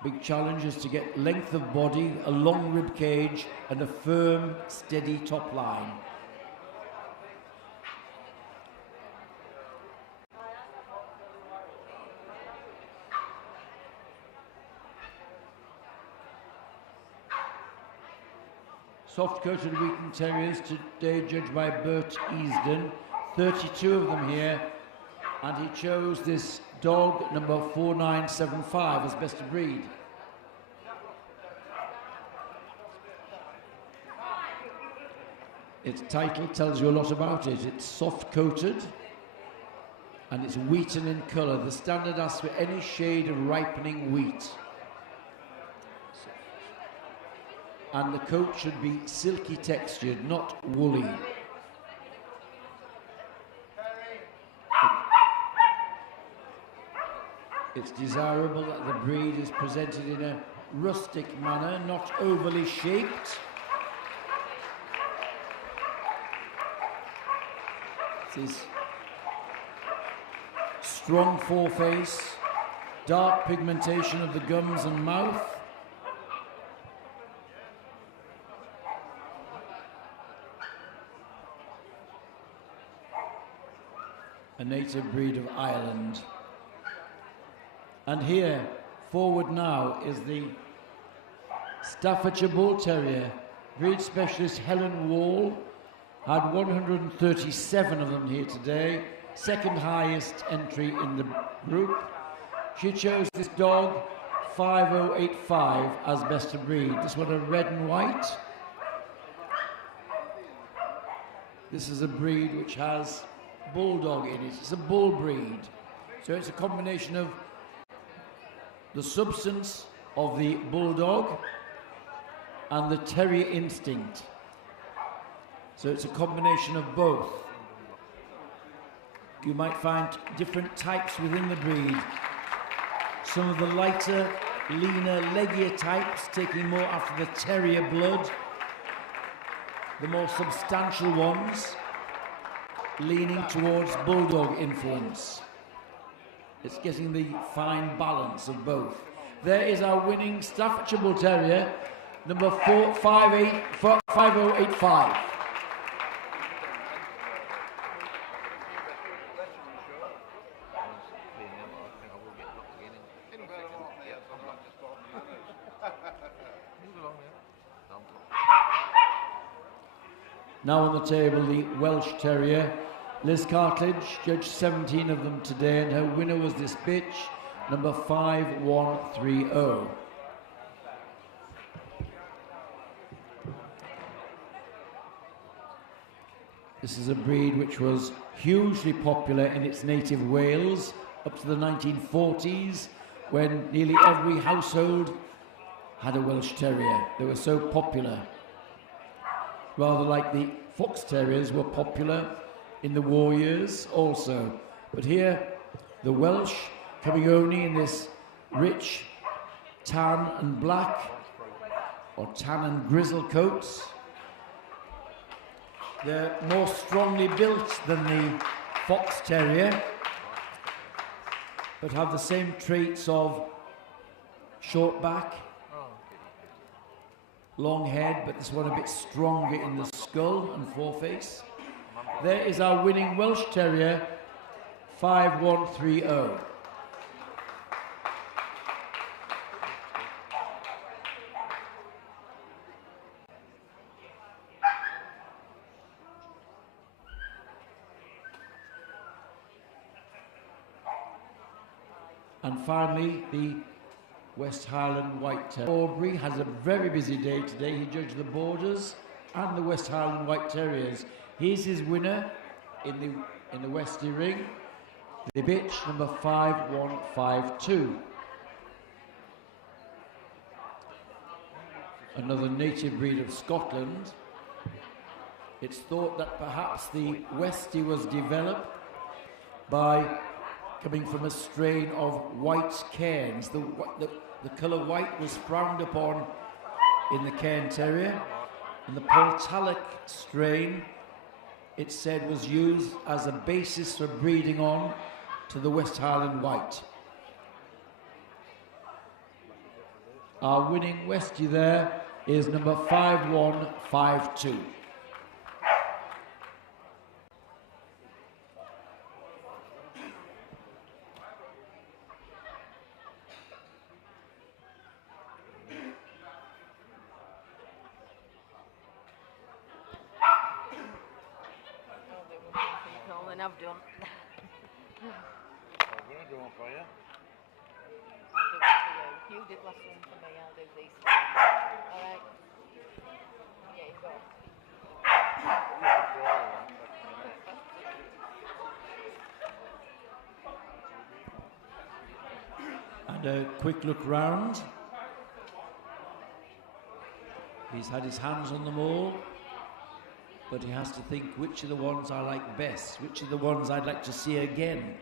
Big challenge is to get length of body, a long rib cage, and a firm, steady top line. soft-coated Wheaton Terriers today, judged by Bert Easton. 32 of them here, and he chose this dog number 4975 as best of breed. Its title tells you a lot about it. It's soft-coated and it's wheaten in colour. The standard asks for any shade of ripening wheat. And the coat should be silky textured, not woolly. It's desirable that the breed is presented in a rustic manner, not overly shaped. This strong foreface, dark pigmentation of the gums and mouth. A native breed of Ireland. And here, forward now, is the Staffordshire Bull Terrier. Breed specialist Helen Wall had 137 of them here today, second highest entry in the group. She chose this dog 5085 as best of breed. This one a red and white. This is a breed which has bulldog in it. It's a bull breed. So it's a combination of the substance of the bulldog and the terrier instinct. So it's a combination of both. You might find different types within the breed. Some of the lighter, leaner, leggier types taking more after the terrier blood. The more substantial ones leaning towards bulldog influence. It's getting the fine balance of both. There is our winning Staffordshire Bull Terrier, number 5085. Now on the table, the Welsh Terrier. Liz Cartledge judged 17 of them today, and her winner was this bitch, number 5130. This is a breed which was hugely popular in its native Wales up to the 1940s, when nearly every household had a Welsh Terrier. They were so popular. Rather like the Fox Terriers were popular in the war years also. But here, the Welsh coming only in this rich tan and black, or tan and grizzle coats. They're more strongly built than the Fox Terrier, but have the same traits of short back, long head, but this one a bit stronger in the skull and foreface. There is our winning Welsh Terrier, 5130. And finally, the West Highland White Terrier. Aubrey has a very busy day today. He judged the Borders and the West Highland White Terriers. Here's his winner in the Westie Ring, the bitch number 5152. Another native breed of Scotland. It's thought that perhaps the Westie was developed by coming from a strain of white cairns. The colour white was frowned upon in the Cairn Terrier, and the Portalic strain, it said, was used as a basis for breeding on to the West Highland White. Our winning Westie there is number 5152. I've done. I'm going to do one for you. I'll do one for you. You did last one for me, I'll do these two. Alright. Yeah, you go. And a quick look round. He's had his hands on them all, but he has to think which are the ones I like best, which are the ones I'd like to see again.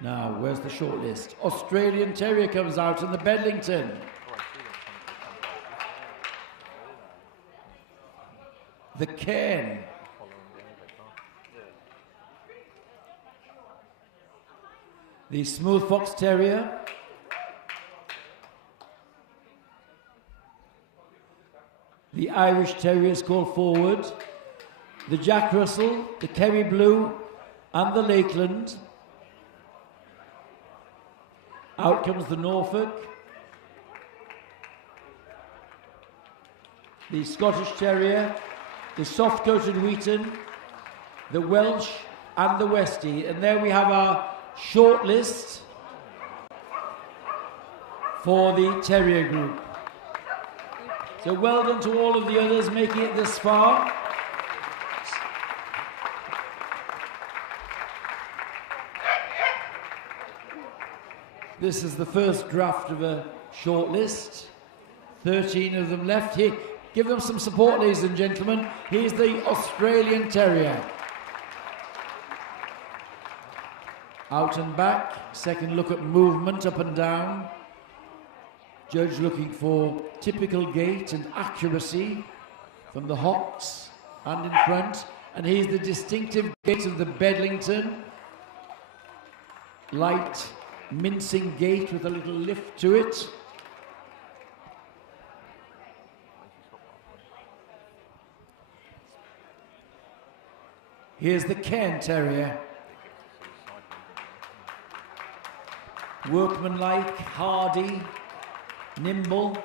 Now, where's the shortlist? Australian Terrier comes out in the Bedlington. The Cairn. The Smooth Fox Terrier. The Irish Terriers call forward. The Jack Russell, the Kerry Blue, and the Lakeland. Out comes the Norfolk, the Scottish Terrier, the soft-coated Wheaton, the Welsh, and the Westie. And there we have our short list for the Terrier group. So well done to all of the others making it this far. This is the first draft of a short list. 13 of them left here. Give them some support, ladies and gentlemen. Here's the Australian Terrier. Out and back. Second look at movement up and down. Judge looking for typical gait and accuracy from the hocks and in front. And here's the distinctive gait of the Bedlington. Light, mincing gait with a little lift to it. Here's the Cairn Terrier. Workmanlike, hardy, nimble,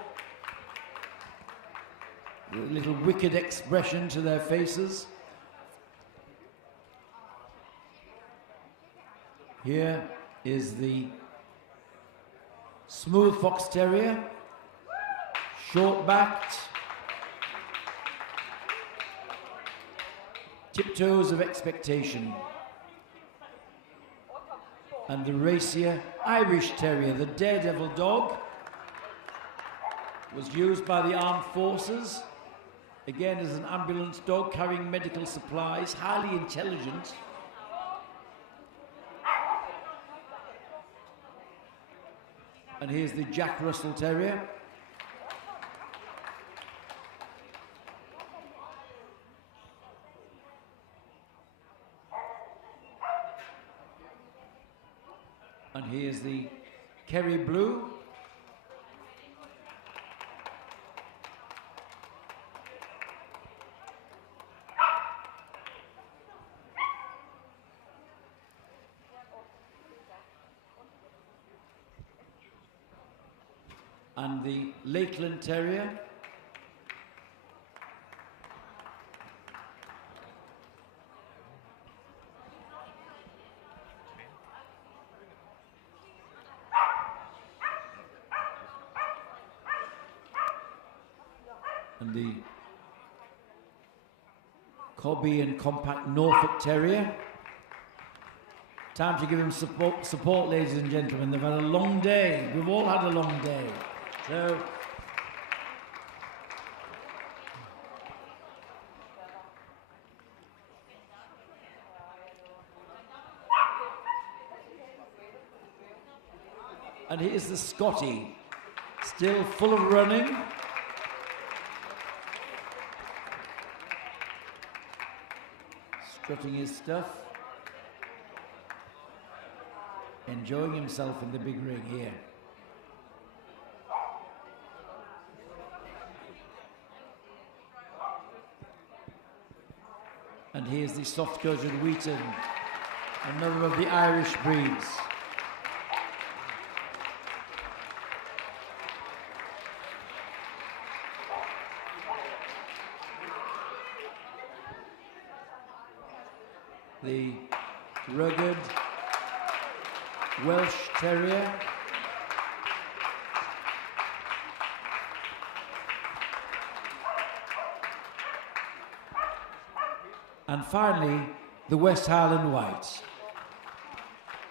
with a little wicked expression to their faces. Here is the Smooth Fox Terrier, short-backed, tiptoes of expectation. And the racier Irish Terrier, the daredevil dog, was used by the armed forces, again as an ambulance dog carrying medical supplies, highly intelligent. And here's the Jack Russell Terrier. And here's the Kerry Blue. And the Lakeland Terrier. And the Cobby and compact Norfolk Terrier. Time to give him support, ladies and gentlemen. They've had a long day. We've all had a long day. So, and here's the Scotty, still full of running. Strutting his stuff. Enjoying himself in the big ring here. And here's the soft-coated Wheaton, another of the Irish breeds. The rugged Welsh Terrier. And finally, the West Highland White.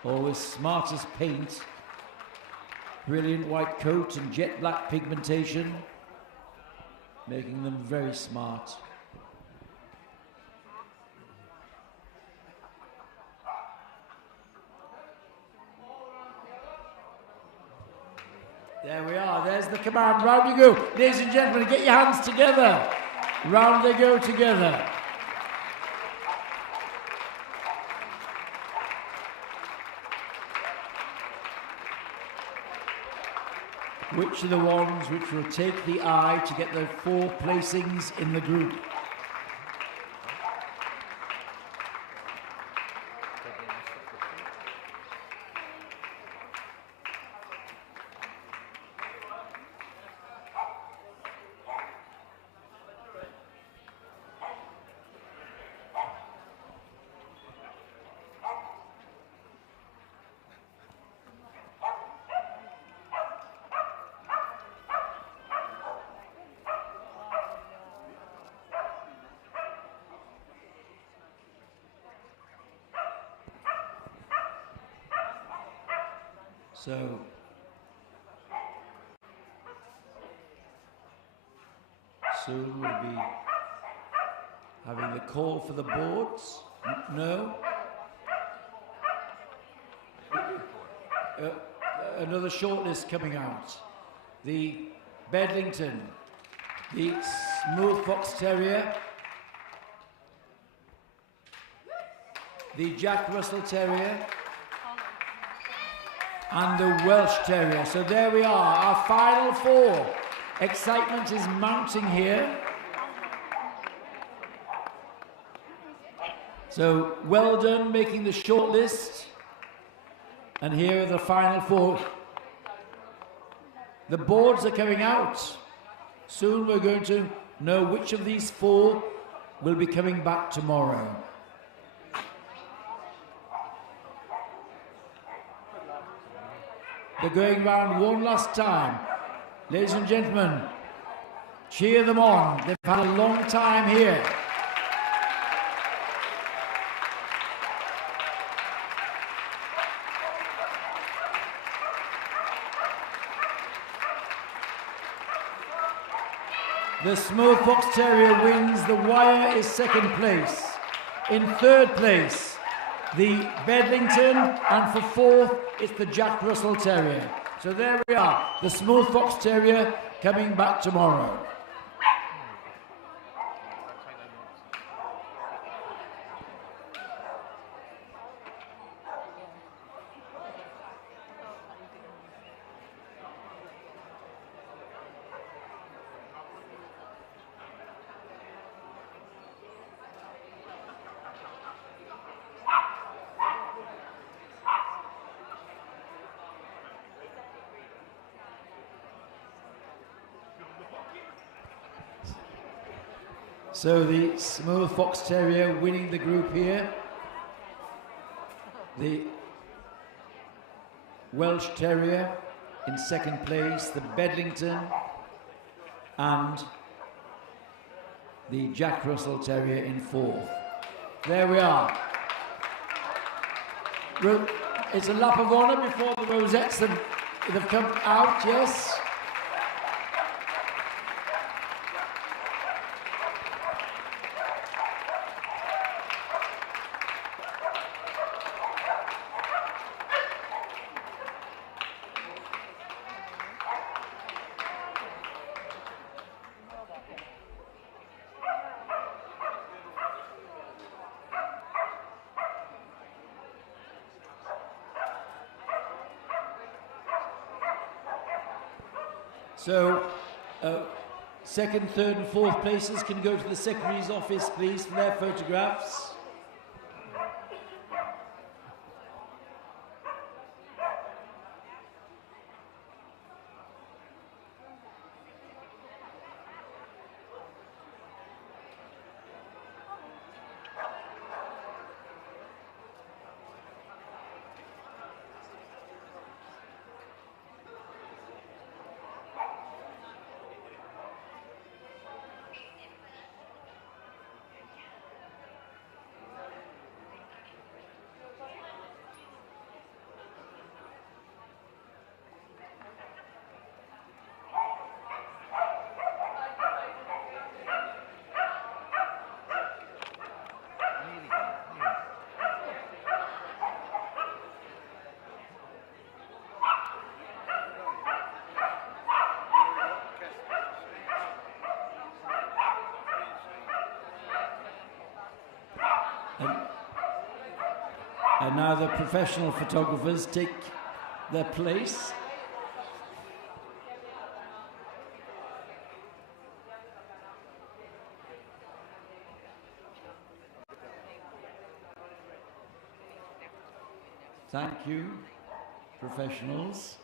Always smart as paint. Brilliant white coat and jet black pigmentation, making them very smart. There we are, there's the command. Round you go. Ladies and gentlemen, get your hands together. Round they go together. Which are the ones which will take the eye to get the 4 placings in the group? So, soon we'll be having the call for the boards. No? Another shortlist coming out. The Bedlington, the Smooth Fox Terrier, the Jack Russell Terrier, and the Welsh Terrier. So there we are, our final 4. Excitement is mounting here. So well done making the shortlist. And here are the final 4. The boards are coming out. Soon we're going to know which of these 4 will be coming back tomorrow. They're going round one last time. Ladies and gentlemen, cheer them on. They've had a long time here. The Smooth Fox Terrier wins. The Wire is second place. In third place, the Bedlington, and for fourth, it's the Jack Russell Terrier. So there we are, the Smooth Fox Terrier coming back tomorrow. So the Smooth Fox Terrier winning the group here. The Welsh Terrier in second place, the Bedlington, and the Jack Russell Terrier in fourth. There we are. It's a lap of honour before the rosettes have come out, yes? So, Second, third and fourth places can go to the Secretary's office, please, for their photographs. And now the professional photographers take their place. Thank you, professionals.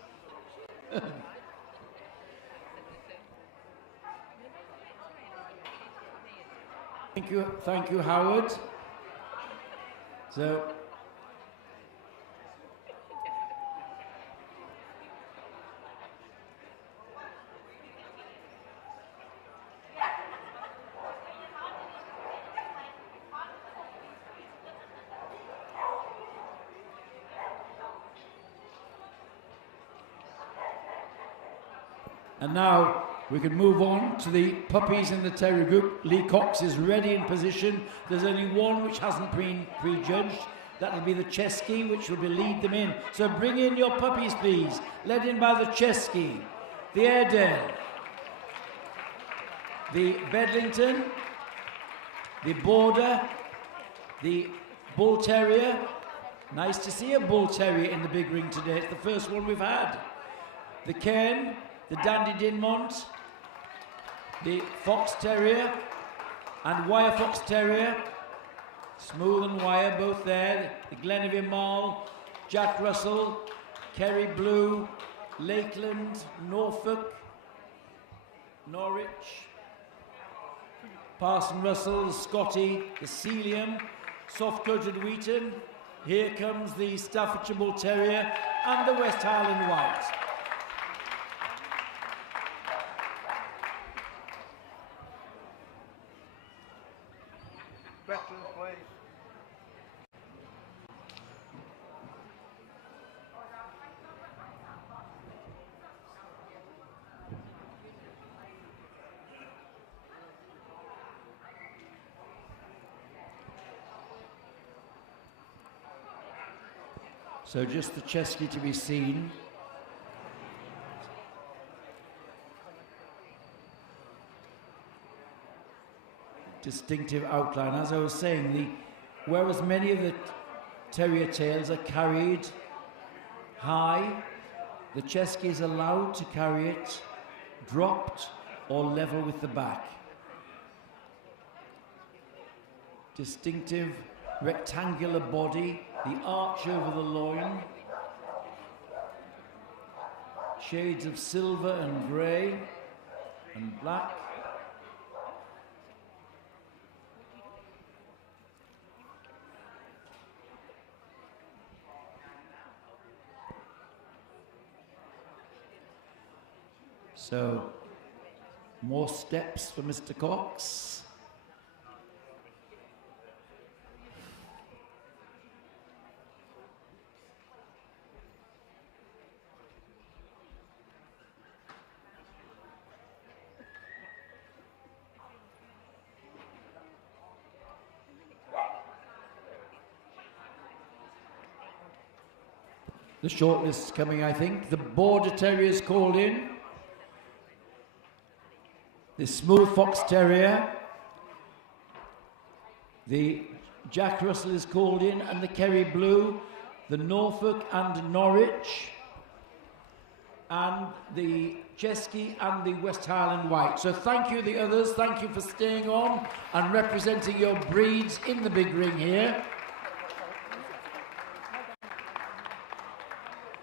Thank you, Howard. So, and now we can move on to the puppies in the terrier group. Lee Cox is ready in position. There's only one which hasn't been prejudged. That'll be the Chesky, which will lead them in. So bring in your puppies, please. Led in by the Chesky, the Airedale, the Bedlington, the Border, the Bull Terrier. Nice to see a Bull Terrier in the big ring today. It's the first one we've had. The Cairn, the Dandy Dinmont, the Fox Terrier and Wire Fox Terrier, Smooth and Wire both there, the Glenavy Mall, Jack Russell, Kerry Blue, Lakeland, Norfolk, Norwich, Parson Russell, the Scotty, the Sealyham, Soft-Coated Wheaton, here comes the Staffordshire Bull Terrier and the West Highland White. Veterans, please. So just the Chesky to be seen. Distinctive outline. As I was saying, whereas many of the terrier tails are carried high, the Chesky is allowed to carry it dropped or level with the back. Distinctive rectangular body, the arch over the loin, shades of silver and grey and black. So, more steps for Mr. Cox. The shortlist's coming, I think. The Border Terrier's called in. The Smooth Fox Terrier, the Jack Russell is called in, and the Kerry Blue, the Norfolk and Norwich, and the Chesky and the West Highland White. So thank you, the others. Thank you for staying on and representing your breeds in the big ring here.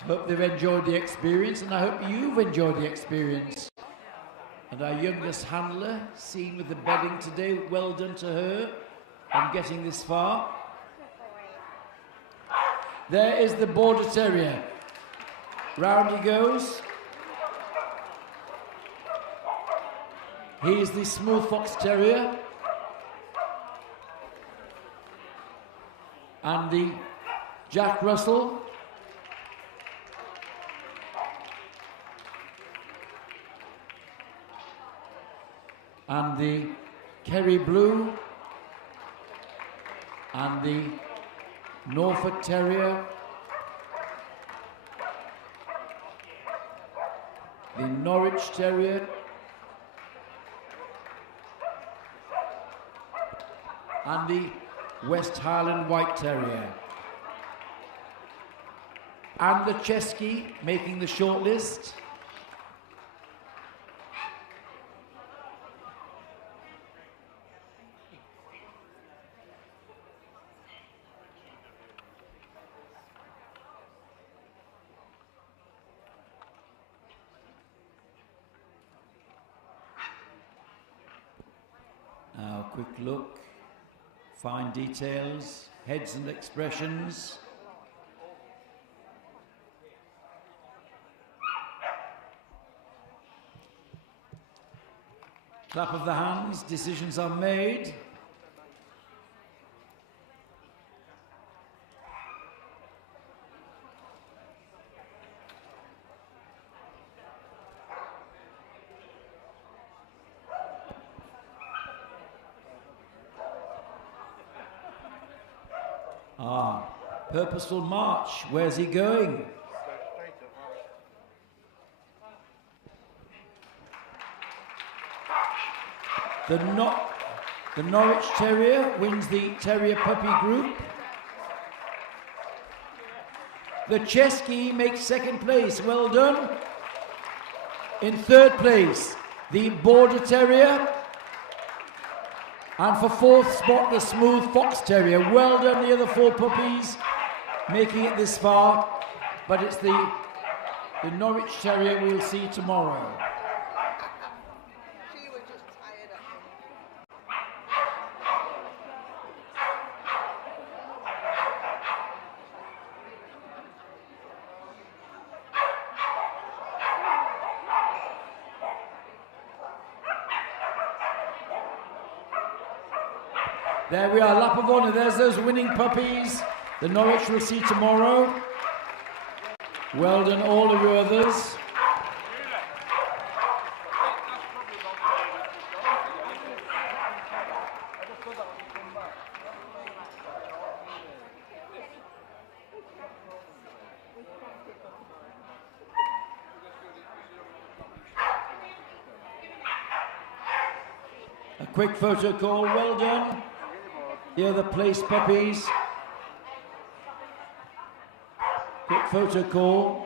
Hope they've enjoyed the experience, and I hope you've enjoyed the experience. And our youngest handler, seen with the bedding today, well done to her on getting this far. There is the Border Terrier. Round he goes. He's the Smooth Fox Terrier. And the Jack Russell. And the Kerry Blue. And the Norfolk Terrier. The Norwich Terrier. And the West Highland White Terrier. And the Chesky making the shortlist. Now, quick look, fine details, heads and expressions. Clap of the hands, decisions are made. Purposeful March. Where's he going? The Norwich Terrier wins the Terrier Puppy Group. The Chesky makes second place. Well done. In third place, the Border Terrier. And for fourth spot, the Smooth Fox Terrier. Well done, the other four puppies making it this far. But it's the Norwich Terrier we'll see tomorrow. She was just tired of him. There we are, lap of honour. There's those winning puppies. The Norwich we'll see tomorrow. Well done, all of you others. A quick photo call, well done. The other place puppies. Quick photo call.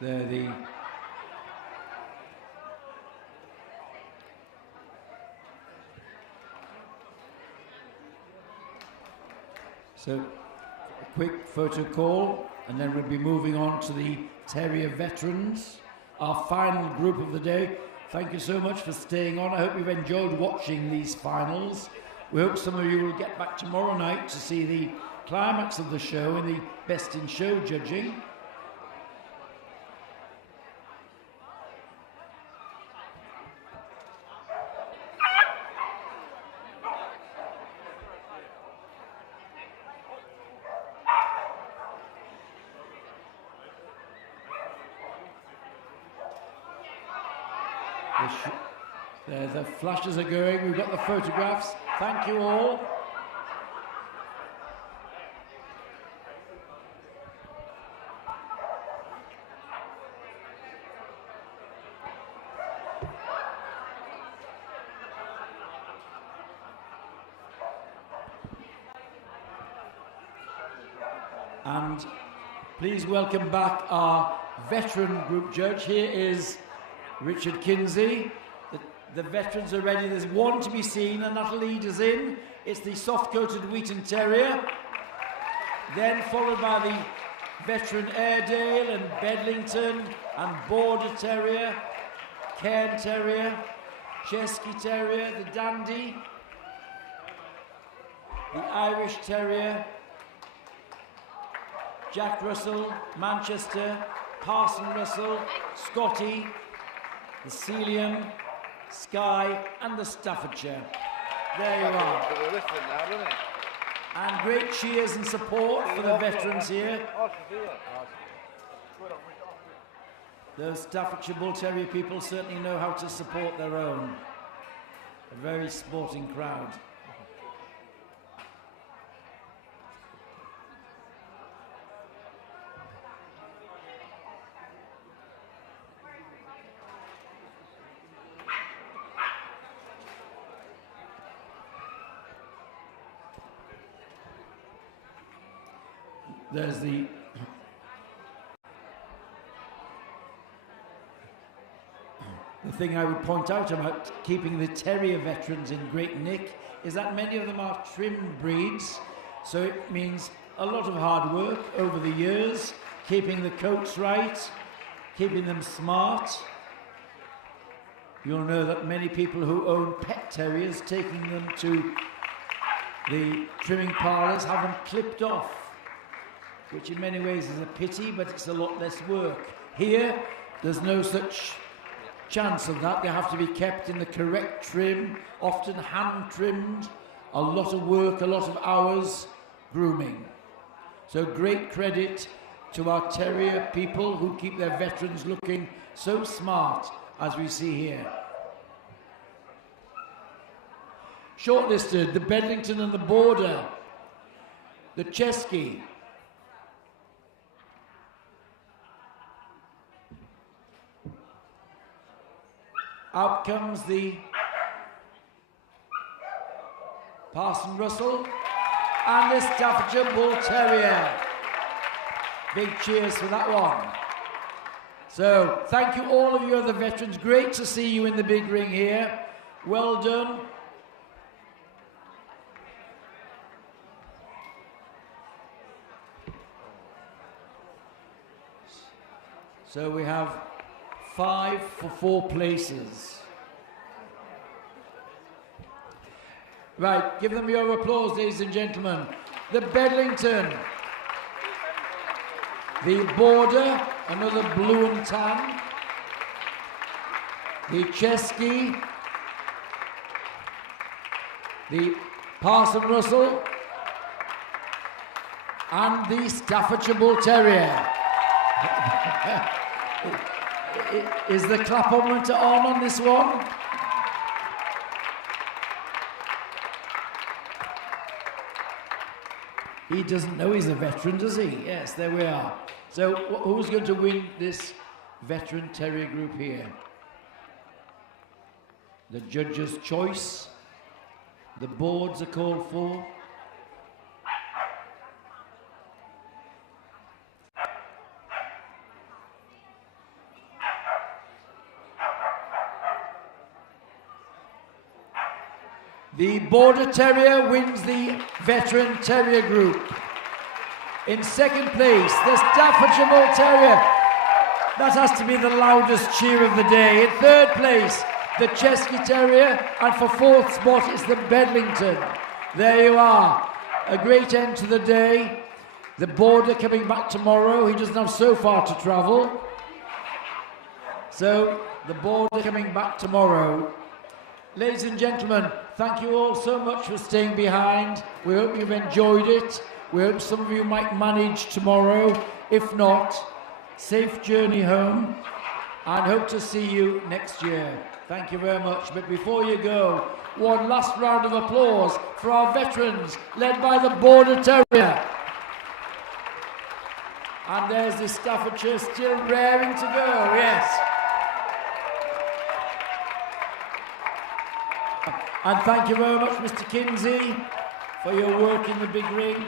There the so a quick photo call, and then we'll be moving on to the Terrier Veterans, our final group of the day. Thank you so much for staying on. I hope you've enjoyed watching these finals. We hope some of you will get back tomorrow night to see the climax of the show and the Best in Show judging. There, the flashes are going. We've got the photographs. Thank you all. And please welcome back our veteran group judge. Here is Richard Kinsey. The veterans are ready. There's one to be seen, and that lead is in. It's the soft-coated Wheaton Terrier. Then followed by the veteran Airedale and Bedlington and Border Terrier, Cairn Terrier, Chesky Terrier, the Dandy, the Irish Terrier, Jack Russell, Manchester, Parson Russell, Scotty, the Sealyham, Skye and the Staffordshire. There you are. And great cheers and support for the veterans here. Those Staffordshire Bull Terrier people certainly know how to support their own. A very sporting crowd. There's the thing I would point out about keeping the terrier veterans in great nick is that many of them are trimmed breeds, so it means a lot of hard work over the years, keeping the coats right, keeping them smart. You'll know that many people who own pet terriers, taking them to the trimming parlours, have them clipped off, which in many ways is a pity, but it's a lot less work. Here, there's no such chance of that. They have to be kept in the correct trim, often hand trimmed, a lot of work, a lot of hours grooming. So great credit to our terrier people who keep their veterans looking so smart as we see here. Shortlisted, the Bedlington and the Border, the Chesky, out comes the Parson Russell and the Staffordshire Bull Terrier. Big cheers for that one. So, thank you all of you other veterans. Great to see you in the big ring here. Well done. So we have 5 for 4 places. Right, give them your applause, ladies and gentlemen. The Bedlington, the Border, another blue and tan, the Chesky, the Parson Russell, and the Staffordshire Bull Terrier. Is the clapometer on this one? He doesn't know he's a veteran, does he? Yes, there we are. So who's going to win this veteran terrier group here? The judge's choice. The boards are called for. The Border Terrier wins the Veteran Terrier Group. In second place, the Staffordshire Bull Terrier. That has to be the loudest cheer of the day. In third place, the Chesky Terrier. And for fourth spot, it's the Bedlington. There you are. A great end to the day. The Border coming back tomorrow. He doesn't have so far to travel. So, the Border coming back tomorrow. Ladies and gentlemen, thank you all so much for staying behind. We hope you've enjoyed it. We hope some of you might manage tomorrow. If not, safe journey home. and hope to see you next year. Thank you very much. But before you go, one last round of applause for our veterans, led by the Border Terrier. And there's the Staffordshire still raring to go, yes. And thank you very much, Mr. Kinsey, for your work in the big ring.